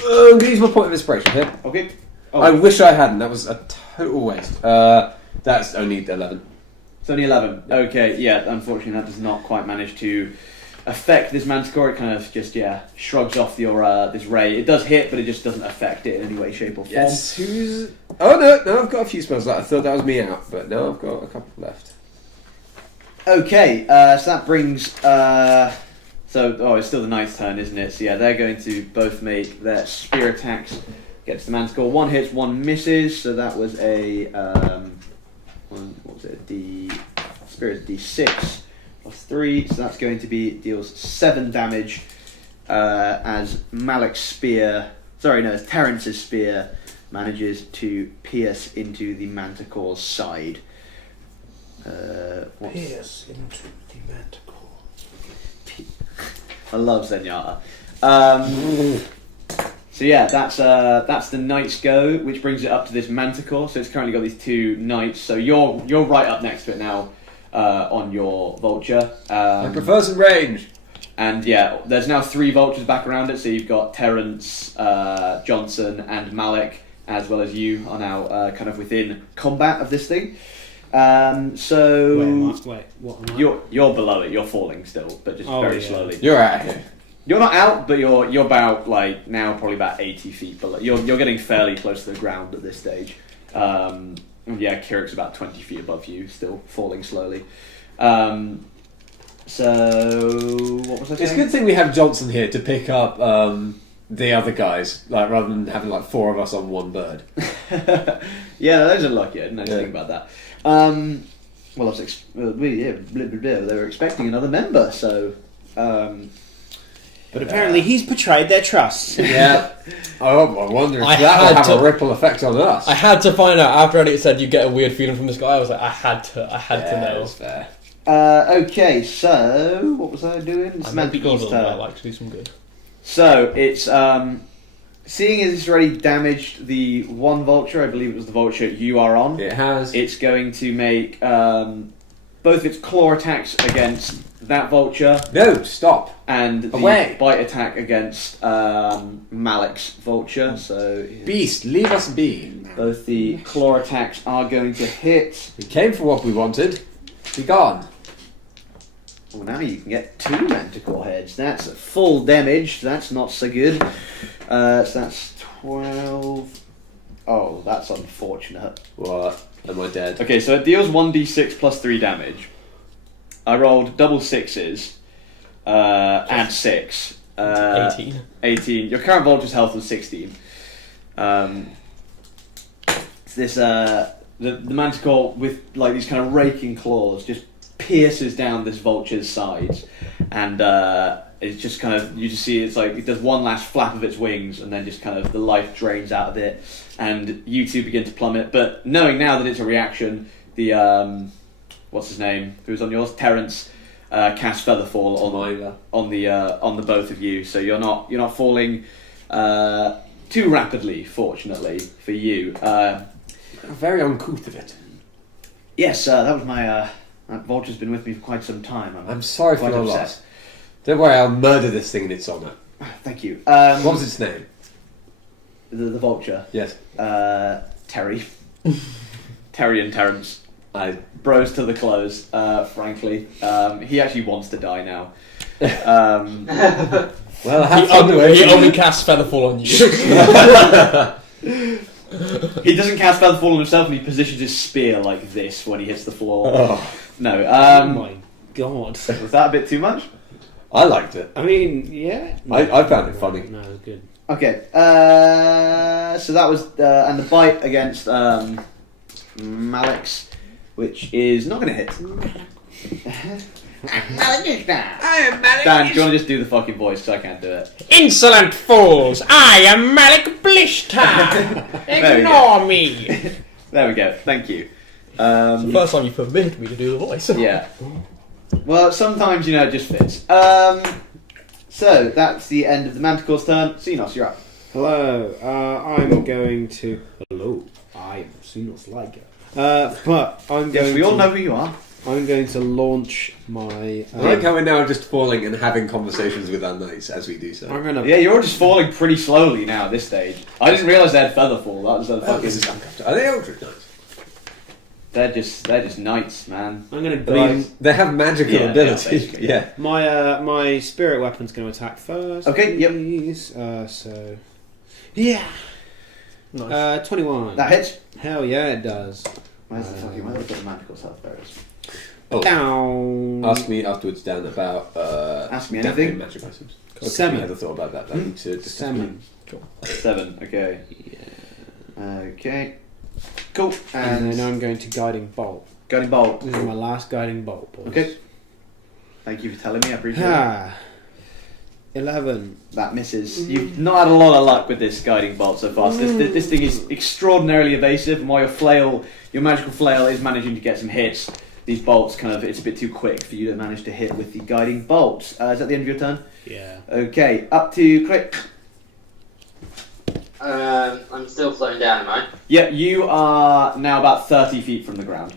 I'm going to use my point of inspiration here. Okay. I wish I hadn't. That was a total waste. That's only 11. It's only 11. Okay, yeah, unfortunately that does not quite manage to affect this manticore. It kind of just, shrugs off your this ray. It does hit, but it just doesn't affect it in any way, shape or form. Yes. Who's... Oh, no, I've got a few spells left. I thought that was me out, but no, I've got a couple left. Okay, so that brings... it's still the knight's turn, isn't it? So yeah, they're going to both make their spear attacks against the manticore. One hits, one misses, so that was a... Spear is D6 plus 3, so that's going to be... deals 7 damage as Terrence's spear manages to pierce into the manticore's side. Pierce into the manticore. I love Zenyatta. So yeah, that's the knight's go, which brings it up to this manticore. So it's currently got these 2 knights. So you're right up next to it now on your vulture. I prefer some range. And yeah, there's now 3 vultures back around it. So you've got Terrence, Johnson, and Malik, as well as you are now kind of within combat of this thing. Wait, what am I? You're below it. You're falling still, but just very slowly. You're out of here. You're not out, but you're about now probably about 80 feet below. You're getting fairly close to the ground at this stage. Kirik's about 20 feet above you, still falling slowly. So what was I saying? It's a good thing we have Johnson here to pick up the other guys, rather than having 4 of us on one bird. Yeah, those are lucky. I didn't know anything about that. I was they were expecting another member, so. But apparently he's betrayed their trust. Yeah. I wonder if I that will had have to- a ripple effect on us. I had to find out after Elliot said you get a weird feeling from this guy. I was like, I had to know. That's fair. Okay, so what was I doing? It's I might be good Manticore's at that. I turn. like to do some good. So it's seeing as it's already damaged the one vulture, I believe it was the vulture you are on. It has. It's going to make both its claw attacks against that vulture No, stop. and the Away. bite attack against Malik's vulture. So Beast, leave us be. both the claw attacks are going to hit. We came for what we wanted. Be gone. Well, now you can get 2 manticore heads. That's full damage. That's not so good. So that's 12. Oh, that's unfortunate. What? Am I dead? Okay, so it deals 1d6 plus 3 damage. I rolled double 6s. Add 6. 18. 18. Your current vulture's health was 16. The manticore with these kind of raking claws just pierces down this vulture's sides, and it's just kind of, you just see it's like it does one last flap of its wings, and then just kind of the life drains out of it, and you two begin to plummet. But knowing now that it's a reaction, the what's his name? Who's on yours? Terrence cast Featherfall on the both of you, so you're not falling too rapidly, fortunately for you. Very uncouth of it. Yes, that was my That vulture's been with me for quite some time. I'm sorry for quite your upset. loss. Don't worry, I'll murder this thing in its honour. Thank you. What was its name? The vulture? Yes. Terry. Terry and Terence. Bros to the close, frankly. He actually wants to die now. Well, have fun with He it. only casts Featherfall on you. He doesn't cast Featherfall on himself, and he positions his spear like this when he hits the floor. Oh, No. Oh my god. Was that a bit too much? I liked it. I mean, yeah. I found it funny. No, it was good. Okay. So that was and the bite against Malix, which is not going to hit. I am Malik. Dan, do you want to just do the fucking voice? Because I can't do it. Insolent fools! I am Malik Blishtar! Ignore me! There we go. Thank you. It's the first time you permitted me to do the voice. Yeah. Well, sometimes, it just fits. So, that's the end of the Manticore's turn. Xenos, you're up. Hello, I'm going to... Hello, I'm Xenos Liger. But I'm going Yes, we all to... know who you are. I'm going to launch my... I like how we're now just falling and having conversations with our knights as we do so. I'm gonna... Yeah, you're all just falling pretty slowly now at this stage. I didn't realise they had Featherfall. That was a Oh, fucking... this is uncomfortable. Are they ultra knights? They're just knights, man. I'm gonna I guide... mean, they have magical Yeah, abilities. basically, Yeah. My spirit weapon's going to attack first. Okay, yep. Please. So... Yeah! Nice. 21. That hits. Hell yeah, it does. Where's the fucking... Where's the Manticore's health? There it is. Oh, Down. ask me afterwards, Dan, about Ask me damping anything. magic items. Seven. I never thought about that. I need to discuss Salmon. 7, okay. Okay. Cool. And And then I'm going to Guiding Bolt. Guiding Bolt. This is my last Guiding Bolt, boys. Okay. Thank you for telling me, I appreciate it. Ha! 11. That misses. You've not had a lot of luck with this Guiding Bolt so far. So this thing is extraordinarily evasive, and while your magical flail is managing to get some hits, these bolts it's a bit too quick for you to manage to hit with the Guiding Bolt. Is that the end of your turn? Yeah. Okay, up to Crit. I'm still floating down, am I? Yep, you are now about 30 feet from the ground.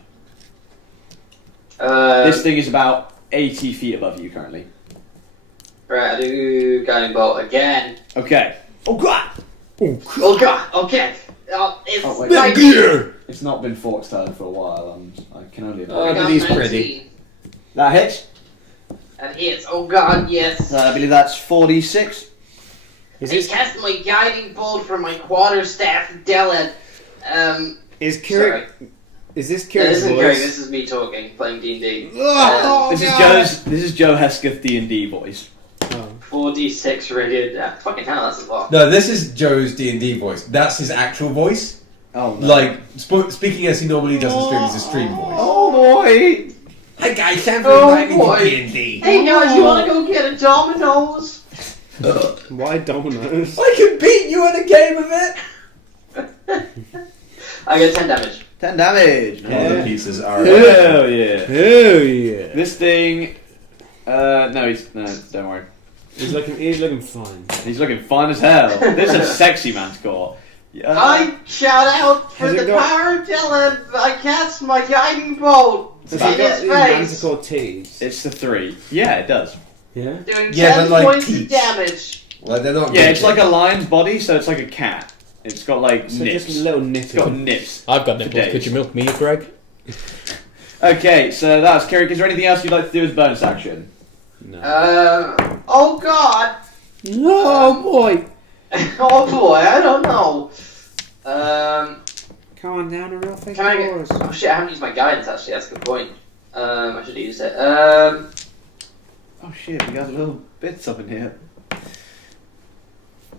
This thing is about 80 feet above you currently. Right, I do Guiding Bolt again. Okay. Oh god! Oh god, okay. It's Oh, wait. like It's not been Fork's turn for a while. I can only Oh, imagine. but he's pretty. That hits. And hits, oh god, yes. I believe that's 46. I cast my Guiding Bolt from my quarterstaff, Dylan. Is Sorry. Keurig... Is this Yeah, Keurig's this isn't voice? Gary, this is me talking, playing D&D. This is Joe Hesketh D&D voice. Oh. 4d6 rated. Fucking hell, that's a lot. No, this is Joe's D&D voice. That's his actual voice. Oh no. Like, speaking as he normally does in stream is his stream voice. Oh boy! Hi guys, time Oh, for boy. D&D. Hey guys, you wanna go get a Domino's? Why Domino's? I can beat you in a game of it! I get 10 damage. 10 damage. All the Yeah. pieces are... Hell yeah. Hell yeah. This thing... no, don't worry. He's looking fine. He's looking fine as hell. This is a sexy Manticore. I shout out for Has it the got- power of Dylan. I cast my Guiding Bolt Has in he got his these face, Manticore tees? It's the 3. Yeah, it does. Yeah? doing Yeah, 10 but like points teeth. of damage. Well, they're not Yeah, good it's like a things. lion's body, so it's like a cat. It's got like So nips. just a little It's got nipple. nips. I've got nipples. days. Could you milk me, Greg? Okay, so that's Kirik. Is there anything else you'd like to do as bonus action? No. Oh god. Oh boy! Oh boy, I don't know. Come on down and real face Can I get... yours. Oh shit, I haven't used my guidance actually, that's a good point. I should have used it. Oh shit, we got little bits up in here.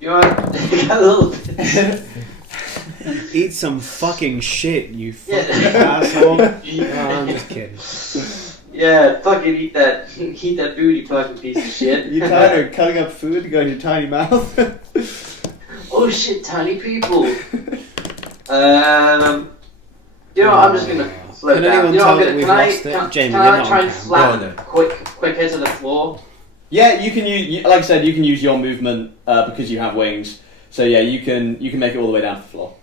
You want you got a little... Eat some fucking shit, you Yeah. fucking asshole. Oh, I'm just kidding. Yeah, fucking eat that booty fucking piece of shit. You tired of cutting up food to go in your tiny mouth? Oh shit, tiny people. You know, I'm just gonna slow Can down. anyone You know, tell I'm that gonna, we've can I, lost it? can, Jamie, can you're I not try on and camera. slap No, no. quicker to the floor? Yeah, you can use. Like I said, you can use your movement because you have wings. So yeah, you can make it all the way down to the floor.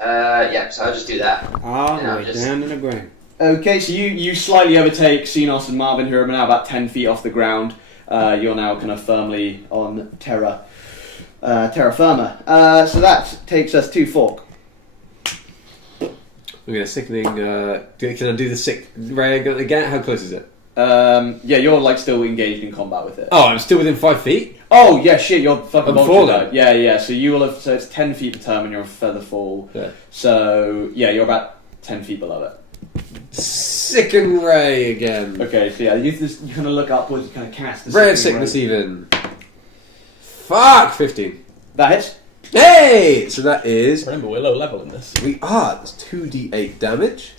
Yeah, so I'll just do that. All the Yeah, way just- down to the ground. Okay, so you slightly overtake Xenos and Marvin, who are now about 10 feet off the ground. You're now kind of firmly on terra firma. So that takes us to Fork. We're going to sickening. Can I do the sick ray again? How close is it? Yeah, you're like still engaged in combat with it. Oh, I'm still within 5 feet? Oh, yeah, shit, you're fucking I'm vulture falling. though. Yeah, so you will have, so it's 10 feet per turn when you're a feather fall. Yeah. So, yeah, you're about 10 feet below it. Sicken ray again. Okay, so yeah, you kind of look upwards, you kind of cast the Ray of sickening sickness even. Fuck! 15. That hits. Hey! So that is... Remember, we're low level in this. We are. That's 2d8 damage.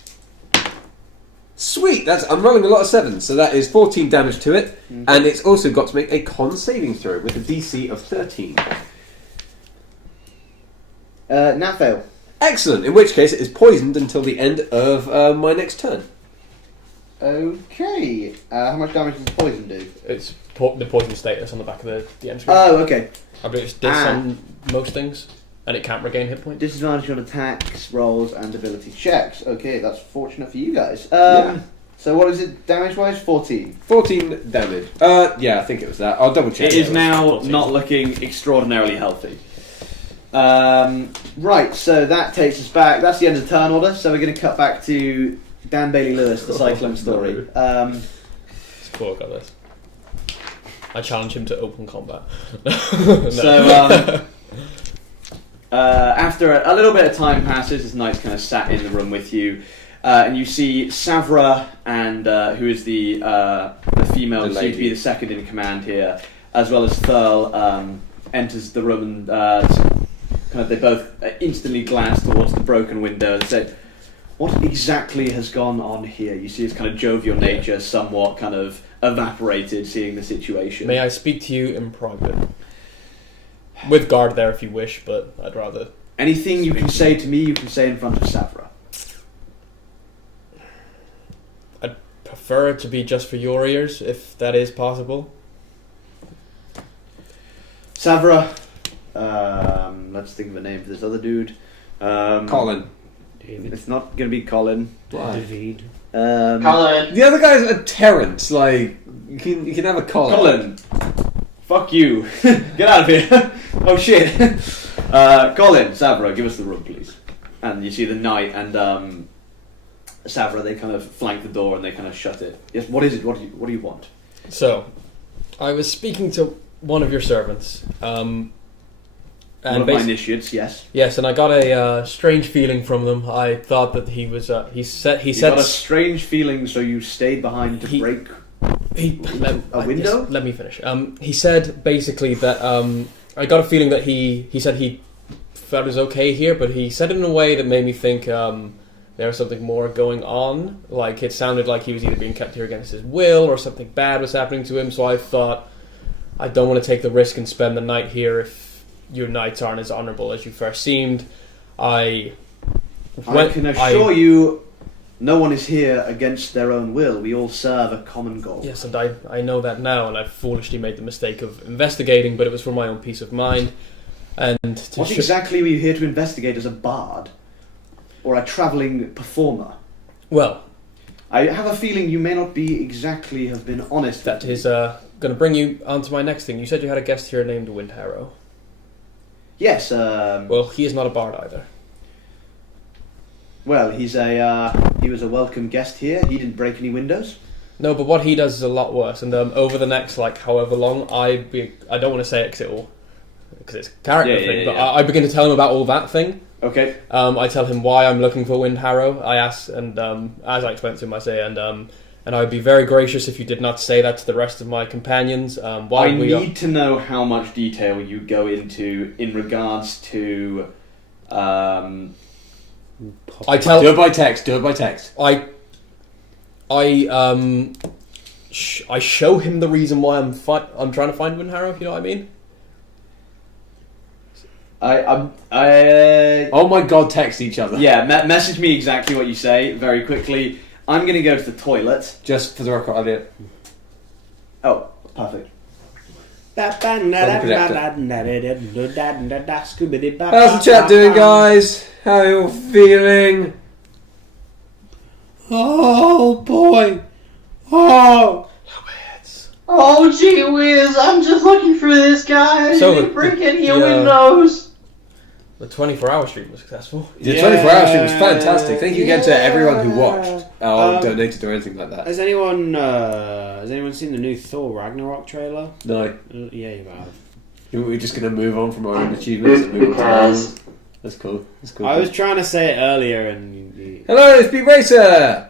Sweet! I'm rolling a lot of 7s, so that is 14 damage to it. And it's also got to make a con saving throw with a DC of 13. Nat fail. Excellent, in which case it is poisoned until the end of my next turn. Okay. How much damage does poison do? It's the poison status on the back of the end screen. Oh, okay. I believe it's dis on most things, and it can't regain hit points. Disadvantage on attacks, rolls, and ability checks. Okay, that's fortunate for you guys. Yeah. So what is it damage-wise? 14. 14 damage. Yeah, I think it was that. I'll double check. It is Yeah, now 14. not looking extraordinarily healthy. Right, so that takes us back. That's the end of the turn order. So we're going to cut back to Dan Bailey Lewis, the Cyclone story. It's cool, I got this. I challenge him to open combat. So after a little bit of time passes, this knight's kind of sat in the room with you, and you see Savra and who is the female, The who seems to lady. be the second in command here, as well as Thurl enters the room and kind of they both instantly glance towards the broken window and say, "What exactly has gone on here?" You see his kind of jovial nature somewhat kind of evaporated, seeing the situation. May I speak to you in private? With guard there if you wish, but I'd rather... Anything you can say to me, you can say in front of Savra. I'd prefer it to be just for your ears, if that is possible. Savra, let's think of a name for this other dude. Colin. It's not going to be Colin. David. Colin. The other guy's a Terrence. Like, you can have a Colin. Colin. Fuck you. Get out of here. Oh shit. Colin, Savra, give us the room, please. And you see the knight and Savra, they kind of flank the door and they kind of shut it. Yes, what is it? What do you want? So, I was speaking to one of your servants. One of my initiates, yes. Yes, and I got a strange feeling from them. I thought that he was. He said. You got a strange feeling, so you stayed behind to break a window. Let me finish. He said basically that. I got a feeling that he said he felt it was okay here, but he said it in a way that made me think there was something more going on. Like it sounded like he was either being kept here against his will, or something bad was happening to him. So I thought, I don't want to take the risk and spend the night here if your knights aren't as honourable as you first seemed. I can assure you, no one is here against their own will. We all serve a common goal. Yes, and I know that now, and I foolishly made the mistake of investigating, but it was for my own peace of mind. And to What exactly were you here to investigate as a bard? Or a travelling performer? Well, I have a feeling you may not be exactly have been honest. that is going to bring you on to my next thing. You said you had a guest here named Windharrow. Yes, Well, he is not a bard either. well, he was a welcome guest here. He didn't break any windows. No, but what he does is a lot worse. And over the next, however long, I don't want to say it because it's a character thing, but I begin to tell him about all that thing. Okay. I tell him why I'm looking for Windharrow. I ask, and as I explain to him, I say, and I would be very gracious if you did not say that to the rest of my companions. I need to know how much detail you go into in regards to. I Do it by text. I show him the reason why I'm trying to find Windharrow. If you know what I mean. Oh my god, text each other. Yeah, message me exactly what you say very quickly. I'm going to go to the toilet. Just for the record, I did. Oh, perfect. How's the chat doing, guys? How are you all feeling? Oh boy! Oh! Oh, gee whiz, I'm just looking for this guy. I So didn't break any the, windows. The 24-hour stream was successful. The 24-hour stream was fantastic. Thank you again to everyone who watched or donated or anything like that. Has anyone seen the new Thor Ragnarok trailer? No, Yeah, you have. we're just going to move on from our own achievements and move on to ours. That's cool. That's cool. I was trying to say it earlier and Hello, it's Pete Racer!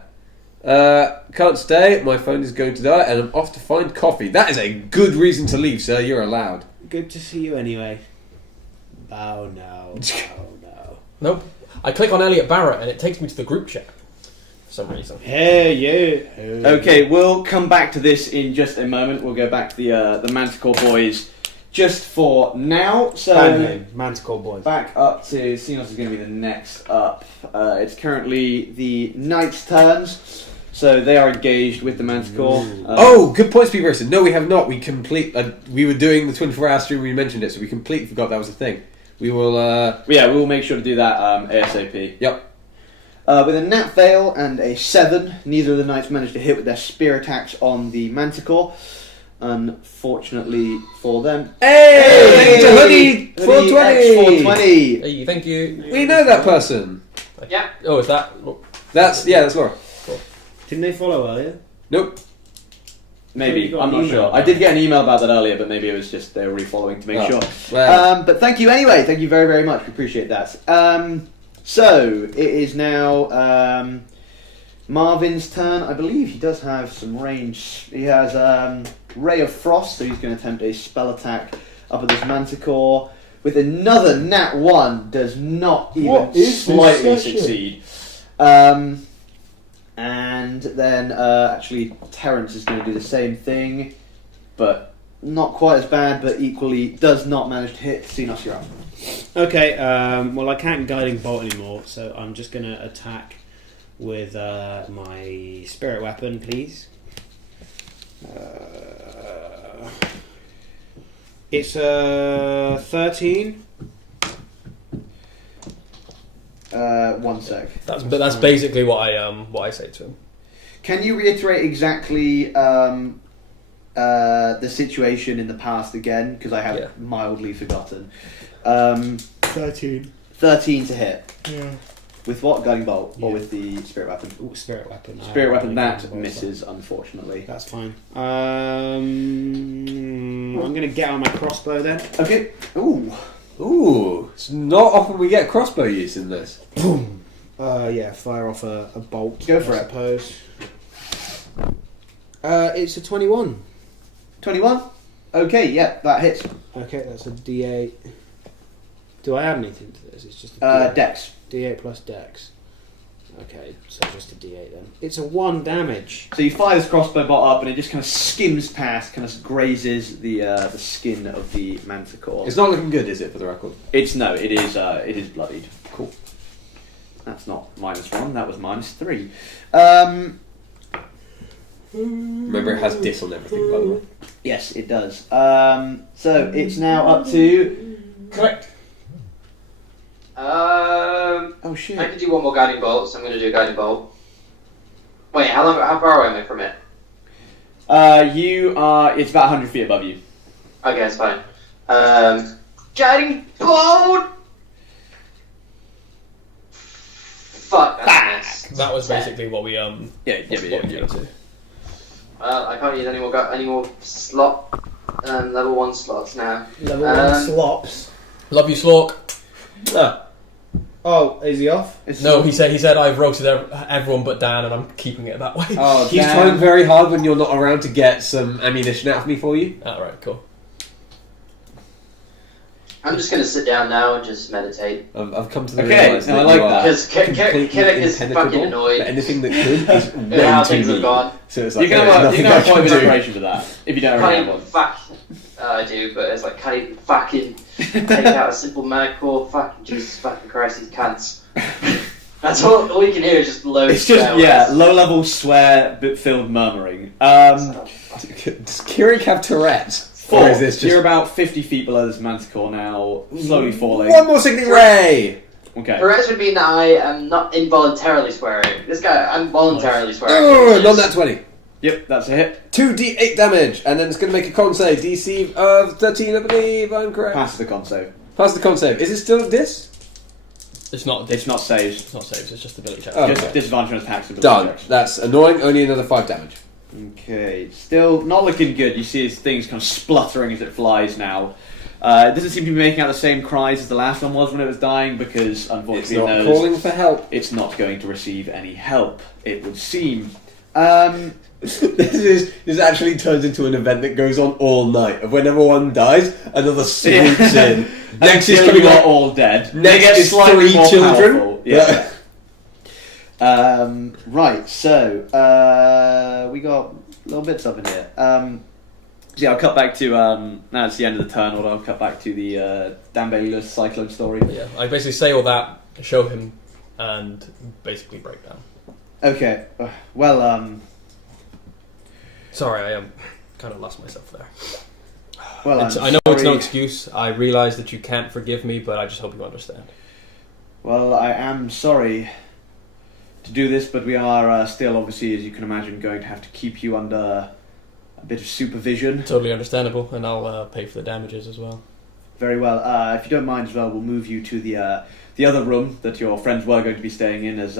Can't stay, my phone is going to die, and I'm off to find coffee. That is a good reason to leave, sir. You're allowed. good to see you anyway. Oh no. Oh no. Nope. I click on Elliot Barrett and it takes me to the group chat for some reason. Hey, you. Okay, we'll come back to this in just a moment. We'll go back to the Manticore boys just for now. So Manticore boys. back up to Xenos is going to be the next up. It's currently the Knight's turns, so they are engaged with the Manticore. Oh, good point, Speed Racer. No, we have not. We were doing the 24-hour stream. We mentioned it, so we completely forgot that was a thing. We will. Yeah, we will make sure to do that ASAP. Yep. With a Nat Fail and a 7, neither of the Knights managed to hit with their spear attacks on the Manticore. Unfortunately for them. Hey! Thank you to Hoodie 420! 420! Hey, thank you. We know that person. Yeah. Oh, is that? That's Laura. Didn't they follow earlier? Nope. Maybe, You got I'm an not email sure. about I did get an email about that earlier, but maybe it was just they were re-following to make sure. Well, But thank you anyway. Thank you very, very much. We appreciate that. So it is now Marvin's turn. I believe he does have some range. He has Ray of Frost, so he's going to attempt a spell attack up at this Manticore with another Nat 1. Does not even slightly succeed. And then actually Terrence is going to do the same thing, but not quite as bad, but equally does not manage to hit. Xenos, you're up. Okay, well I can't Guiding Bolt anymore, so I'm just going to attack with my Spirit Weapon, please. It's 13. 1 sec. That's basically what I say to him. Can you reiterate exactly the situation in the past again? Because I have mildly forgotten. 13. 13 to hit. Yeah. With what? Guiding Bolt? Or Yeah. with the Spirit Weapon? Ooh, Spirit Weapon. Spirit Weapon, that Guiding Bolt, misses, unfortunately. That's fine. I'm going to get on my crossbow then. Okay. Ooh. ooh, it's not often we get crossbow use in this. Yeah, fire off a bolt. Go for I it. suppose. It's a 21. 21? Okay, yeah, that hits. Okay, that's a D8. Do I add anything to this? It's just a D8. Dex. D8 plus Dex. Okay, so just a D8 then. It's a 1 damage. So you fire this crossbow bolt up and it just kind of skims past, kind of grazes the skin of the Manticore. It's not looking good, is it, for the record? It is bloodied. Cool. That's not -1, that was -3. Remember, it has dis on everything, by the way. Yes, it does. So it's now up to... Correct. Oh shit. I could do one more guiding bolt, so I'm going to do a guiding bolt. Wait, how far away am I from it? You are... It's about 100 feet above you. Okay, that's fine. Guiding bolt! Fuck, that's a miss. That was basically what we Yeah. came to. I can't use any more slot, level 1 slots now. Level 1 slops. Love you, Slork. Oh, is he off? No, he said I've roasted everyone but Dan, and I'm keeping it that way. Oh, He's damn. trying very hard when you're not around to get some ammunition out of me for you. Alright, cool. I'm just going to sit down now and just meditate. I've come to the Okay, realise no, that I like you are that. Because completely Killick is impenetrable, fucking annoyed but anything that could is at way how too things have mean. gone. So it's You like can there's have nothing a I point can of do. preparation for that, if you don't already Can't have even one. I do, but it's like, can't even fucking take out a simple Manticore. Fucking Jesus fucking Christ, these cunts. That's all you can hear is just low It's just, swear yeah, words. low-level swear-filled murmuring. Does Keurig have Tourette's? Or is this just You're about 50 feet below this Manticore now, slowly falling. one more sickening ray? Okay. Perez would mean that I am not involuntarily swearing. This guy, I'm voluntarily swearing. Oh, not that 20. Yep, that's a hit. 2d8 damage, and then it's going to make a con save. DC of 13, I believe. I'm correct. Pass the con save. Pass the con save. Is it still a dis? It's not. It's not saved. It's not saves. It's just ability check. Oh, Just okay. disadvantage on attacks. and Done. ability checks. That's annoying. Only another 5 damage. Okay, still not looking good. You see his things kind of spluttering as it flies now. It doesn't seem to be making out the same cries as the last one was when it was dying because, It's unfortunately, not it knows calling for help. it's not going to receive any help, it would seem. This actually turns into an event that goes on all night. Of whenever one dies, another swoops in. Next is Until coming you are up. all dead. Next They get is slightly 3 more children. powerful. Yeah. Right, so we got little bits up in here. So yeah, I'll cut back to now it's the end of the turn order. I'll cut back to the Dan Bayless Cyclone story. But yeah, I basically say all that, show him, and basically break down. Okay, well, Sorry, I kind of lost myself there. well, I know it's no sorry. excuse. I realise that you can't forgive me, but I just hope you understand. Well, I am sorry to do this, but we are still, obviously, as you can imagine, going to have to keep you under a bit of supervision. Totally understandable, and I'll pay for the damages as well. Very well. If you don't mind as well, we'll move you to the other room that your friends were going to be staying in, as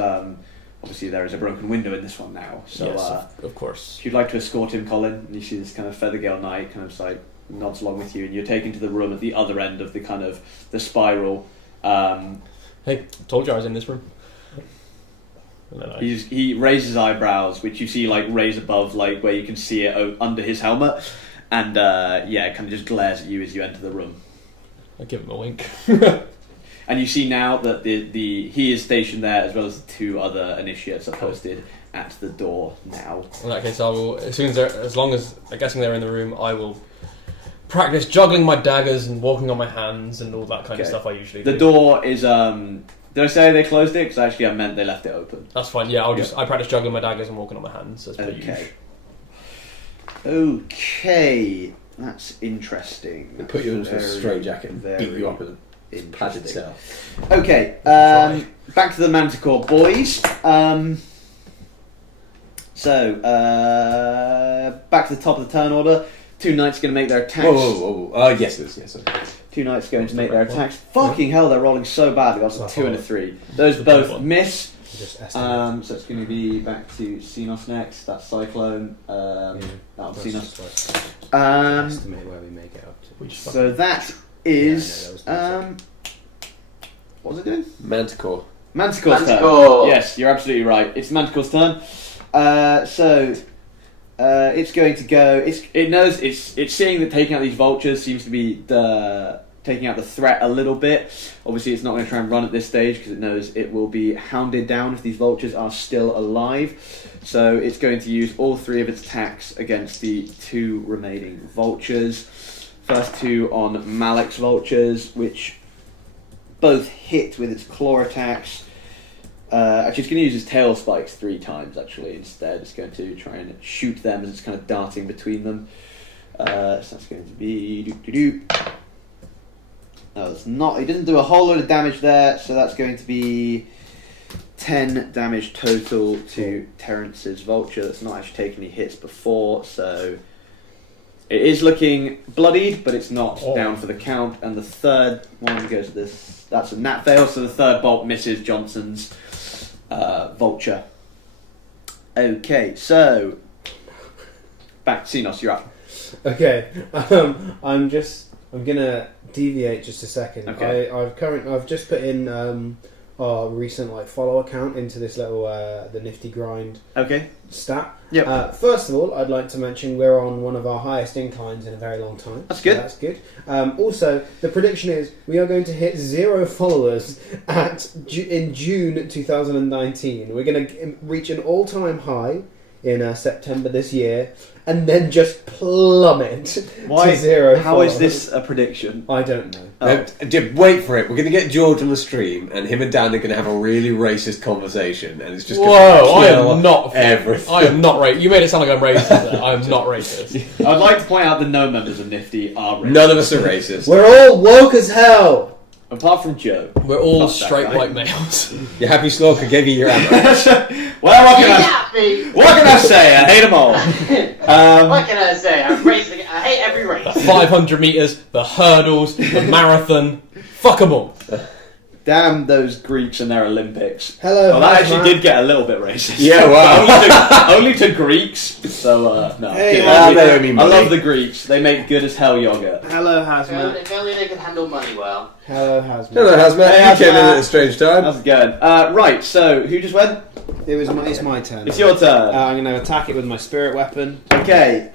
obviously there is a broken window in this one now. So Yes, of course. if you'd like to escort him, Colin, and you see this kind of Feathergale knight kind of just, like nods along with you, and you're taken to the room at the other end of the kind of the spiral. Hey, told you I was in this room. And then He raises eyebrows, which you see like raise above, like where you can see it under his helmet, and it kind of just glares at you as you enter the room. I give him a wink. And you see now that he is stationed there, as well as the 2 other initiates are posted at the door now. In that case, I will. As long as I'm guessing they're in the room, I will practice juggling my daggers and walking on my hands and all that kind of Okay. stuff I usually do. The door is. Did I say they closed it? Because actually, I meant they left it open. That's fine. Yeah, I practice juggling my daggers and walking on my hands. As per usual. Okay, that's interesting. They put you into a straight jacket and beat you up with a padded interesting. cell. Okay, back to the Manticore boys. Back to the top of the turn order. 2 knights going to make their attacks. Whoa. Yes, it is. Yes, okay. 2 knights going to make their right attacks. Fucking hell, they're rolling so badly. That's a 2 and a 3. Those both one. miss. Just estimate. So it's going to be back to Xenos next. That's Cyclone. That'll That's Xenos. just like Um, estimate where we make it up to. We just so that is. Yeah, I know, that What was it doing? Manticore. Manticore's Manticore. turn. Yes, you're absolutely right. It's Manticore's turn. It's going to go. It knows it's seeing that taking out these vultures seems to be taking out the threat a little bit. Obviously, it's not going to try and run at this stage because it knows it will be hounded down if these vultures are still alive. So it's going to use all 3 of its attacks against the 2 remaining vultures. First 2 on Malik's vultures, which both hit with its claw attacks. Actually, it's going to use its tail spikes 3 times, actually, instead. It's going to try and shoot them as it's kind of darting between them. So that's going to be... No, it's not. It doesn't do a whole load of damage there, so that's going to be 10 damage total to Terrence's vulture. That's not actually taken any hits before, so... It is looking bloodied, but it's not down for the count. And the third one goes to this. That's a nat fail, so the third bolt misses Johnson's vulture. Okay, so back to Xenos, you're up. Okay, I'm gonna deviate just a second. Okay. I've just put in our recent follow account into this little the Nifty Grind Okay. stat. Yep. First of all, I'd like to mention we're on one of our highest inclines in a very long time. That's good. So that's good. Also, the prediction is we are going to hit 0 followers in June 2019. We're going to reach an all-time high in September this year, and then just plummet to 0 How followers. is this a prediction? I don't know. Wait for it. We're going to get George on the stream, and him and Dan are going to have a really racist conversation, and it's just Whoa! gonna I kill am not. everything. I am not racist. You made it sound like I'm racist. There. I am not racist. I'd like to point out that no members of Nifty are racist. None of us are racist. We're all woke as hell. Apart from Joe. We're all Fuck that straight guy. white males. You're happy Slorker gave you your ammo. Well, Happy. what can I say? I hate them all. What can I say? I hate every race. 500 metres, the hurdles, the marathon. Fuck them all. Damn those Greeks and their Olympics. Hello, Well, that actually Hazmat. did get a little bit racist. Yeah, wow. only to Greeks. So, no. Hey, Yeah, they owe me I money. love the Greeks. They make good as hell yogurt. Hello, If Hazmat. only they could handle money well. Hello, Hazmat. Hello, Hazmat. Hey, You came in Hazmat. at a strange time. How's it going? Right, so, who just went? It's my turn. It's your turn. I'm going to attack it with my spirit weapon. Okay,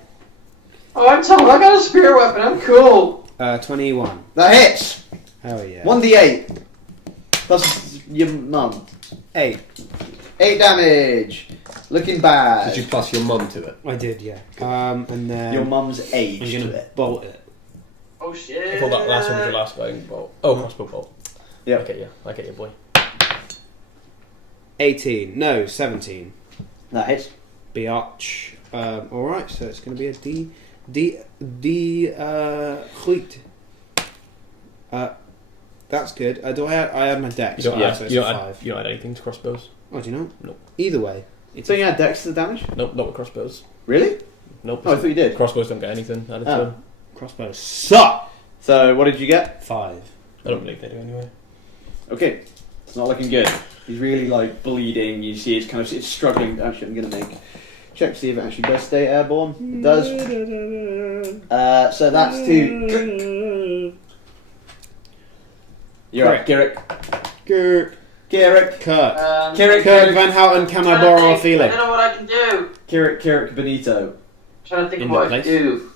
Oh, I'm told I got a spirit weapon. I'm cool. 21. that hits. Hell yeah. 1d8. Plus your mum. 8. 8 damage. Looking bad. Did you plus your mum to it? I did, yeah. And then Your mum's age I'm to going to it. bolt it. Oh shit. I thought that last one was your last going bolt. Oh, crossbow bolt. Yep. I get you, boy. 18. No, 17. That hits. Biatch. Alright, so it's going to be a Goed. That's good. Do I have my dex? You don't, Yeah, add, so it's you, a don't 5. add, you don't add anything to crossbows. Oh, do you know? Nope. Either way. It's So you add dex to the damage? Nope, not with crossbows. Really? Nope. Oh, I thought you did. Crossbows don't get anything added to Oh. them. crossbows suck. So, what did you get? 5. I don't believe they do anyway. Okay. It's not looking good. He's really, bleeding. You see it's struggling. Actually, I'm going to check to see if it actually does stay airborne. It does. So that's 2. You're up, Garrick. Kirk. Garrick. Kirk. Kirk. Kirk Van Houten, can I borrow a I feeling? don't know what I can do. Garrick Benito. trying to think In of what that I can place? do.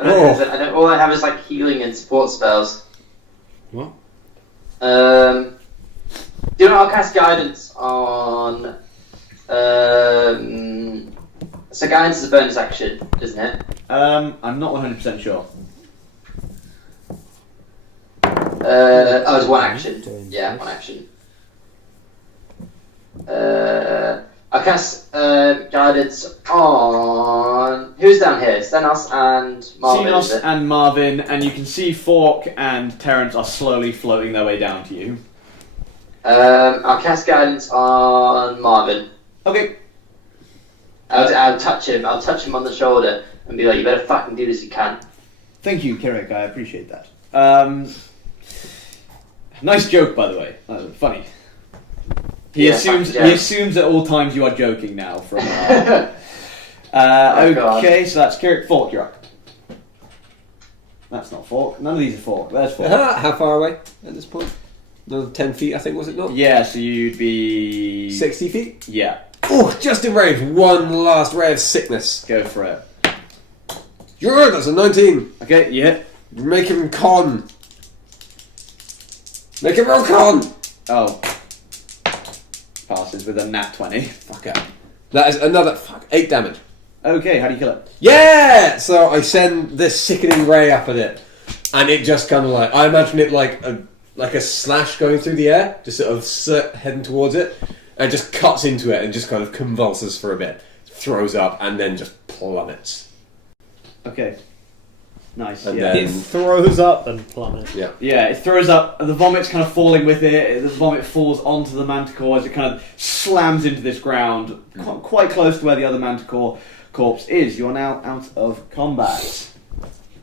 I don't. All I have is like healing and support spells. What? Do I'll cast guidance on. So guidance is a bonus action, isn't it? I'm not 100% sure. It's one action. Doing Yeah, this. one action. I'll cast guidance on who's down here? Stenos and Marvin. Xenos Is it? and Marvin, and you can see Fork and Terrence are slowly floating their way down to you. I'll cast guidance on Marvin. Okay. I'll touch him. I'll touch him on the shoulder and be like, "You better fucking do this. You can." Thank you, Kirik. I appreciate that. Nice joke, by the way. Funny. He Yeah, assumes fucking joke. he assumes at all times you are joking now. From Oh, God. okay, so that's Kirik. Fork, you're up. That's not Fork. None of these are Fork. There's Fork. How far away at this point? Another 10 feet, I think, was it not? Yeah, so you'd be 60 feet? Yeah, Oh, just in range. One last ray of sickness. go for it. You're that's a 19. Okay, you hit. Make him con. Make him roll con. Oh, passes with a nat 20. Fuck up. That is another 8 damage. Okay, how do you kill it? Yeah! So I send this sickening ray up at it, and it just kind of I imagine it like a slash going through the air, just sort of heading towards it, and just cuts into it and just kind of convulses for a bit, throws up, and then just plummets. Okay, nice. And yeah. then- It throws up and plummets. Yeah. Yeah, it throws up, and the vomit's kind of falling with it. The vomit falls onto the manticore as it kind of slams into this ground, quite close to where the other manticore corpse is. You're now out of combat.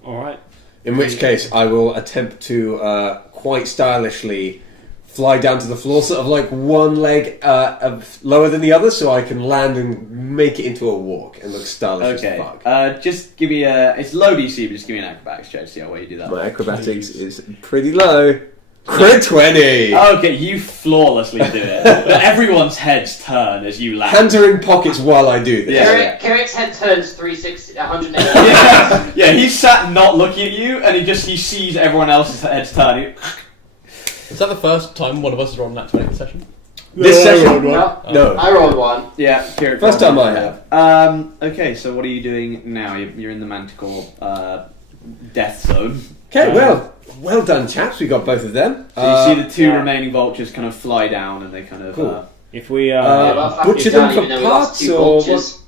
Alright. In which case, I will attempt to quite stylishly fly down to the floor, sort of like one leg lower than the other, so I can land and make it into a walk and look stylish Okay, as fuck. just give me it's low DC, but just give me an acrobatics check to see how well you do that. My acrobatics is pretty low. Crit 20! Okay, you flawlessly do it. But everyone's heads turn as you land. Hands are in pockets while I do this. Yeah. Kirik's head turns 360, 180. Yeah, yeah, he's sat not looking at you, and he sees everyone else's heads turn. Is that the first time one of us has rolled an nat 20 in session? This session? No, No. I rolled one. Yeah, Kirik. First time I have. Okay, so what are you doing now? You're in the Manticore death zone. Okay, well done, chaps. We got both of them. So you see the two yeah. remaining vultures kind of fly down, and they kind of. Cool. If we Yeah, well, fuck butcher you, them Dan, for even though we lost parts, two or vultures.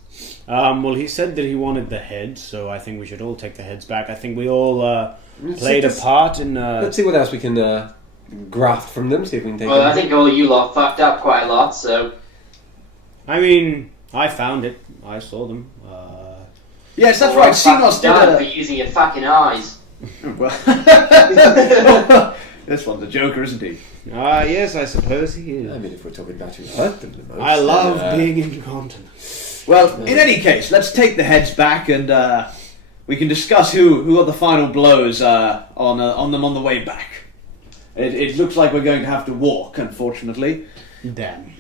Well, he said that he wanted the head, so I think we should all take the heads back. I think we all played a part in... Let's see what else we can graft from them, see if we can take Well, them. I think all you lot fucked up quite a lot, so... I mean, I found it. I saw them. Yes, that's Well, right. Xenos did done for a... using your fucking eyes. Well, this one's a joker, isn't he? Yes, I suppose he is. I mean, if we're talking about who hurt them the most... I love then, being incontinent. Well, in any case, let's take the heads back and we can discuss who got the final blows on them on the way back. It looks like we're going to have to walk, unfortunately. Damn.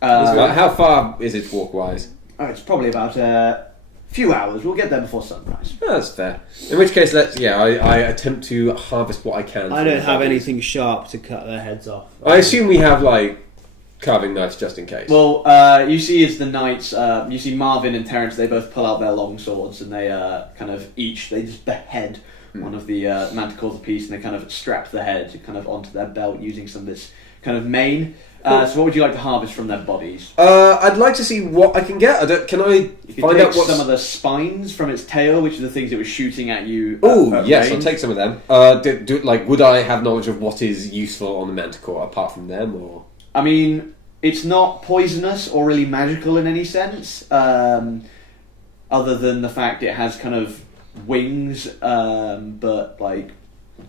How far is it walk-wise? It's probably about a few hours. We'll get there before sunrise. Oh, that's fair. In which case, I attempt to harvest what I can. I from don't the have bodies. anything sharp to cut their heads off. I assume we have, carving knives just in case. Well, you see as the knights, you see Marvin and Terence, they both pull out their long swords and they they just behead one of the manticores apiece and they kind of strap the head kind of onto their belt using some of this kind of mane. Cool. So what would you like to harvest from their bodies? I'd like to see what I can get. Can I You could find take out what's... some of the spines from its tail, which are the things it was shooting at you. Oh, at yes, range. I'll take some of them. Would I have knowledge of what is useful on the manticore apart from them, or...? I mean, it's not poisonous or really magical in any sense, other than the fact it has kind of wings, but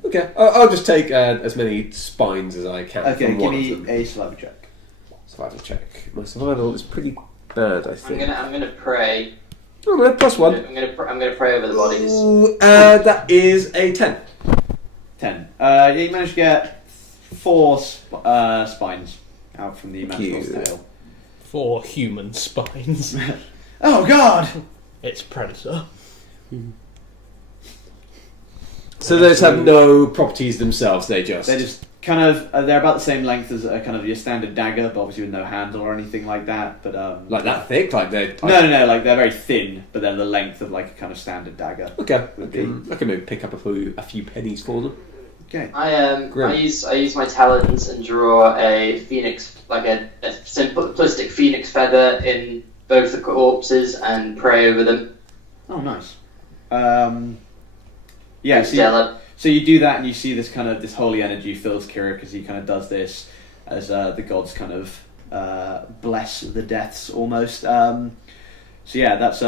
Okay, I'll just take as many spines as I can Okay, from give one of me them. a survival check. Survival check. My survival is pretty bad, I I'm think. gonna pray. Oh no, +1. I'm gonna pray over the bodies. Ooh, that is a 10. 10. You managed to get 4 spines out from the Thank you. manticore's tail. 4 human spines. Oh god! It's Predator. So those have no properties themselves, they just... They're just kind of, they're about the same length as kind of your standard dagger, but obviously with no handle or anything like that. But Like that thick? Like they're... No, like they're very thin, but they're the length of like a kind of standard dagger. Okay, Would I can maybe pick up a few pennies for them. Okay. I Grim. use my talons and draw a phoenix, like a simplistic phoenix feather in both the corpses and pray over them. Oh, nice. Yeah, Stellar. so you do that and you see this holy energy fills Kirik as he kind of does this as the gods kind of bless the deaths almost. So yeah, that's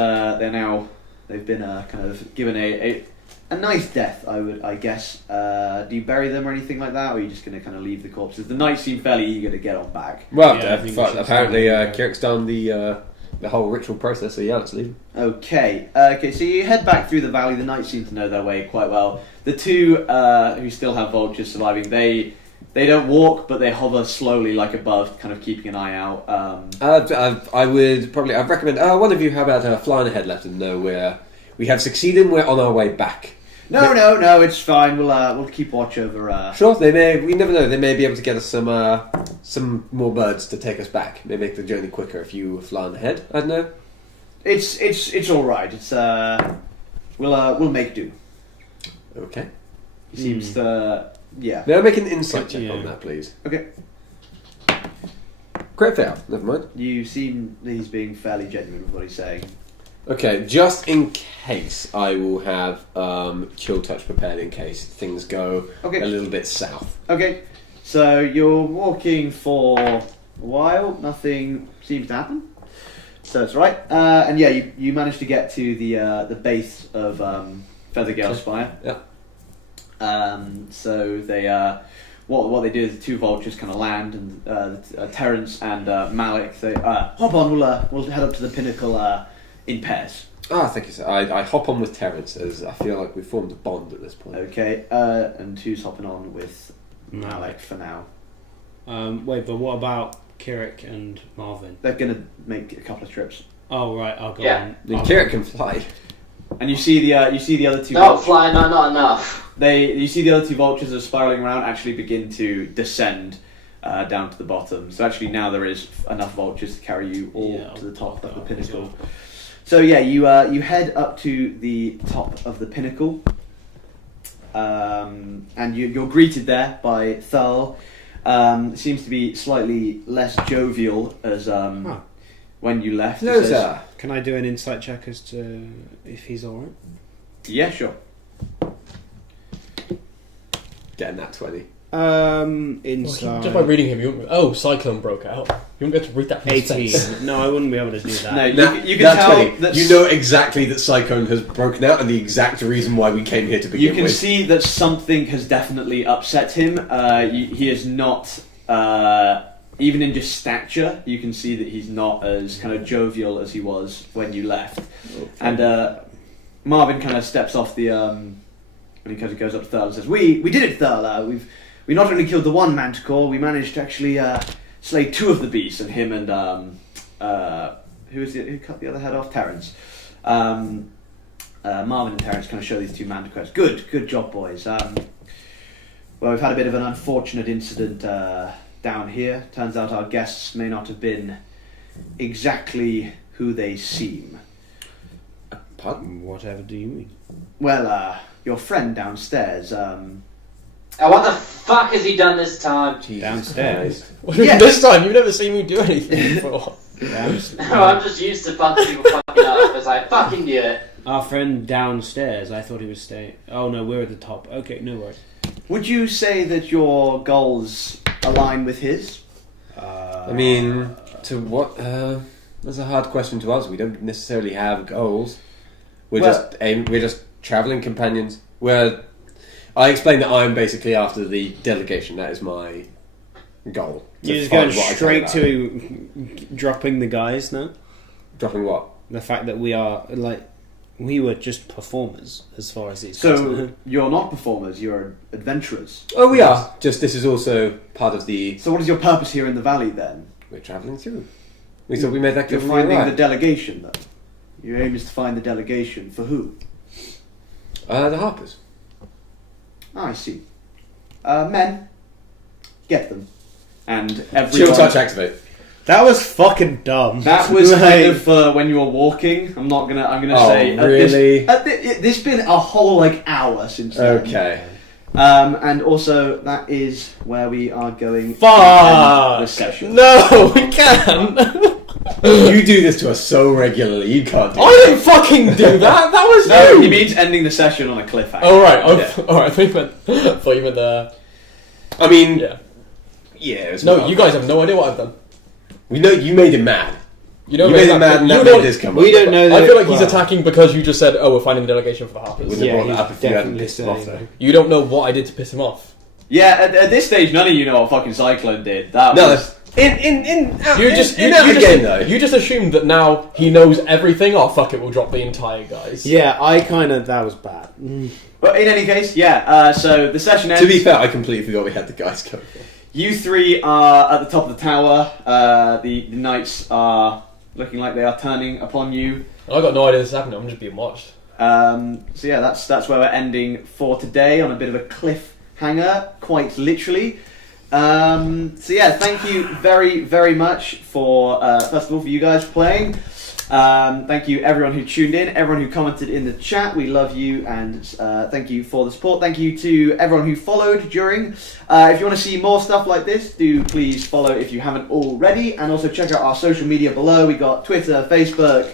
they've been kind of given a nice death, I guess. Do you bury them or anything like that, or are you just going to kind of leave the corpses? The knights seem fairly eager to get on back. Well, Yeah, I think we should apparently start with Kirk's done the whole ritual process, so yeah, let's leave. Okay, so you head back through the valley. The knights seem to know their way quite well. The two who still have vultures surviving, they don't walk, but they hover slowly, like above, kind of keeping an eye out. I'd recommend one of you. How about flying ahead, let them know where we have succeeded. We're on our way back. No, it's fine. We'll keep watch over. Sure, they may. We never know. They may be able to get us some more birds to take us back. May make the journey quicker if you were flying ahead. I don't know. It's all right. It's we'll make do. Okay. He seems to yeah. May I make an insight check Yeah. on that, please? Okay. Great fail. Never mind. You seem he's being fairly genuine with what he's saying. Okay, just in case, I will have chill touch prepared in case things go Okay. a little bit south. Okay. So you're walking for a while. Nothing seems to happen. So it's right. And yeah, you managed to get to the base of Feathergale Spire. Yeah. So they what they do is the two vultures kind of land, and Terence and Malik they hop on. We'll head up to the pinnacle in pairs. Ah, thank you, sir. I hop on with Terence as I feel like we've formed a bond at this point. Okay. And who's hopping on with Malik Malik. for now? Wait, but what about Kirik and Marvin? They're gonna make a couple of trips. Oh right, I'll go Yeah. on. I mean, Kirik can fly. And you see the other two. Not flying, not enough. You see the other two vultures that are spiraling around actually begin to descend down to the bottom. So actually now there is enough vultures to carry you all Yeah, to the top I'll of the go pinnacle. as well. So yeah, you head up to the top of the pinnacle, and you're greeted there by Thal. Seems to be slightly less jovial as when you left. Hello, He says, sir. Can I do an insight check as to if he's alright? Yeah, sure. Getting that 20. Inside. Just by reading him, you won't, Cyclone broke out. You won't be able to read that from his face. 18. No, I wouldn't be able to do that. No, Nah, you can that's tell 20. that You know exactly that Cyclone has broken out and the exact reason why we came here to begin you can with. see that something has definitely upset him. He is not, even in just stature, you can see that he's not as kind of jovial as he was when you left. And Marvin kind of steps off the, when he kind of goes up to Thurl and says, We did it, Thurl. We not only killed the one manticore, we managed to actually slay 2 of the beasts, and him and who cut the other head off? Terrence. Marvin and Terrence kind of show these 2 manticores. Good job, boys. Well, we've had a bit of an unfortunate incident down here. Turns out our guests may not have been exactly who they seem. Pardon? Whatever do you mean? Well, your friend downstairs. What the fuck has he done this time? Jesus Downstairs. Christ. What do you mean this time? You've never seen me do anything before. No, I'm just used to fucking people fucking up as I fucking do it. Our friend downstairs. I thought he was staying. Oh no, we're at the top. Okay, no worries. Would you say that your goals align with his? I mean, to what? That's a hard question to answer. We don't necessarily have goals. We're just travelling companions. I explained that I'm basically after the delegation. That is my goal. You're just find going what I care straight about. to dropping the guys now? Dropping what? The fact that we were just performers as far as it's So concerned. you're not performers, you're adventurers. Oh, we are. Just this is also part of the. So what is your purpose here in the valley then? We're travelling through. We thought we made that You're clear when we finding the arrived. delegation then? Your aim is to find the delegation for who? The Harpers. I see. Men, get them. And Chill everyone... touch activate. That was fucking dumb. That was Like- kind of when you were walking. I'm gonna Oh, say... really? This been a whole hour since then. Okay. And also, that is where we are going to Fuck! end this session. No, we can't. You do this to us so regularly. You can't do I that. didn't fucking do that. That was No, you. he means ending the session on a cliffhanger. Oh right. Yeah. All right. I thought you meant I mean, yeah. yeah. It was No, not- you guys have no idea what I've done. We know you made him mad. You know, You made him mad, and you that know- made this come we up. don't know that. I feel like he's well, attacking because you just said, "Oh, we're finding the delegation for the Harpers." Wouldn't have Yeah, brought that up he's if you hadn't definitely pissed him off, saying though. You don't know what I did to piss him off. Yeah, at this stage, none of you know what fucking Cyclone did. That No, was... in You game though. You just assumed that now he knows everything. Oh fuck it, we'll drop the entire guys. Yeah, that was bad. But in any case, yeah, so the session ends. To be fair, I completely forgot we had the guys coming. You 3 are at the top of the tower. The knights are looking like they are turning upon you. I got no idea this is happening. I'm just being watched. So yeah, that's where we're ending for today, on a bit of a cliffhanger, quite literally. So yeah, thank you very, very much for first of all for you guys playing. Thank you everyone who tuned in, everyone who commented in the chat. We love you, and thank you for the support. Thank you to everyone who followed during. If you want to see more stuff like this, do please follow if you haven't already, and also check out our social media below. We got Twitter, Facebook,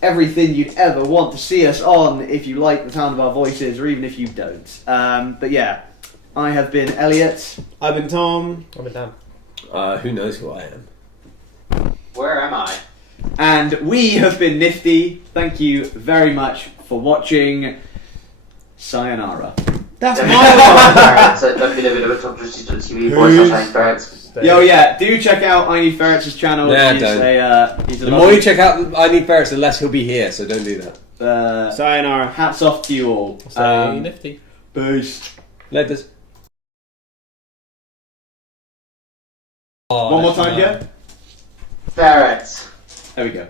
everything you'd ever want to see us on if you like the sound of our voices, or even if you don't. But yeah, I have been Elliot. I've been Tom. I'm a damn. Who knows who I am? Where am I? And we have been Nifty. Thank you very much for watching. Sayonara. That's Ferrets at www.top.tv /ferrets. Yo, yeah, do check out I Need Ferrets' channel. Nah, he's don't. He's a The more you check out I Need Ferrets, the less he'll be here, so don't do that. Sayonara. Hats off to you all. Stay nifty. Peace. Let us. Oh, One more that's time, mad. yeah? Ferrets. There we go.